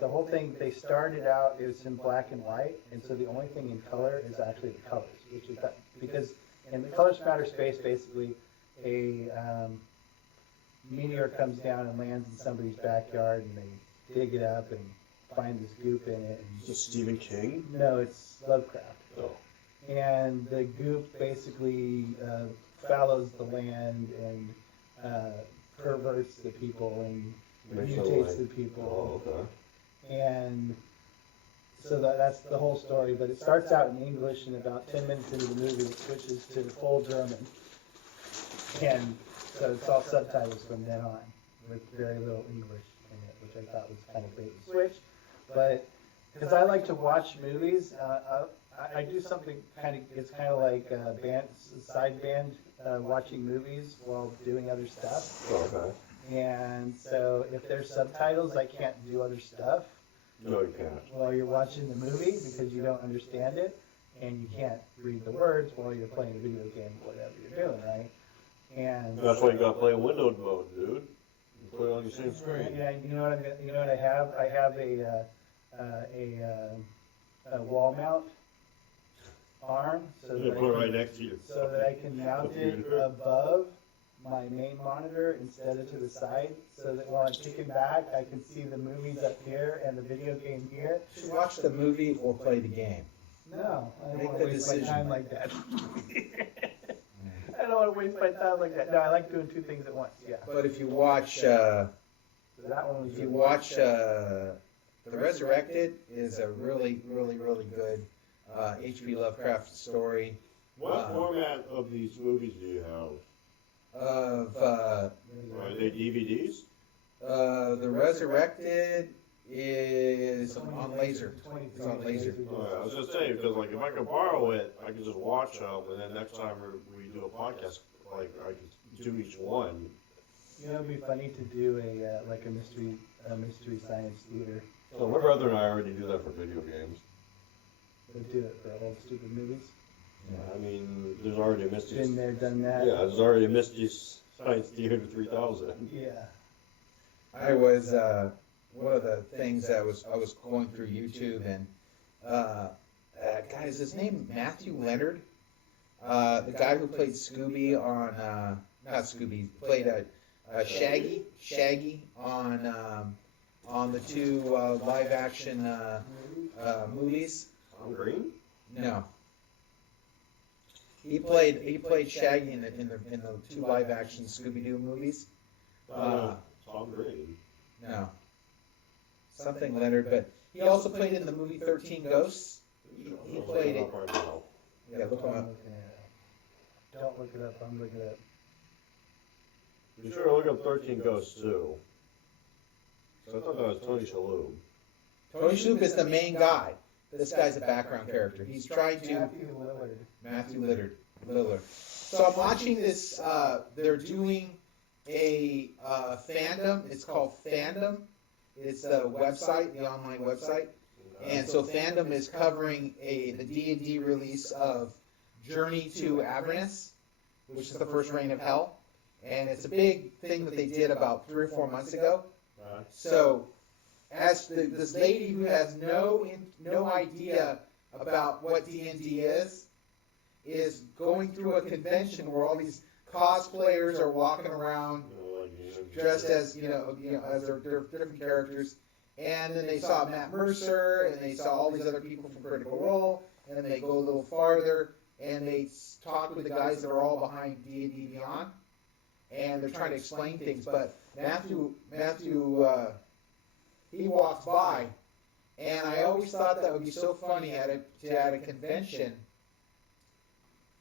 whole thing, they started out, it was in black and white, and so the only thing in color is actually the colors, which is that, because in the Colors from Outer Space, basically, a meteor comes down and lands in somebody's backyard, and they dig it up and find this goop in it. Is this Stephen King? No, it's Lovecraft. Oh. And the goop basically fallows the land and perverts the people and mutates the people. Oh, okay. And so that's the whole story. But it starts out in English, and about 10 minutes into the movie, it switches to full German. And so it's all subtitles from then on, with very little English in it, which I thought was kind of bait and switch. But because I like to watch movies, I do something it's kind of like side band, watching movies while doing other stuff. Oh, okay. And so if there's subtitles, I can't do other stuff No, you can't. while you're watching the movie because you don't understand it, and you can't read the words while you're playing a video game, whatever you're doing, right? And That's why you gotta play windowed mode, dude. You put it on your same screen. yeah, you know what I have? I have a wall mount arm so You that put it right next to you. so that I can mount it above my main monitor instead of to the side, so that while I'm kicking back, I can see the movies up here and the video game here. Should watch the movie or play the game. No, I don't Make want the to waste my decision. time like that. I don't want to waste my time like that. No, I like doing two things at once. Yeah. But if you watch, So that one was. if you watch, The Resurrected is a really, really, really good H.P. Lovecraft story What format of these movies do you have? of Are they DVDs? The Resurrected is on laser. It's on laser. I was just saying, because like if I could borrow it, I could just watch them, and then next time we do a podcast, like I could do each one. You know, it'd be funny to do a mystery science theater. So my brother and I already do that for video games. We'd do it for old stupid movies. I mean, there's already a Mystery. Been there, done that. Yeah, there's already a Mystery Science Theater 3000. Yeah. I was one of the things that I was going through YouTube and guy, is his name Matthew Leonard? The guy who played Scooby on not Scooby, played Shaggy on the two live action movies. Tom Green? No. He played Shaggy in the two live action Scooby Doo movies. Tom Green. No. Something Leonard, but he also played in the movie 13 Ghosts. He played it. Yeah, look him up. Don't look it up. I'm looking it up. Be sure to look up 13 Ghosts too. So I thought that was Tony Shalhoub. Tony Shalhoub is the main guy. This guy's a background character. He's trying to Matthew Lillard. So I'm watching this. They're doing a fandom. It's called Fandom. It's the website, the online website. And so Fandom is covering the D&D release of Journey to Avernus, which is the first reign of hell. And it's a big thing that they did about 3 or 4 months ago. So as this lady who has no idea about what D&D is going through a convention where all these cosplayers are walking around dressed as as their different characters, and then they saw Matt Mercer and they saw all these other people from Critical Role, and then they go a little farther and they talk with the guys that are all behind D&D Beyond, and they're trying to explain things. But Matthew he walks by, and I always thought that would be so funny at a convention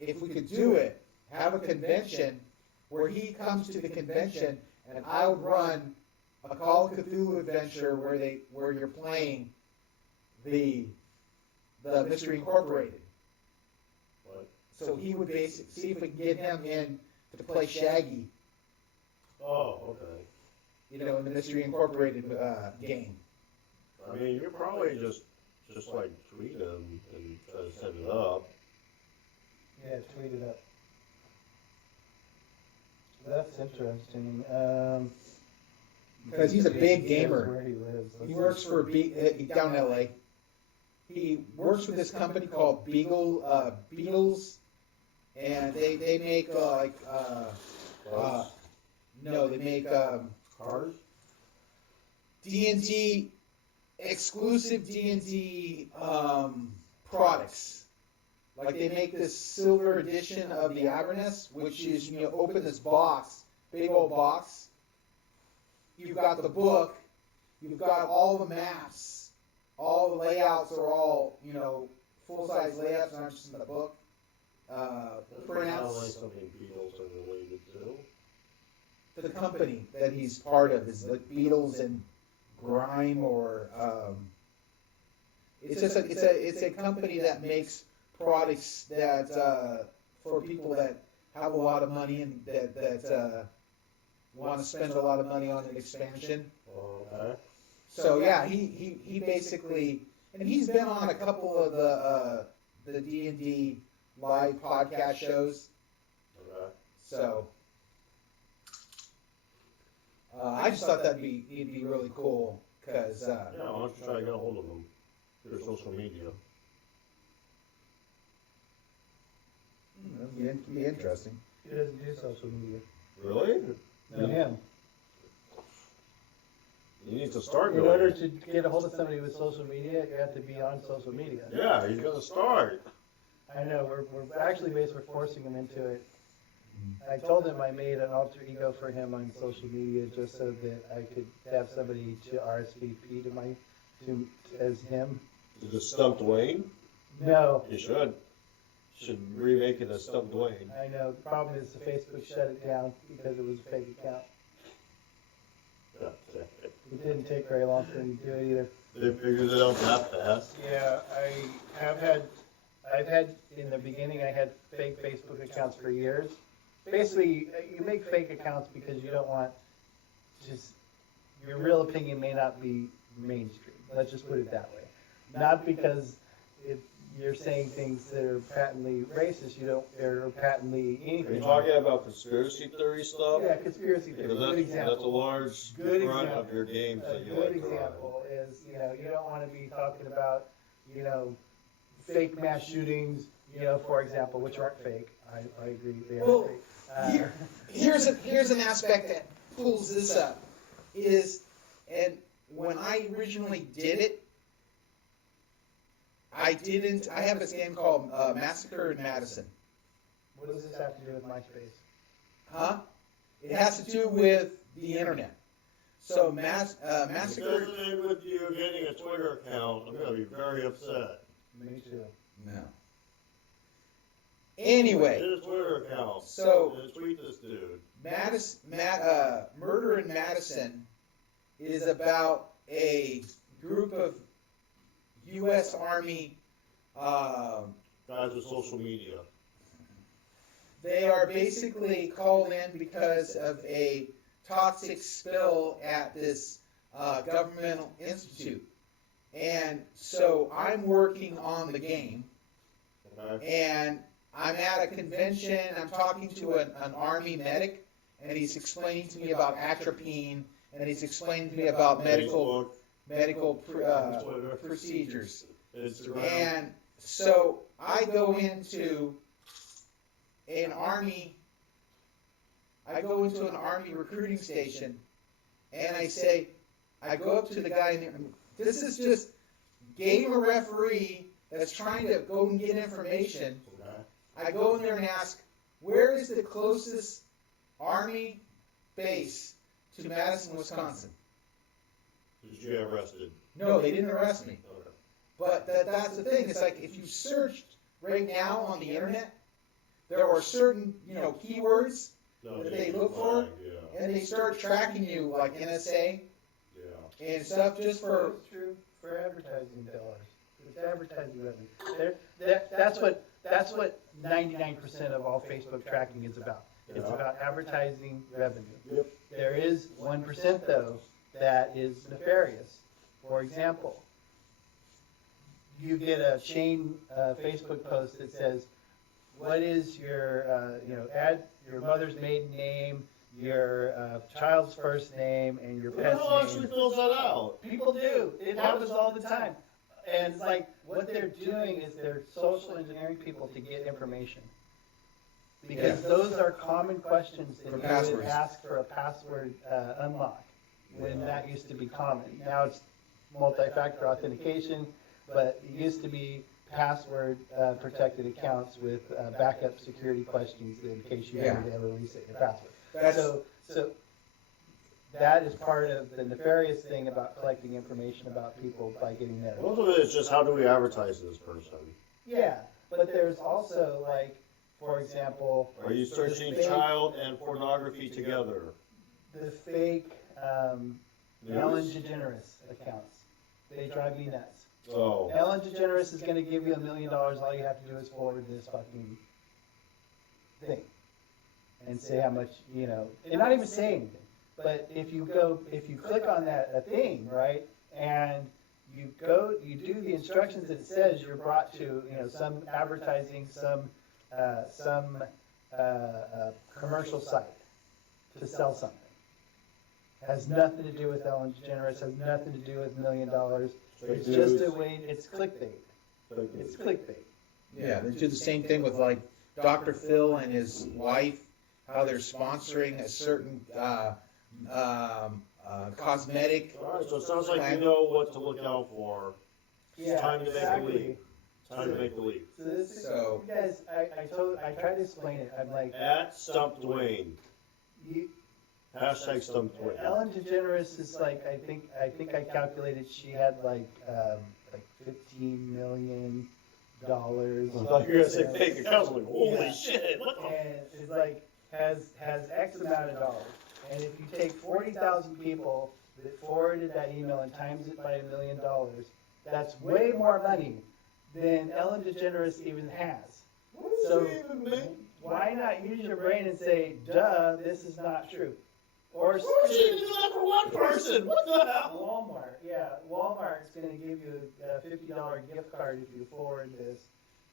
if we could do it, have a convention where he comes to the convention and I would run a Call of Cthulhu adventure where you're playing the Mystery Incorporated. What? So he would basically see if we can get him in to play Shaggy Oh, okay. You know, in the Mystery Incorporated game. I mean, you probably just like tweet him and try to set it up. Yeah, tweet it up. That's interesting. Because he's a big He says gamer. where he lives. He works for down in LA. He works with this company called Beatles, and they make no, they make Cars? D&D exclusive D&D products. Like they make this silver edition of the Avernus, which is, you know, open this box, big old box. You've got the book, you've got all the maps, all the layouts are all, you know, full-size layouts, not just in the book. Sounds like Printouts. something Beatles are related to. The company that he's part of is the Beatles and Grime, or it's just it's a company that makes products that for people that have a lot of money and that want to spend a lot of money on an expansion. Okay. So yeah, he basically, and he's been on a couple of the D&D live podcast shows. Okay. So I just thought it'd be really cool because Yeah, why don't you try to get a hold of them through social media? it'd be interesting. He doesn't do social media. Really? No, him. You need to start In doing order it. to get a hold of somebody with social media, you have to be on social media. Yeah, he's gonna start. I know, we're actually basically forcing him into it. I told him I made an alter ego for him on social media just so that I could have somebody to RSVP to as him. You just stumped Dwayne? No, You should. Should remake it as Stump Dwayne. I know, the problem is the Facebook shut it down because it was a fake account. It didn't take very long for him to do it either. They figured it out that fast. Yeah, I've had, in the beginning, I had fake Facebook accounts for years. Basically, you make fake accounts because you don't want, just, your real opinion may not be mainstream. Let's just put it that way. Not because you're saying things that are patently racist, or patently Are anything. you talking about conspiracy theory stuff? Yeah, conspiracy theory, Because good that's a example. large Good front example. of your games A that you good like to run. example is, you don't want to be talking about, fake mass shootings, for example, which aren't fake. I agree, they are Well, fake. Here's an aspect that pulls this up and when I originally did it, I have this game called Massacre in Madison. What does this have to do with MySpace? Huh? It has to do with the internet. So If it Massacre. doesn't end with you getting a Twitter account, I'm gonna be very upset. Me too. No. Anyway, Get a Twitter account. So- And tweet this dude. Murder in Madison is about a group of U.S. Army. Guys with social media. They are basically called in because of a toxic spill at this governmental institute. And so I'm working on the game, Okay. and I'm at a convention, I'm talking to an Army medic, and he's explaining to me about atropine, and he's explaining to me about medical procedures. Instagram. And so I go into an army recruiting station, and I go up to the guy, and this is just gamer referee that's trying to go and get information. Okay. I go in there and ask, where is the closest army base to Madison, Wisconsin? Did you get arrested? No, they didn't arrest me. Okay. But that's the thing. It's like if you searched right now on the internet, there are certain keywords No, that they yeah, look for, yeah. and they start tracking you like NSA Yeah. and stuff just for. It's true for advertising dollars. It's advertising revenue. That's what 99% of all Facebook tracking is about. It's about advertising revenue. Yep. There is 1% though that is nefarious. For example, you get a chain Facebook post that says, what is your, add your mother's maiden name, your child's first name, and your Who the pet's hell actually name. fills that out? People do. It happens all the time. And it's like, what they're doing is they're social engineering people to get information. Because those are common questions that For you would passwords. ask for a password unlock, when that used to be common. Now it's multi-factor authentication, but it used to be password protected accounts with backup security questions in case you ever reset your password. So that is part of the nefarious thing about collecting information about people by getting there. Most of it is just how do we advertise this person? Yeah, but there's also like, for example, Are you searching the fake- child and pornography together? the fake News? Ellen DeGeneres accounts. They drive me nuts. Oh, Ellen DeGeneres is going to give you $1 million. All you have to do is forward this fucking thing and say how much, and not even say anything. But if you click on that thing, right, and you do the instructions that it says, you're brought to, some advertising, some commercial site to sell something. Has nothing to do with Ellen DeGeneres. Has nothing to do with $1 million. It's just a way. It's clickbait. It's clickbait. Yeah, they do the same thing with like Dr. Phil and his wife, how they're sponsoring a certain cosmetic. alright, so it sounds like you know what to look out for. Yeah, Time to make a exactly. leap. Time to make the leap. So this is, So- you guys, I tried to explain it. I'm like, At Stump Dwayne. you, Hashtag Stump Dwayne. Ellen DeGeneres is like, I think I calculated she had like $15 million. I thought you were gonna say fake accounts. I'm like, holy Yeah. shit, what the? And it's like, has X amount of dollars. And if you take 40,000 people that forwarded that email and times it by $1 million, that's way more money than Ellen DeGeneres even has. So why not use your brain and say, duh, this is not true? Or Why would you even do that for one person? What the hell? Walmart, Walmart's gonna give you a $50 gift card if you forward this.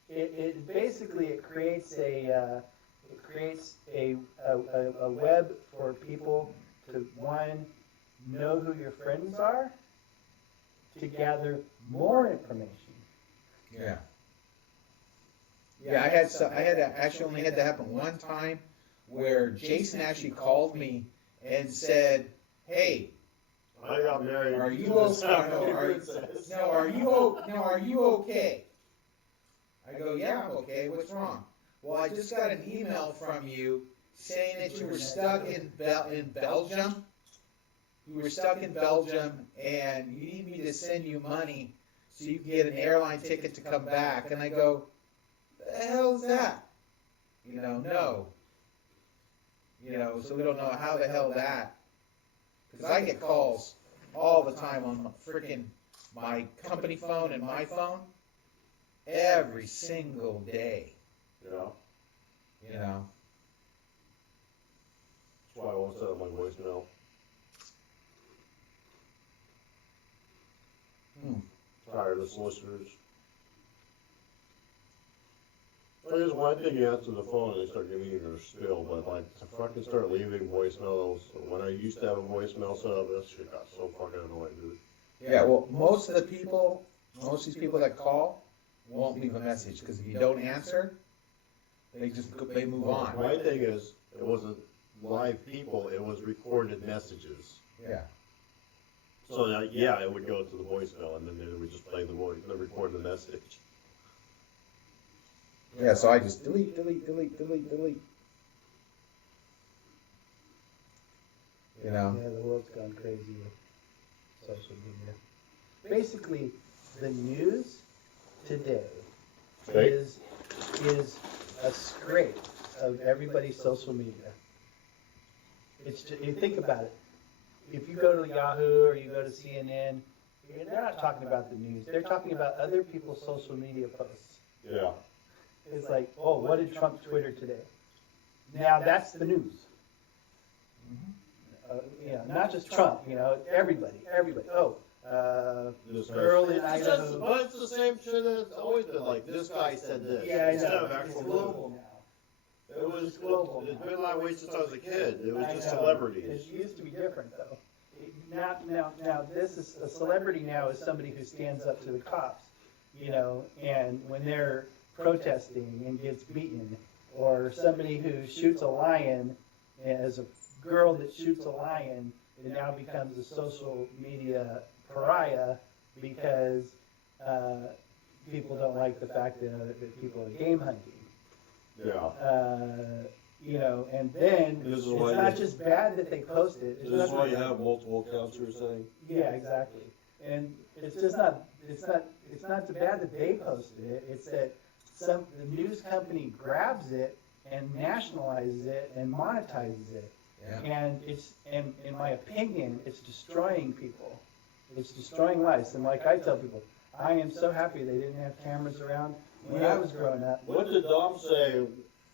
It basically, it creates a web for people to, one, know who your friends are, to gather more information. Yeah. Yeah, I only had that happen one time where Jason actually called me and said, "Hey, I got married. are you to this okay? African No, princess. are you okay?" I go, "Yeah, I'm okay. What's wrong?" "Well, I just got an email from you saying that you were stuck in Belgium. You were stuck in Belgium, and you need me to send you money so you can get an airline ticket to come back." And I go, "The hell is that?" No. So we don't know how the hell that. Because I get calls all the time on freaking my company phone and my phone every single day. Yeah. You know. That's why I won't set up my voicemail. Tired of solicitors. Well, there's one thing you answer the phone and they start giving you their spiel, but like to fucking start leaving voicemails. When I used to have a voicemail set up, that shit got so fucking annoying, dude. Yeah. Well, most of these people that call won't leave a message because if you don't answer, they move on. My thing is, it wasn't live people; it was recorded messages. Yeah. So yeah, it would go to the voicemail, and then they would just play the recorded message. Yeah. So I just delete. Yeah, the world's gone crazy with social media. Basically, the news today Fake? is a scrape of everybody's social media. It's just, you think about it. If you go to Yahoo or you go to CNN, they're not talking about the news. They're talking about other people's social media posts. Yeah. It's like, oh, what did Trump Twitter today? Now that's the news. Not just Trump, everybody. Oh, This guy- girl in it's Idaho. just- but it's the same shit that it's always been like, this guy said this. Yeah, I Instead know. of It's actual global news. now. It's global. been that way since I was a kid. It was I just know. celebrities. It used to be different though. Now this is a celebrity now is somebody who stands up to the cops, and when they're protesting and gets beaten, or somebody who shoots a lion as a girl that shoots a lion, it now becomes a social media pariah because people don't like the fact that people are game hunting. Yeah. And then This is it's why not you- just bad that they post it. It's This is not why you have multiple accounts, you're saying? Yeah, exactly. And it's just not, it's not too bad that they posted it. It's that the news company grabs it and nationalizes it and monetizes it. Yeah. And and in my opinion, it's destroying people. It's destroying lives. And like I tell people, I am so happy they didn't have cameras around when I was growing up. What did Dom say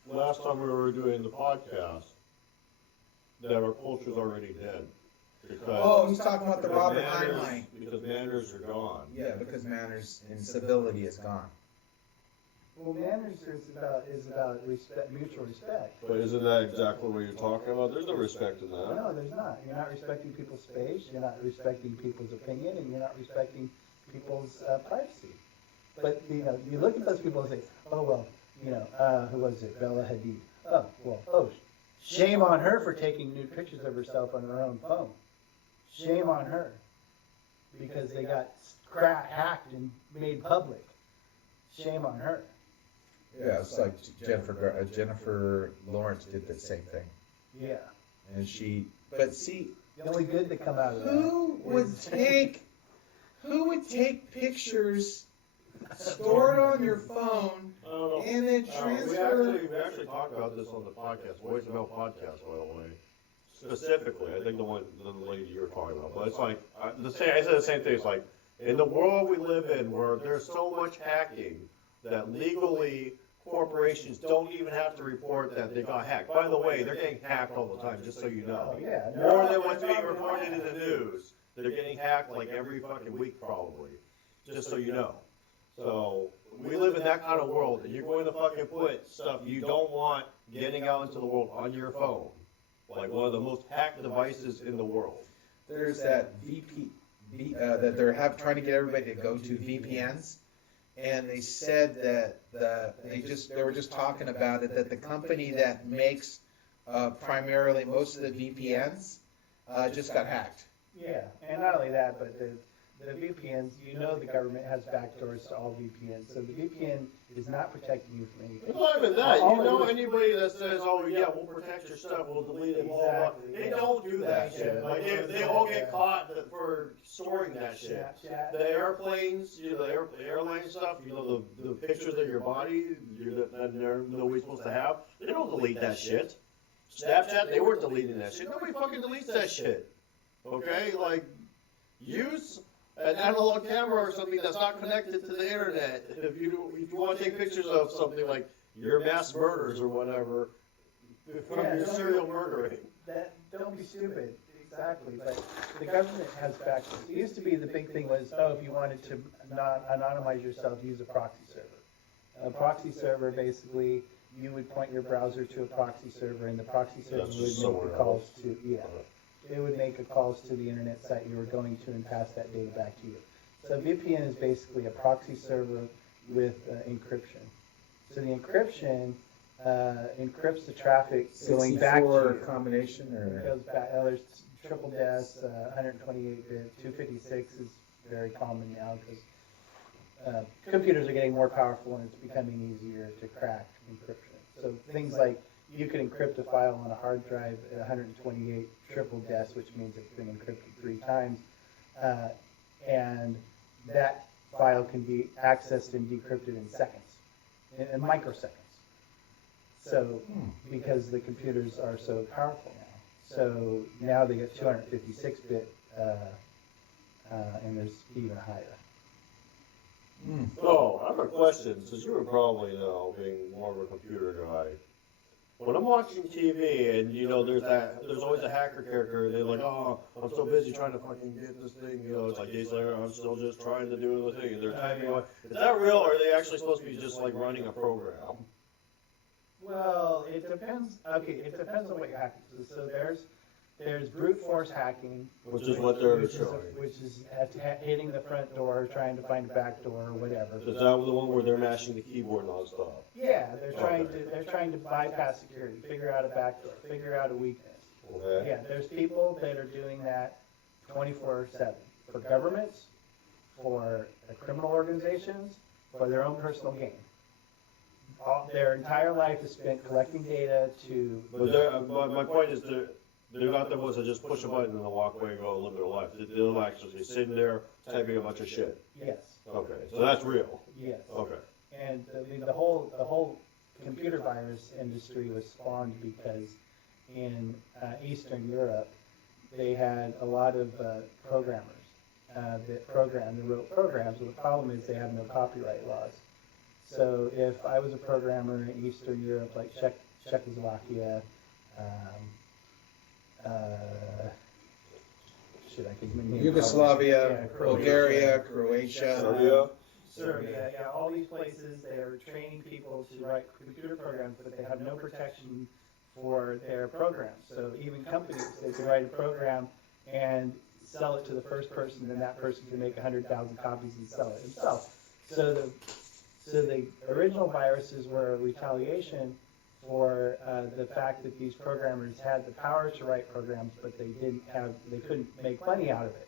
last time we were doing the podcast? That our culture's already dead. Because Oh, he's talking about the because Robert manners- Heinlein. Because manners are gone. Yeah, because manners and civility is gone. Well, manners is about respect, mutual respect. But isn't that exactly what you're talking about? There's no respect in that. No, there's not. You're not respecting people's space, you're not respecting people's opinion, and you're not respecting people's privacy. But, you look at those people and say, oh, well, who was it, Bella Hadid? Oh, well, shame on her for taking nude pictures of herself on her own phone. Shame on her. Because they got hacked and made public. Shame on her. Yeah, it's like Jennifer Lawrence did the same thing. Yeah. And but see, The only good that come out of that. who would take pictures, store it on your phone, I don't know. and then We transfer? actually talked about this on the podcast, Voice of Mail podcast, by the way. Specifically, I think the lady you were talking about, but it's like, I said the same thing, it's like, in the world we live in where there's so much hacking that legally corporations don't even have to report that they got hacked. By the way, they're getting hacked all the time, just so you know. Oh, yeah. More than what's being reported in the news. They're getting hacked like every fucking week probably, just so you know. So, we live in that kind of world, and you're going to fucking put stuff you don't want getting out into the world on your phone. Like one of the most hacked devices in the world. There's that that they're trying to get everybody to go to VPNs, and they said that they were just talking about it, that the company that makes primarily most of the VPNs just got hacked. Yeah, and not only that, but the VPNs, the government has backdoors to all VPNs, so the VPN is not protecting you from anything. It's not even that. All You it know was- anybody that says, "Oh yeah, we'll protect your stuff, we'll delete it," blah blah blah. Exactly, They yeah. don't do that Yeah. shit. Like they all get caught for storing that shit. Snapchat. The airplanes, the airline stuff, the pictures of your body that nobody's supposed to have. They don't delete that shit. Snapchat, they weren't deleting that shit. Nobody fucking deletes that shit. Okay, like use an analog camera or something that's not connected to the internet. If you want to take pictures of something like your mass murders or whatever, from Yeah, your don't- serial murdering. Don't be stupid, exactly, but the government has backdoors. It used to be the big thing was, if you wanted to anonymize yourself, use a proxy server. A proxy server, basically, you would point your browser to a proxy server, and the proxy server That's would just make somewhere the calls else. to, it would make the calls to the internet site you were going to and pass that data back to you. So VPN is basically a proxy server with encryption. So the encryption encrypts the traffic going back to 64 you. combination It or goes back, there's triple des, 128-bit, 256 is very common now because computers are getting more powerful and it's becoming easier to crack encryption. So things like you can encrypt a file on a hard drive at 128 triple des, which means it's been encrypted 3 times, and that file can be accessed and decrypted in seconds, in microseconds. So, because the computers are so powerful now. So now they get 256-bit, and there's even higher. Oh, I have a question, since you were probably, being more of a computer guy. when I'm watching TV and there's always a hacker character. They're like, oh, I'm so busy trying to fucking get this thing. It's like days later, I'm still just trying to do the thing. And they're typing away. Is that real, or are they actually supposed to be just like running a program? Well, it depends. Okay, it depends on what you're hacking. So there's brute force hacking, Which is what they're which is, showing. which is hitting the front door, trying to find a back door, or whatever. Is that the one where they're mashing the keyboard nonstop? Yeah, they're trying to bypass security, figure out a back door, figure out a weakness. Okay. Yeah, there's people that are doing that 24/7 for governments, for criminal organizations, for their own personal gain. Their entire life is spent collecting data to. But my point is they're not the ones that just push a button and walk away and go live their life. They'll actually be sitting there typing a bunch of shit. Yes. Okay, so that's real. Yes. Okay. And I mean, the whole computer virus industry was spawned because in Eastern Europe they had a lot of programmers that wrote programs. But the problem is they have no copyright laws. So if I was a programmer in Eastern Europe, like Czechoslovakia, I could name Yugoslavia, Bulgaria, Croatia. Serbia, yeah, all these places, they're training people to write computer programs, but they have no protection for their programs. So even companies, they can write a program and sell it to the first person, and that person can make 100,000 copies and sell it himself. So the original viruses were a retaliation for the fact that these programmers had the power to write programs, but they couldn't make money out of it.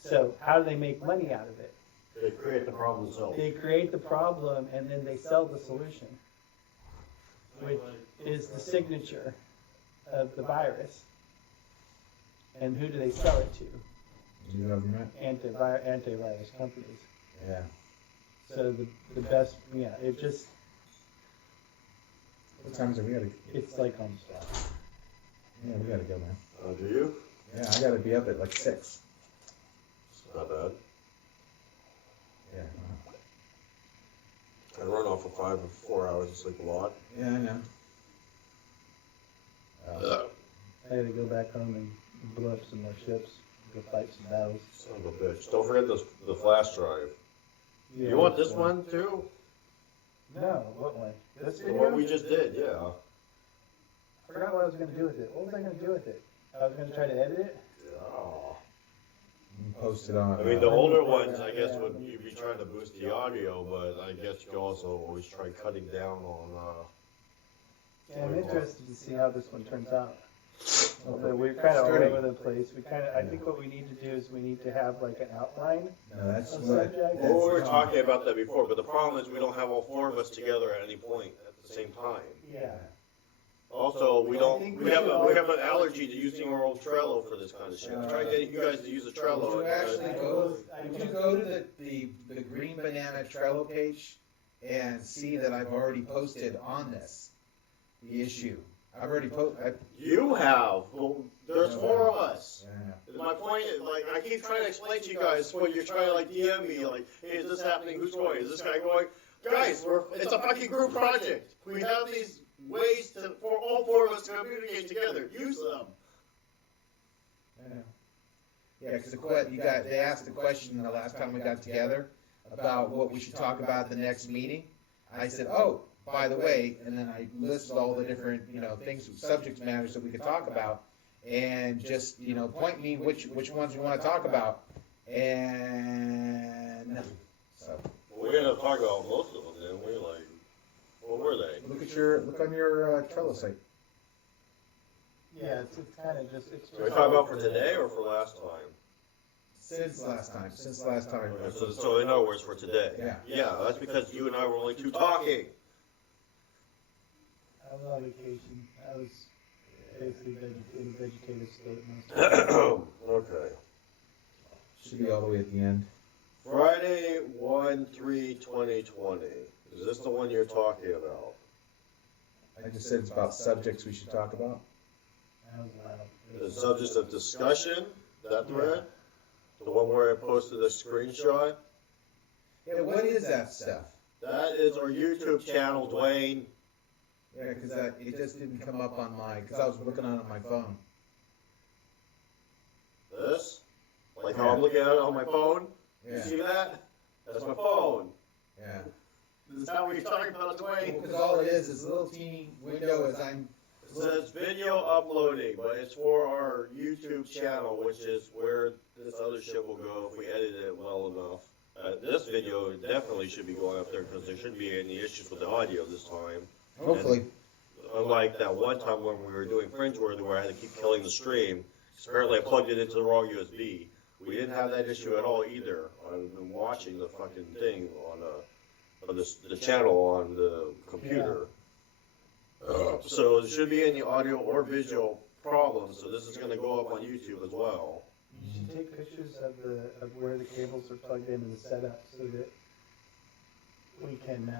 So how do they make money out of it? They create the problem themselves. They create the problem and then they sell the solution, which is the signature of the virus. And who do they sell it to? The government. Antivirus companies. Yeah. So the best, yeah, it just, What time is it? We gotta. it's like almost off. Yeah, we gotta go, man. Do you? Yeah, I gotta be up at like 6. It's not bad. Yeah. I run off for 5 or 4 hours of sleep a lot. Yeah, I know. I had to go back home and blow up some more ships, go fight some battles. Son of a bitch. Don't forget the flash drive. Yeah, You want this one too? No, what one? This The video? one we just did, yeah. I forgot what I was going to do with it. What was I going to do with it? I was going to try to edit it? Yeah. Post it on. I mean, the older ones, I guess, would you'd be trying to boost the audio, but I guess you could also always try cutting down on. Yeah, I'm interested to see how this one turns out. Although we're kind of all over the place. I think what we need to do is we need to have like an outline No, that's of what. subject. Well, we were talking about that before, but the problem is we don't have all 4 of us together at any point at the same time. Yeah. Also, we I think we have an allergy to using our old Trello for this kind of shit. Try getting you guys to use a Trello. Would you go to the Green Banana Trello page and see that I've already posted on this, the issue. I've already posted. You have. Well, there's 4 of us. My point is, like, I keep trying to explain to you guys when you're trying to, like, DM me, like, hey, is this happening? Who's going? Is this guy going? Guys, it's a fucking group project. We have these ways for all 4 of us to communicate together. Use them. Yeah, because they asked the question the last time we got together about what we should talk about at the next meeting. I said, oh, by the way, and then I listed all the different, things, subject matters that we could talk about, and just, point me which ones we want to talk about, and so. Well, we ended up talking about most of them, didn't we? Like, what were they? Look on your Trello site. Yeah, it's kind of just. Are we talking about for today or for last time? Since last time. Okay, so in other words, for today. Yeah. Yeah, that's because you and I were only 2 talking. I was on vacation. I was basically in a vegetative state most of the time. Okay. Should be all the way at the end. Friday, 1/3/2020. Is this the one you're talking about? I just said it's about subjects we should talk about. That was loud. The subject of discussion, that thread? The one where I posted a screenshot? Yeah, what is that stuff? That is our YouTube channel, Dwayne. Yeah, because it just didn't come up on my, because I was looking on my phone. This? Like how I'm looking at it on my phone? You Yeah, see that? That's my phone. yeah. This is not what you're talking about, Dwayne. Because all it is a little teeny window as I'm. It says video uploading, but it's for our YouTube channel, which is where this other shit will go if we edit it well enough. This video definitely should be going up there because there shouldn't be any issues with the audio this time. Hopefully. Unlike that one time when we were doing Fringeworthy where I had to keep killing the stream, apparently I plugged it into the wrong USB. We didn't have that issue at all either. I've been watching the fucking thing on the channel on the computer. So there shouldn't be any audio or visual problems, so this is going to go up on YouTube as well. You should take pictures of where the cables are plugged into the setup so that we can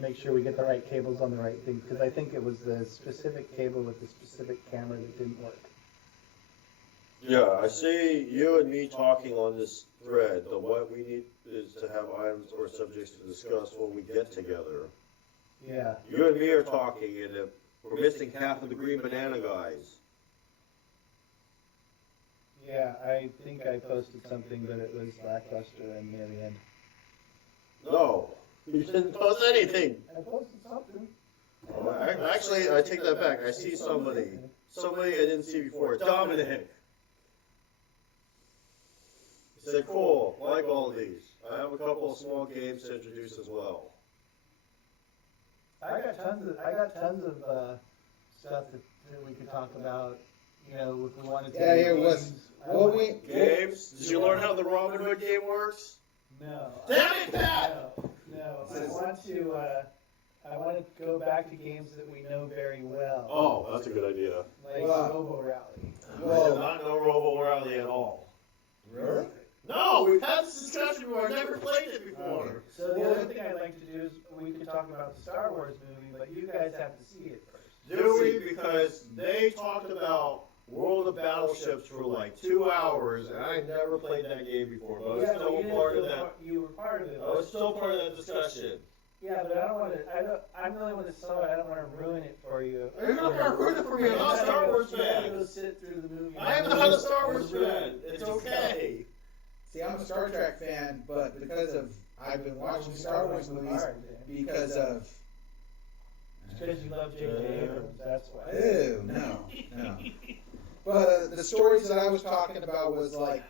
make sure we get the right cables on the right thing, because I think it was the specific cable with the specific camera that didn't work. Yeah, I see you and me talking on this thread, but what we need is to have items or subjects to discuss when we get together. Yeah. You and me are talking, and we're missing half of the green banana guys. Yeah, I think I posted something, but it was lackluster and near the end. No, you didn't post anything. I posted something. Actually, I take that back. I see somebody I didn't see before. Dominic. He said, "Cool, I like all of these. I have a couple of small games to introduce as well." I got tons of stuff that we could talk about. You know, if we wanted to. Yeah, it was. Games? Did you learn how the Robin Hood game works? No. Damn it, Pat! No. I want to go back to games that we know very well. Oh, that's a good idea. Like Wow. Robo Rally. I did not know Robo Rally at all. Really? No, we've had this discussion before. I've never played it before. So the other thing I'd like to do is we could talk about the Star Wars movie, but you guys have to see it first. Do we? Because they talked about World of Battleships for like 2 hours, and I never played that game before, but I was Yeah, still but part of that. You were part of it. I was still part of that discussion. Yeah, but I don't want to. I'm the only one that saw it. I don't want to ruin it for you. You're not going to ruin it for me. I'm not a Star Wars You gotta fan. go sit through the movie. I am not a Star Wars fan. It's okay. See, I'm a Star Trek fan, but I've been watching Star Wars movies because of. It's because you love J.J. Abrams. That's why. Ew, no. But the stories that I was talking about was like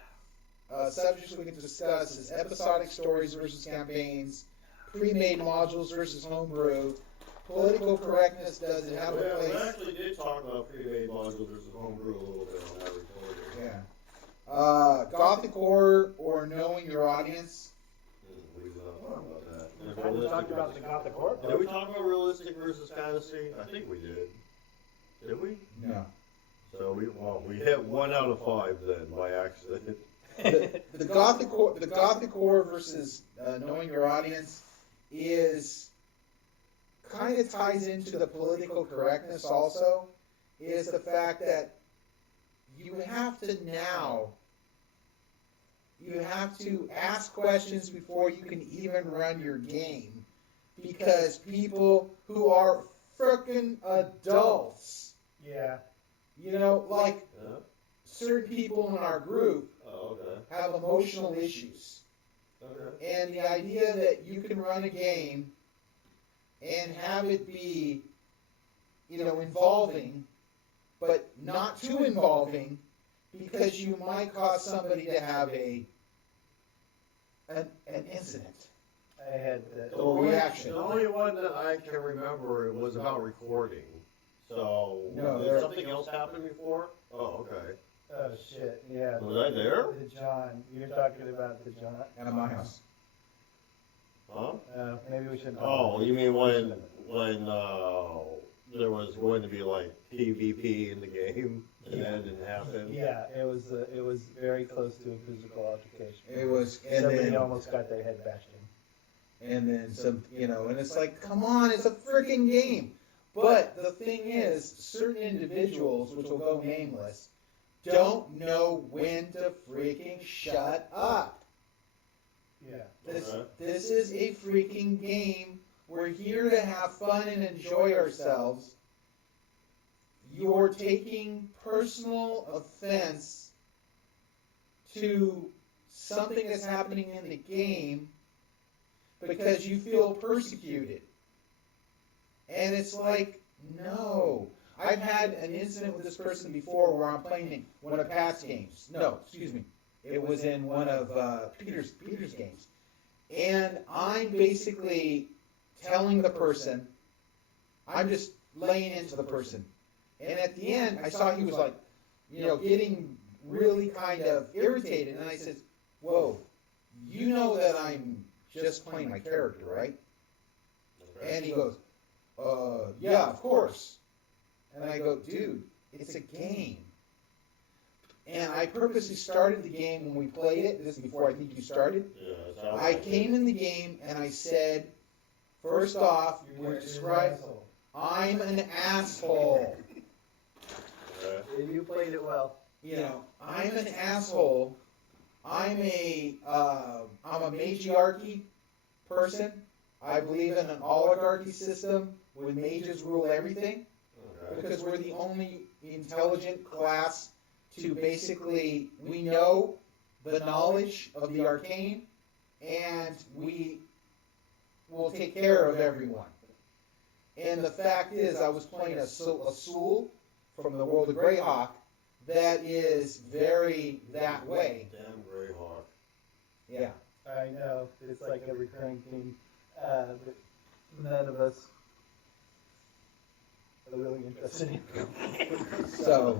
subjects we can discuss is episodic stories versus campaigns, pre-made modules versus homebrew, political correctness, does it have a Yeah, we place? actually did talk about pre-made modules versus homebrew a little bit on that recording. Yeah. Gothic horror or knowing your audience. We did not talk about that. We haven't talked about the Gothic horror. Did we talk about realistic versus fantasy? I think we did. Did we? No. So we hit 1 out of 5 then by accident. The Gothic horror versus knowing your audience is kind of ties into the political correctness also, is the fact that you have to ask questions before you can even run your game, because people who are frickin' adults, Yeah. you know, like Yeah? certain people in our group Oh, okay. have emotional issues. Okay. And the idea that you can run a game and have it be, involving, but not too involving, because you might cause somebody to have an incident. I had The only- reaction. The only one that I can remember was about recording. So, No, did there- something else happen before? Oh, okay. Oh shit. Yeah. Was I there? The John. You're talking about the John. At my house. Huh? Maybe we shouldn't. Oh, you mean when there was going to be like PvP in the game and that didn't happen? Yeah, it was very close to a physical altercation. It was, and Somebody then almost got their head bashed in. some, and it's like, come on, it's a freaking game. But the thing is, certain individuals, which will go nameless, don't know when to freaking shut up. Yeah. This is a freaking game We're here to have fun and enjoy ourselves. You're taking personal offense to something that's happening in the game because you feel persecuted. And it's like, no. I've had an incident with this person before where I'm playing one of Pat's games. No, excuse me. It was in one of Peter's games. And I'm basically telling the person, I'm just laying into the person. And at the end, I saw he was like, getting really kind of irritated. And I said, whoa, you know that I'm just playing my character, right? And he goes, yeah, of course. And I go, dude, it's a game. And I purposely started the game when we played it. This is before I think you started. Yeah, I came in the game and I said, first off, we're described, I'm an asshole. Okay. You played it well. I'm an asshole. I'm a matriarchy person. I believe in an oligarchy system where mages rule everything because we're the only intelligent class to basically, we know the knowledge of the arcane and we will take care of everyone. And the fact is, I was playing a Soul from the world of Greyhawk that is very that way. Damn Greyhawk. Yeah. I know, it's like a recurring theme. But none of us are really interested in it. So,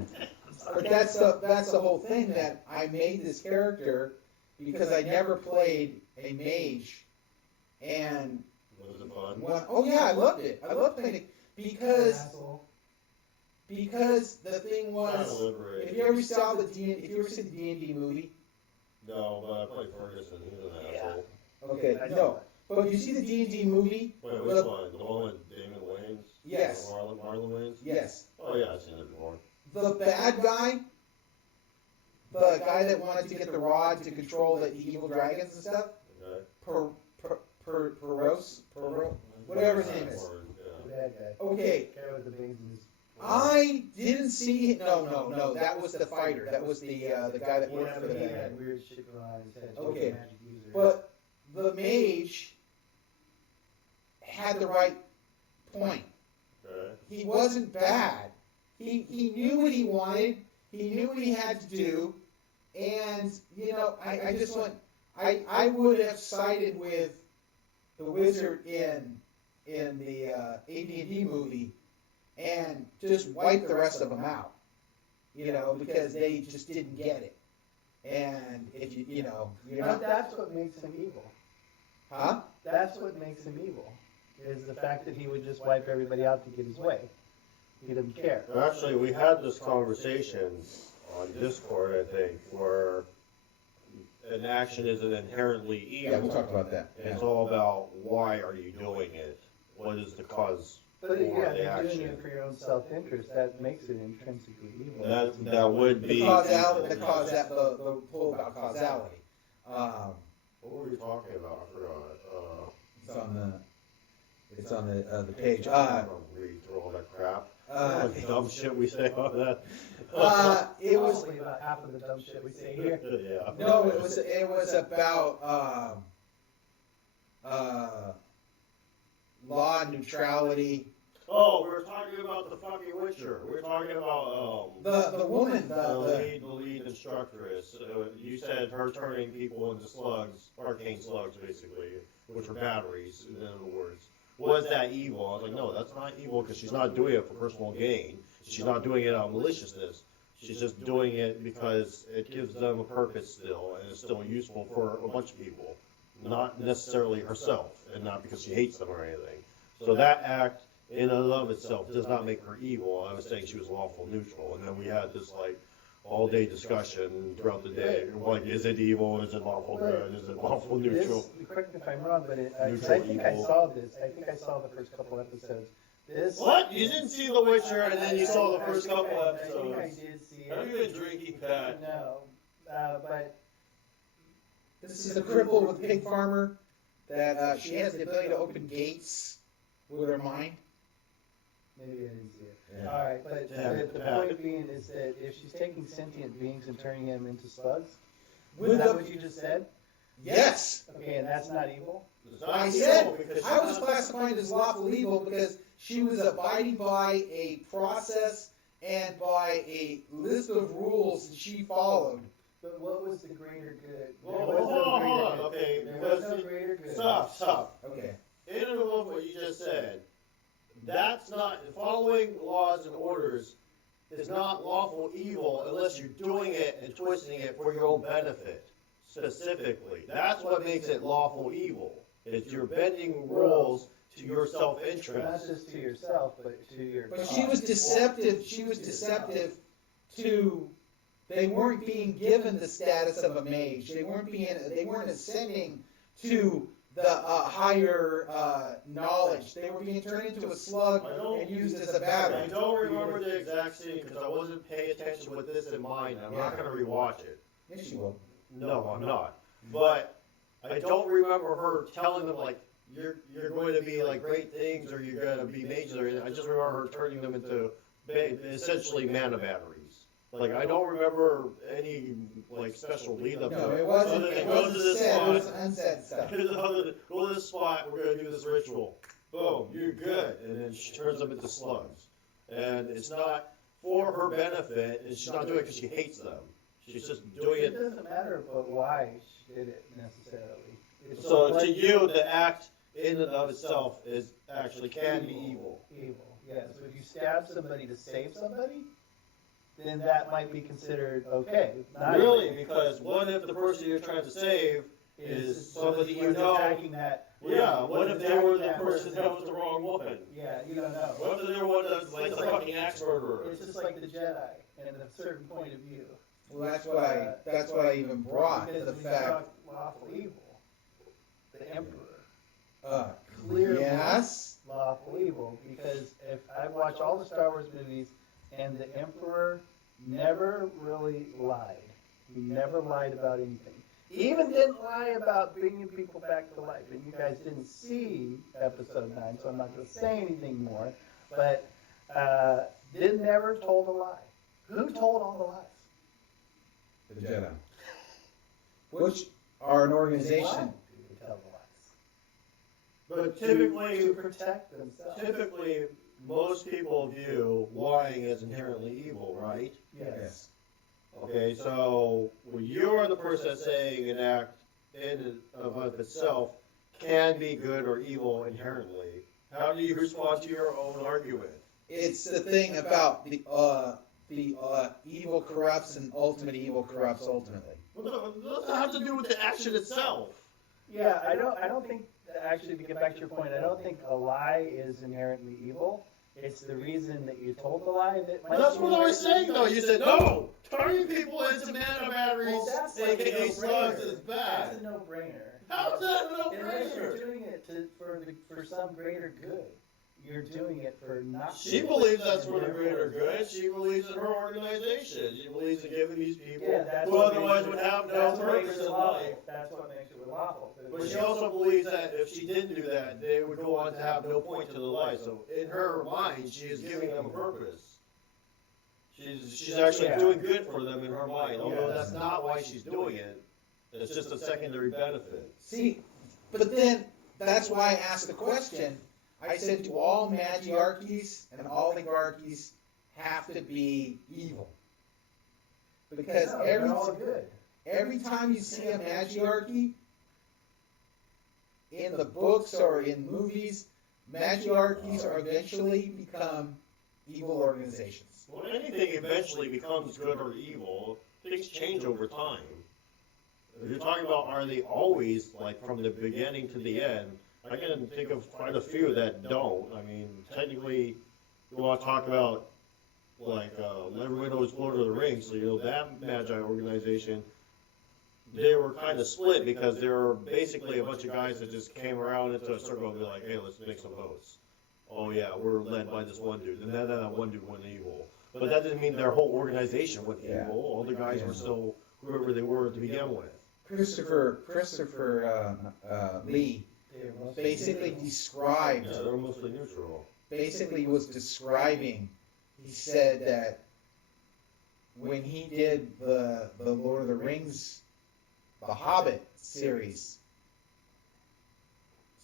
but that's the whole thing, that I made this character because I never played a mage, and Was it fun? oh yeah, I loved it. I loved playing it because the thing was, Liberating. if you ever saw the D&D movie, No, but I played Ferguson. He was an asshole. okay, no, but you see the D&D movie, Wait, which one? The one with Damon Wayans? Yes. Marlon Wayans? yes, Oh yeah, I've seen it before. the bad guy, the guy that wanted to get the rod to control the evil dragons and stuff, Okay. whatever his name is. Yeah. Bad guy. Okay, Guy with the bangs in his. I didn't see it. No, that was the fighter. That was the guy that worked Yeah, for but the he bad guy. had weird shit going on in his head. He was a Okay. magic user. But the mage had the right point. Okay. He wasn't bad. He knew what he wanted. He knew what he had to do. And, I just went, I would have sided with the wizard in the AD&D movie and just wipe the rest of them out, because they just didn't get it. And if you're But not, that's what makes him evil. huh? That's what makes him evil, is the fact that he would just wipe everybody out to get his way. He didn't care. Actually, we had this conversation on Discord, I think, where an action isn't inherently evil. Yeah, we talked about that. It's all about why are you doing it? What is the cause for But yeah, the you're doing action? it for your own self-interest. That makes it intrinsically evil. That would The be. the whole about causality. What were we talking about? I forgot. It's on the page. I don't read through all that crap. Dumb shit we say on that. It was Probably about half of the dumb shit we say here. Yeah. no, it was about law and neutrality. Oh, we were talking about the fucking Witcher. We were talking about The woman, the lead instructress. You said her turning people into slugs, arcane slugs, basically, which were batteries. In other words, was that evil? I was like, no, that's not evil because she's not doing it for personal gain. She's not doing it out of maliciousness. She's just doing it because it gives them a purpose still, and it's still useful for a bunch of people, not necessarily herself, and not because she hates them or anything. So that act in and of itself does not make her evil. I was saying she was lawful neutral, and then we had this like all-day discussion throughout the day. Like, is it evil? Is it lawful good? Is it lawful neutral? This, correct me if I'm wrong, but I Neutral think evil. I saw this. I think I saw the first couple episodes. This. What? You didn't see The Witcher, and then you saw the I first think couple I think I episodes. did see Have it. you been drinking, Pat? No, but this is the cripple with pig farmer that she has the ability to open gates with her mind. Maybe I didn't see it. Yeah. All right, but the point being is that if she's taking sentient beings and turning them into slugs, is that what you just said? Yes. Okay, and that's not evil? It's not I evil said because I was classifying it as lawful evil because she was abiding by a process and by a list of rules that she followed. But what was the greater good? Well, There was hold on, no hold greater on, good. okay, There because was no greater good. stop. Okay. In and above what you just said, that's not, following laws and orders is not lawful evil unless you're doing it and twisting it for your own benefit, specifically. That's what makes it lawful evil, is you're bending rules to your Not self-interest. just to yourself, but to your But cause. she was deceptive. She was deceptive to. They weren't being given the status of a mage. They weren't ascending to the higher knowledge. They were being turned into a slug and used as a I battery. don't remember the exact scene because I wasn't paying attention with this in mind. I'm not gonna rewatch it. Yes, you will. No, I'm not. But I don't remember her telling them like you're going to be like great things or you're going to be mages or anything. I just remember her turning them into essentially mana batteries. Like I don't remember any like special lead up. No, to it wasn't. Other than It go to wasn't this said. It spot. was unsaid stuff. Go to this spot. We're going to do this ritual. Boom, you're good. And then she turns them into slugs. And it's not for her benefit. And she's not doing it because she hates them. She's just doing It it. doesn't matter but why she did it necessarily. It's So like to you, the act in and of itself is actually can be evil. Evil, yes. So if you stab somebody to save somebody, then that might be considered okay. Not Really, evil. because what if the person you're trying to save is somebody you was know? attacking that. Yeah, what if they were the attacking person that was the wrong one? Yeah, you don't know. What if they were one that's like a fucking axe murderer? It's just like the Jedi and a certain point of view. Well, that's what I even brought Because the we fact. talk lawful evil. The Emperor. Clearly, yes. Lawful evil, because if I watch all the Star Wars movies, and the Emperor never really lied. He never lied about anything. He even didn't lie about bringing people back to life. And you guys didn't see Episode 9, so I'm not going to say anything more. But didn't never told a lie. Who told all the lies? The Jedi. Which are an Why organization. do they tell the lies? But typically, To protect themselves. typically, most people view lying as inherently evil, right? Yes. Okay, so when you are the person that's saying an act in and of itself can be good or evil inherently, how do you respond to your own argument? It's the thing about the evil corrupts and ultimate evil corrupts ultimately. What does that have to do with the action itself? Yeah, I don't think, actually, to get back to your point, I don't think a lie is inherently evil. It's the reason that you told the lie that might That's be what I was inherently saying though. You said no, turning people into mana batteries, Well, that's like a aka slugs, no-brainer. is bad. That's a no-brainer. How's that a Unless you're no-brainer? doing it for some greater good. You're doing it for not. She believes that's for the greater good. She believes in her organization. She believes in giving these people Yeah, that's who what otherwise makes would it- have no that's what makes purpose it in lawful. life. That's what makes it lawful. But she also believes that if she didn't do that, they would go on to have no point to the life. So in her mind, she is giving them a purpose. She's actually doing good for them in her mind, although that's not why she's doing it. It's just a secondary benefit. See, but then that's why I asked the question. I said, do all magiarchies and oligarchies have to be evil? Because No, they're all good. every time you see a magiarchy in the books or in movies, magiarchies are eventually become evil organizations. Well, anything eventually becomes good or evil. Things change over time. If you're talking about are they always, like, from the beginning to the end, I can think of quite a few that don't. I mean, technically, you want to talk about, like, everybody knows Lord of the Rings, so, you know, that Magi organization, they were kind of split because they were basically a bunch of guys that just came around into a circle and be like, hey, let's make some votes. Oh, yeah, we're led by this one dude. And then that one dude went evil. But that didn't mean their whole organization went Yeah. evil. All the guys were still whoever they were to begin with. Christopher Lee basically described, Yeah, they're mostly neutral. basically was describing, he said that when he did the Lord of the Rings, the Hobbit series,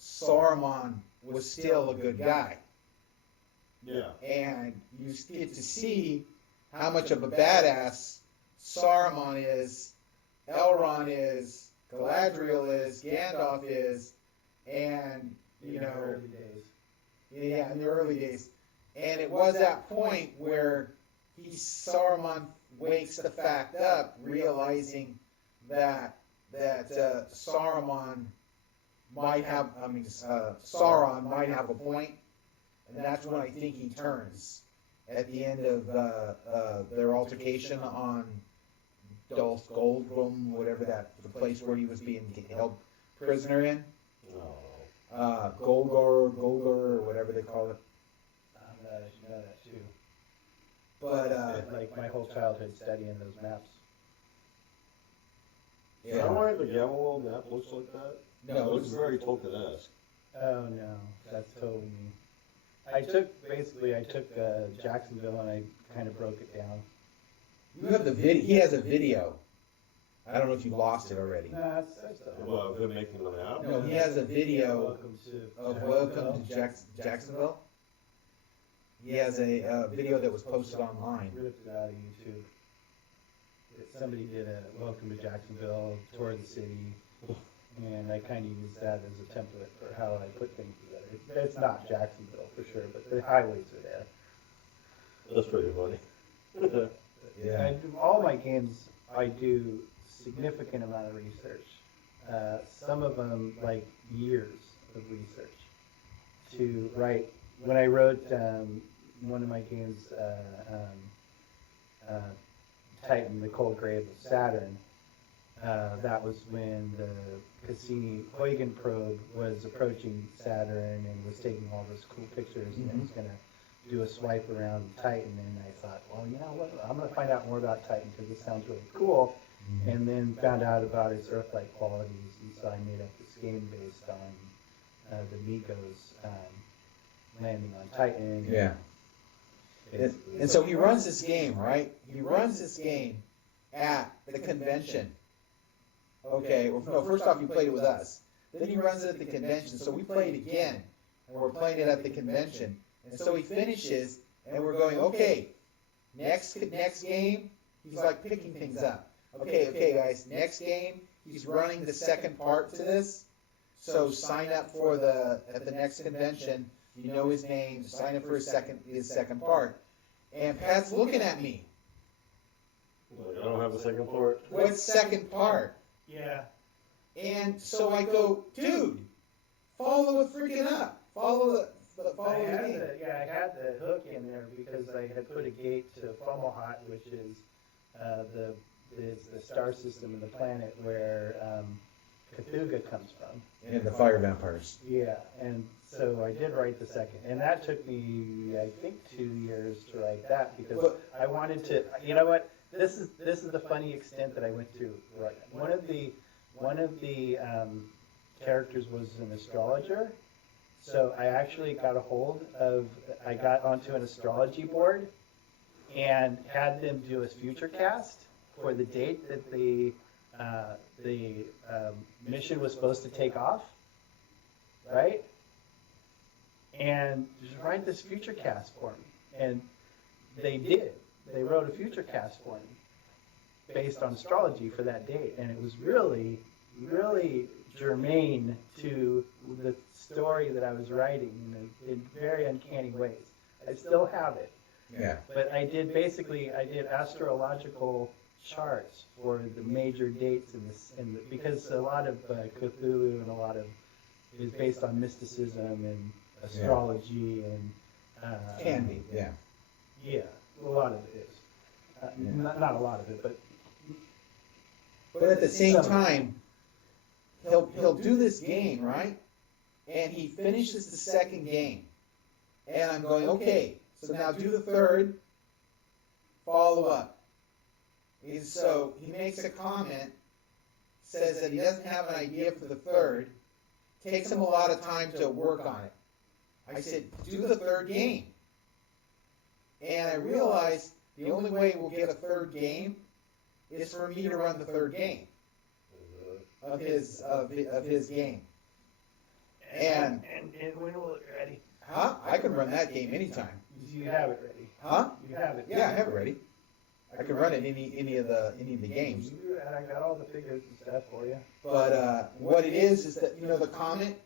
Saruman was still a good guy. Yeah. And you get to see how much of a badass Saruman is, Elrond is, Galadriel is, Gandalf is, and, you know, Early days. yeah, in the early days. And it was that point where Saruman wakes the fact up, realizing that Sauron might have a point, and that's when I think he turns at the end of their altercation on Dulth Goldrum, whatever the place where he was being held prisoner in. No. Golgor, or whatever they call it. I'm glad I should know that too. But Like my whole childhood studying those maps. Is that why the Gamma map looks like that? No, It looks very Tolkien-esque. Oh no, that's totally me. I took Jacksonville and I kind of broke it down. you have the video. He has a video. I don't know if you lost it already. No, I still have it. Well, of him making the map? No, he has a video Welcome to of Welcome to Jacksonville. He has a video that was posted online. Ripped it out of YouTube. Somebody did a Welcome to Jacksonville, tour of the city, and I kind of used that as a template for how I put things together. It's not Jacksonville for sure, but the highways are there. That's pretty funny. Yeah. I do, all my games, I do significant amount of research. Some of them like years of research to write. When I wrote one of my games, Titan, the Cold Grave of Saturn, that was when the Cassini-Huygens probe was approaching Saturn and was taking all those cool pictures, and it was going to do a swipe around Titan, and I thought, well, you know what, I'm going to find out more about Titan because it sounds really cool, and then found out about its Earth-like qualities, and so I made up this game based on the Migos landing on Titan. Yeah. And so he runs this game, right? He runs this game at the convention. Okay, well, no, first off, he played it with us. Then he runs it at the convention. So we played again, and we're playing it at the convention. And so he finishes, and we're going, okay, next game, he's like picking things up. Okay, guys, next game, he's running the second part to this. So sign up for at the next convention. You know his name. Sign up for his second part. And Pat's looking at me. Like, I don't have a second part. What second part? Yeah. And so I go, dude, follow it freaking up. Follow the I game. had the hook in there because I had put a gate to Fomalhaut, which is the star system and the planet where Cthulhu comes from. And the fire vampires. Yeah, and so I did write the second, and that took me, I think, 2 years to write that because I wanted to. You know what? This is the funny extent that I went to. Right. One of the characters was an astrologer, so I actually got a hold of. I got onto an astrology board, and had them do a future cast for the date that the mission was supposed to take off, right? And just write this future cast for me. And they did. They wrote a future cast for me based on astrology for that date. And it was really, really germane to the story that I was writing in very uncanny ways. I still have it. Yeah. But I did astrological charts for the major dates because a lot of Cthulhu and a lot of is based on mysticism and astrology and Can be, yeah. yeah, a lot of it is not a lot of it, but But at the same time, he'll do this game, right? And he finishes the second game. And I'm going, okay, so now do the third, follow up. So he makes a comment, says that he doesn't have an idea for the third, takes him a lot of time to work on it. I said, do the third game. And I realized the only way we'll get a third game is for me to run the third game of his game. And when will it be ready? huh? I can run that game anytime. You have it ready. Huh? You have it. Yeah, I have it ready. I can run it any of the games. And I got all the figures and stuff for you. But what it is that the comment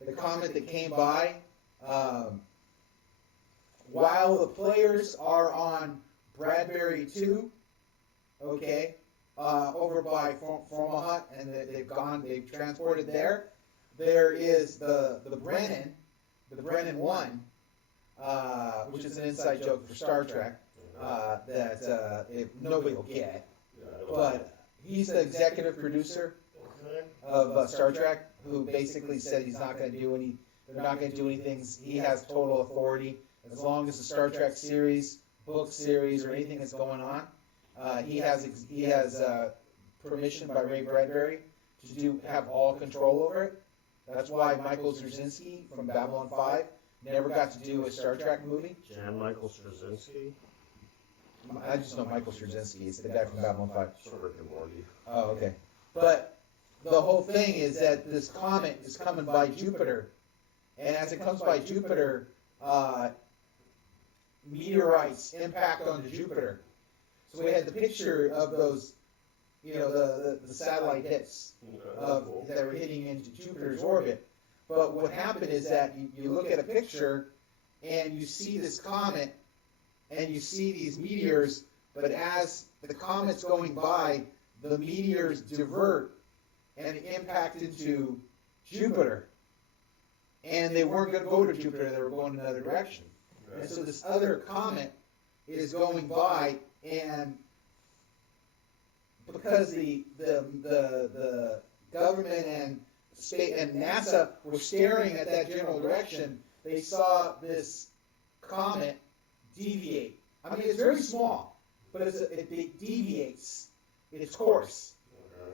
that came by, while the players are on Bradbury 2, okay, over by Formalhut, and they've transported there. There is the Brennan 1, which is an inside joke for Star Trek, that nobody will get. But he's the executive producer of Star Trek, who basically said he's not going to do any. They're not going to do anything. He has total authority as long as the Star Trek series, book series, or anything that's going on. He has permission by Ray Bradbury to have all control over it. That's why Michael Straczynski from Babylon 5 never got to do a Star Trek movie. Jan Michael Straczynski? I just know Michael Straczynski. He's the guy from Babylon 5. Rick and Morty. Oh, okay. But the whole thing is that this comet is coming by Jupiter, and as it comes by Jupiter, meteorites impact onto Jupiter. So we had the picture of those, the satellite hits that were hitting into Jupiter's orbit. But what happened is that you look at a picture and you see this comet and you see these meteors, but as the comet's going by, the meteors divert and impact into Jupiter. And they weren't going to go to Jupiter, they were going in another direction. And so this other comet is going by, and because the government and state and NASA were staring at that general direction, they saw this comet deviate. I mean, it's very small, but it deviates its course.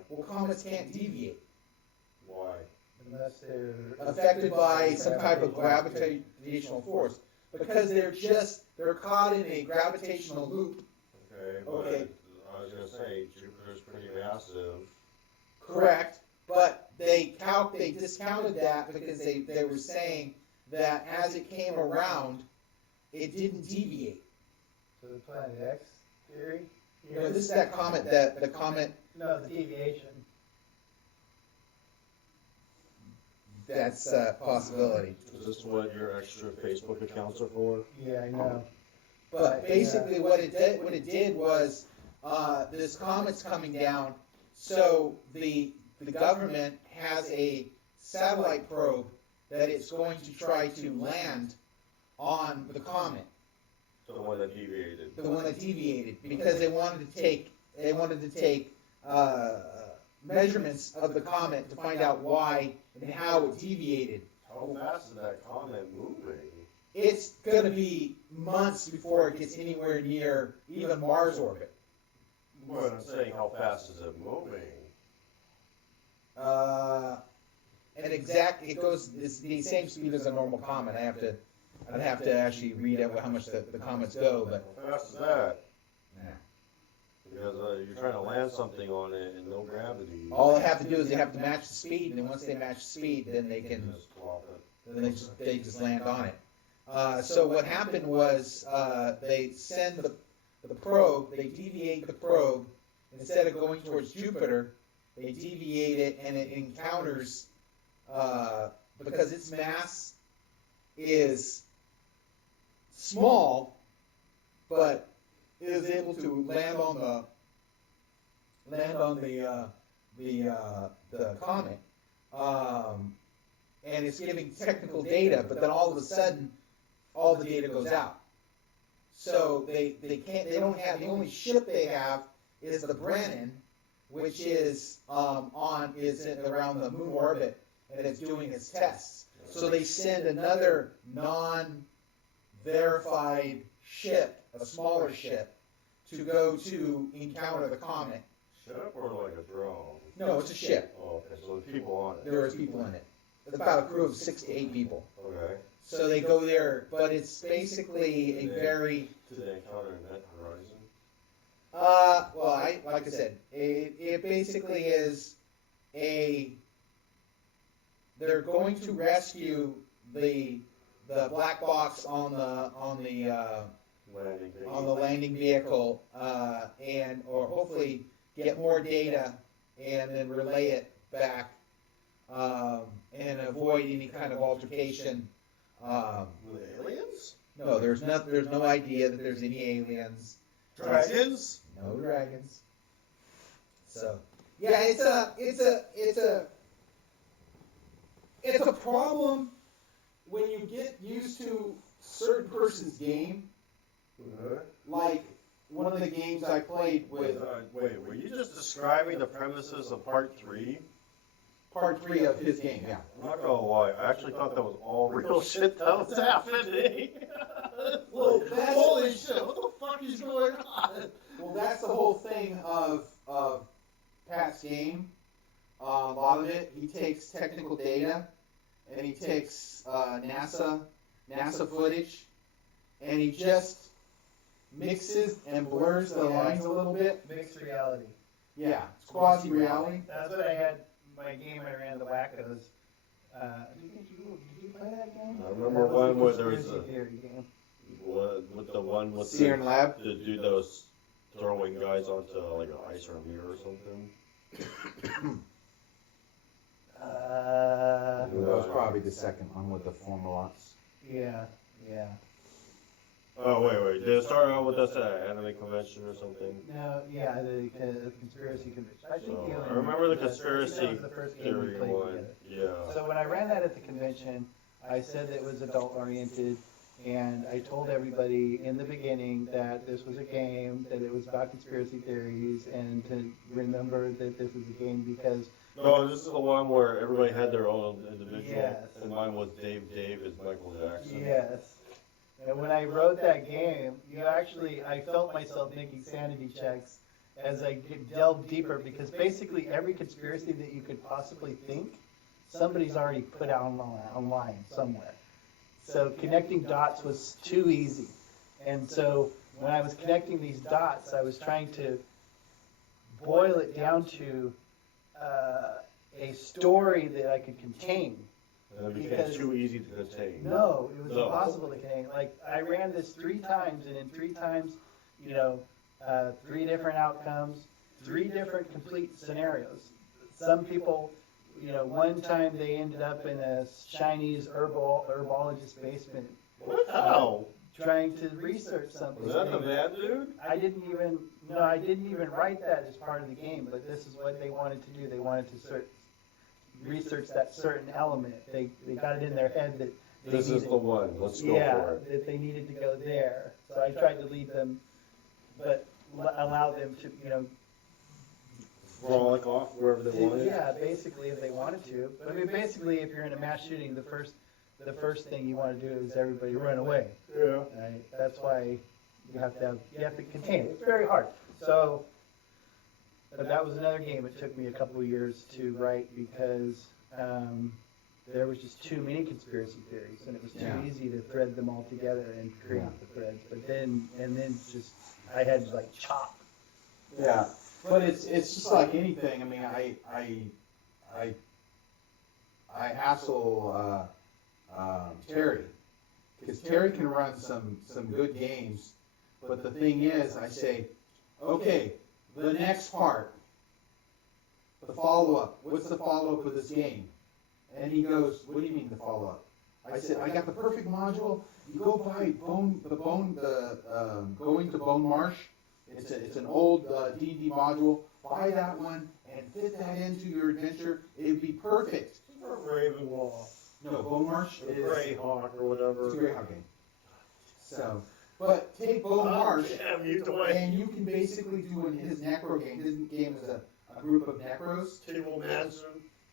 Well, comets can't deviate. Why? Unless they're Affected by some type of gravitational force. Because they're caught in a gravitational loop. Okay, but Okay. I was gonna say Jupiter's pretty massive. Correct, but they discounted that because they were saying that as it came around, it didn't deviate. So the Planet X theory? This is that comet the comet No, the deviation. that's a possibility. Is this what your extra Facebook accounts are for? Yeah, I know. But basically, what it did was this comet's coming down. So the government has a satellite probe that it's going to try to land on the comet, The one that deviated. the one that deviated, because they wanted to take measurements of the comet to find out why and how it deviated. How fast is that comet moving? It's going to be months before it gets anywhere near even Mars orbit. But I'm saying, how fast is it moving? It goes the same speed as a normal comet. I'd have to actually read out how much the comets go, but How fast is that? yeah. Because you're trying to land something on it and no gravity. All they have to do is they have to match the speed, and then once they match the speed, then they can Just plop it. then they just land on it. So what happened was they send the probe, they deviate the probe, instead of going towards Jupiter, they deviate it, and it encounters, because its mass is small, but it is able to land on the comet, and it's giving technical data, but then all of a sudden, all the data goes out. So they don't have, the only ship they have is the Brennan, which is around the moon orbit, and it's doing its tests. So they send another non-verified ship, a smaller ship, to go to encounter the comet. Ship or like a drone? No, it's a ship. Oh, okay, so there's people on it. There is people in it. about a crew of 6 to 8 people. Okay. So they go there, but it's basically a very Did they encounter Net Horizon? well, like I said, it basically is they're going to rescue the black box on the landing vehicle, and or hopefully get more data and then relay it back, and avoid any kind of altercation. With aliens? No, there's no idea that there's any aliens. Dragons? No dragons. So yeah, it's a problem when you get used to certain person's game. Like one of the games I played with Wait, were you just describing the premises of part 3? part 3 of his game. Yeah. I'm not gonna lie, I actually thought that was all real shit that was happening. Well, that's- Holy shit, what the fuck is going on? Well, that's the whole thing of Pat's game. A lot of it, he takes technical data, and he takes NASA footage, and he just mixes and blurs the lines a little bit. Mixed reality. Yeah, it's quasi-reality. That's what I had, my game I ran, the Wackos. Did you play that game? I remember That was one where there was conspiracy theory game. with the one with Seer Lab. the dude that was throwing guys onto like an ice or a mirror or something. Uh, That was probably the second one with the formalists. yeah. Oh wait, did it start out with us at an anime convention or something? No, yeah, the conspiracy convention. I think So, the only- I remember the I think conspiracy that was the first game we theory played one. together. Yeah. So when I ran that at the convention, I said that it was adult oriented, and I told everybody in the beginning that this was a game, that it was about conspiracy theories, and to remember that this was a game because No, this is the one where everybody had their own individual, Yes. and mine was Dave is Michael Jackson. yes. And when I wrote that game, I felt myself making sanity checks as I delved deeper, because basically every conspiracy that you could possibly think, somebody's already put out online somewhere. So connecting dots was too easy. And so when I was connecting these dots, I was trying to boil it down to a story that I could contain. And it became Because- too easy to contain. No, it was No. impossible to contain. Like, I ran this 3 times, and in 3 times, 3 different outcomes, 3 different complete scenarios. Some people, one time they ended up in a Chinese herbologist basement How? trying to research something. Was that the bad dude? I didn't even write that as part of the game, but this is what they wanted to do. They wanted to research that certain element. They got it in their head that they This is needed- the one. Let's go yeah, for it. that they needed to go there. So I tried to lead them, but allow them to, Frolic off wherever they wanted. yeah, basically if they wanted to. But I mean, basically, if you're in a mass shooting, the first thing you want to do is everybody run away. Yeah. Right? That's why you have to contain it. It's very hard. So, but that was another game. It took me a couple of years to write because there was just too many conspiracy theories, and it was too Yeah. easy to thread them all together and create Yeah. the threads. But then just I had to like chop. Yeah, but it's just like anything. I mean, I hassle Terry, because Terry can run some good games, but the thing is, I say, okay, the next part, the follow-up. What's the follow-up of this game? And he goes, what do you mean the follow-up? I said, I got the perfect module. You go buy going to Bone Marsh. It's an old D&D module. Buy that one and fit that into your adventure. It would be perfect. Ravenwall. No, Bone Marsh is Greyhawk or whatever. it's a Greyhawk game. So, but take Bone Marsh Damn you, Dwayne. and you can basically do in his Necro game. His game is a group of Necros. Table Manson.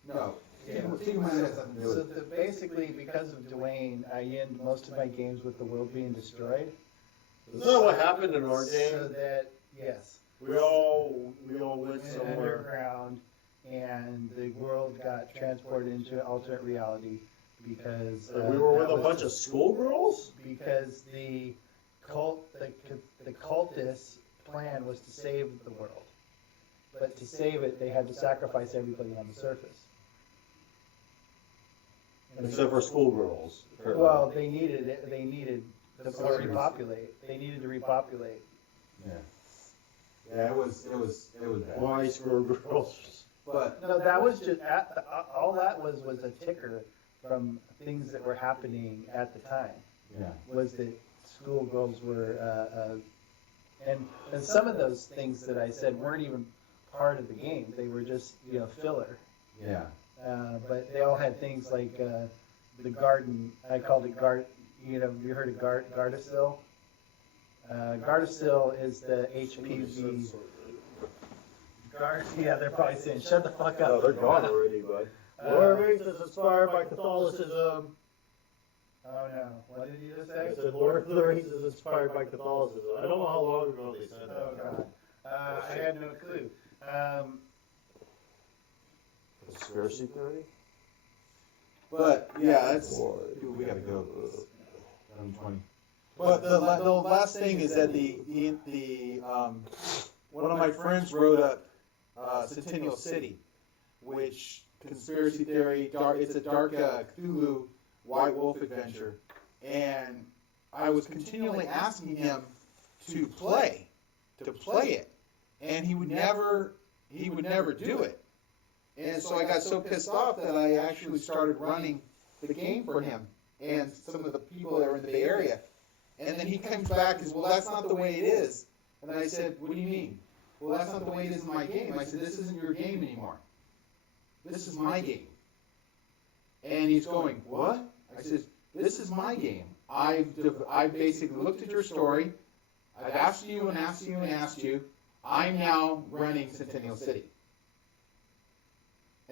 No, Yeah. Team has nothing to do So with it. basically, because of Dwayne, I end most of my games with the world being destroyed. Is that what happened in our So game? that, yes, We all went somewhere. underground, and the world got transported into an alternate reality because We were with that a was bunch of schoolgirls? because the cultists' plan was to save the world, but to save it, they had to sacrifice everybody on the surface. And Except for schoolgirls. well, they needed it. They needed to repopulate. They needed to repopulate. Yeah. Yeah, it was bad. Why schoolgirls? But, No, that was just all that was a ticker from things that were happening at the time. yeah. Was that schoolgirls were, and some of those things that I said weren't even part of the game. They were just filler. Yeah. But they all had things like the garden. I called it you heard of Gardasil? Gardasil is the HPV. Yeah, they're probably saying, shut the fuck up. No, they're gone already, bud. Lord of the Rings is inspired by Catholicism. Oh no, what did you just I say? said Lord of the Rings is inspired by Catholicism. I don't know how long ago they said Oh that. god, I had no clue. Conspiracy theory? But yeah, that's. Dude, we gotta go. 7:20. But the last thing is that one of my friends wrote up Centennial City, which conspiracy theory, it's a dark Cthulhu White Wolf adventure, and I was continually asking him to play it, and he would never do it. And so I got so pissed off that I actually started running the game for him and some of the people that were in the Bay Area. And then he comes back and says, well, that's not the way it is. And I said, what do you mean? Well, that's not the way it is in my game. I said, this isn't your game anymore. This is my game. And he's going, what? I said, this is my game. I've basically looked at your story. I've asked you and asked you and asked you. I'm now running Centennial City.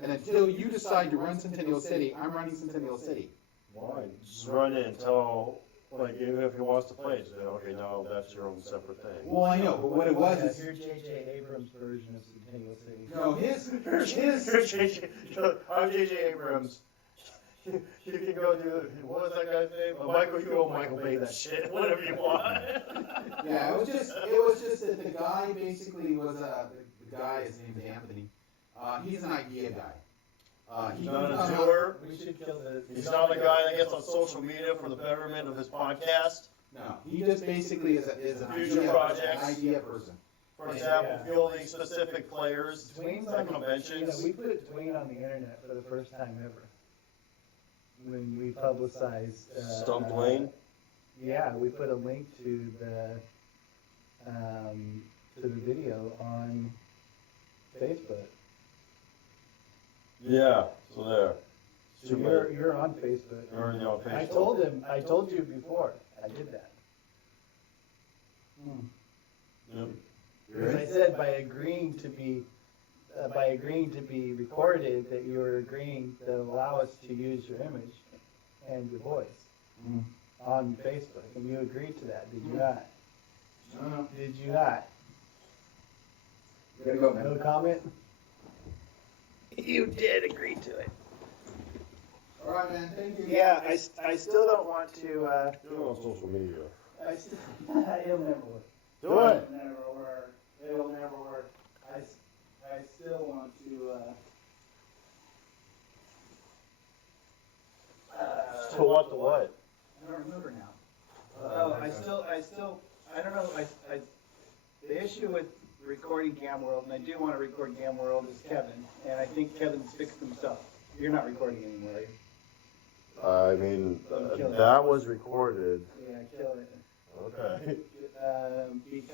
And until you decide to run Centennial City, I'm running Centennial City. Why? Just run in and tell, like, even if he wants to play, just say, okay, now that's your own separate thing. Well, I know, but what it was is... Here's J.J. Abrams' version of Centennial City. No, I'm J.J. Abrams. You can go do, what was that guy's name? Michael, you go Michael Bay that shit, whatever you want. Yeah, it was just that the guy basically was the guy, his name's Anthony. He's an idea guy. He's not a doer. We should kill the. He's not the guy that gets on social media for the betterment of his podcast. No, he just basically is an Future idea, projects. an idea person. For example, fielding specific players Dwayne's at on conventions. we put Dwayne on the internet for the first time ever. When we publicized. Stump Dwayne? Yeah, we put a link to the video on Facebook. Yeah, so there. So you're on Facebook. You're already on Facebook. I told you before, I did that. Yep. Because I said by agreeing to be recorded, that you were agreeing to allow us to use your image and your voice on Facebook, and you agreed to that, did you not? No. Did you not? You gotta go, No man. comment? You did agree to it. All right, man. Thank you. Yeah, I still don't want to, You're on social media. it'll never work. Do It'll it. never work. It'll never work. I still want to, To what to what? I don't remember now. Oh, I still, I don't know, the issue with recording Gam World, and I do want to record Gam World, is Kevin, and I think Kevin's fixed himself. You're not recording anymore, are you? I mean, Kill it. that was recorded. Yeah, kill it. Okay. Because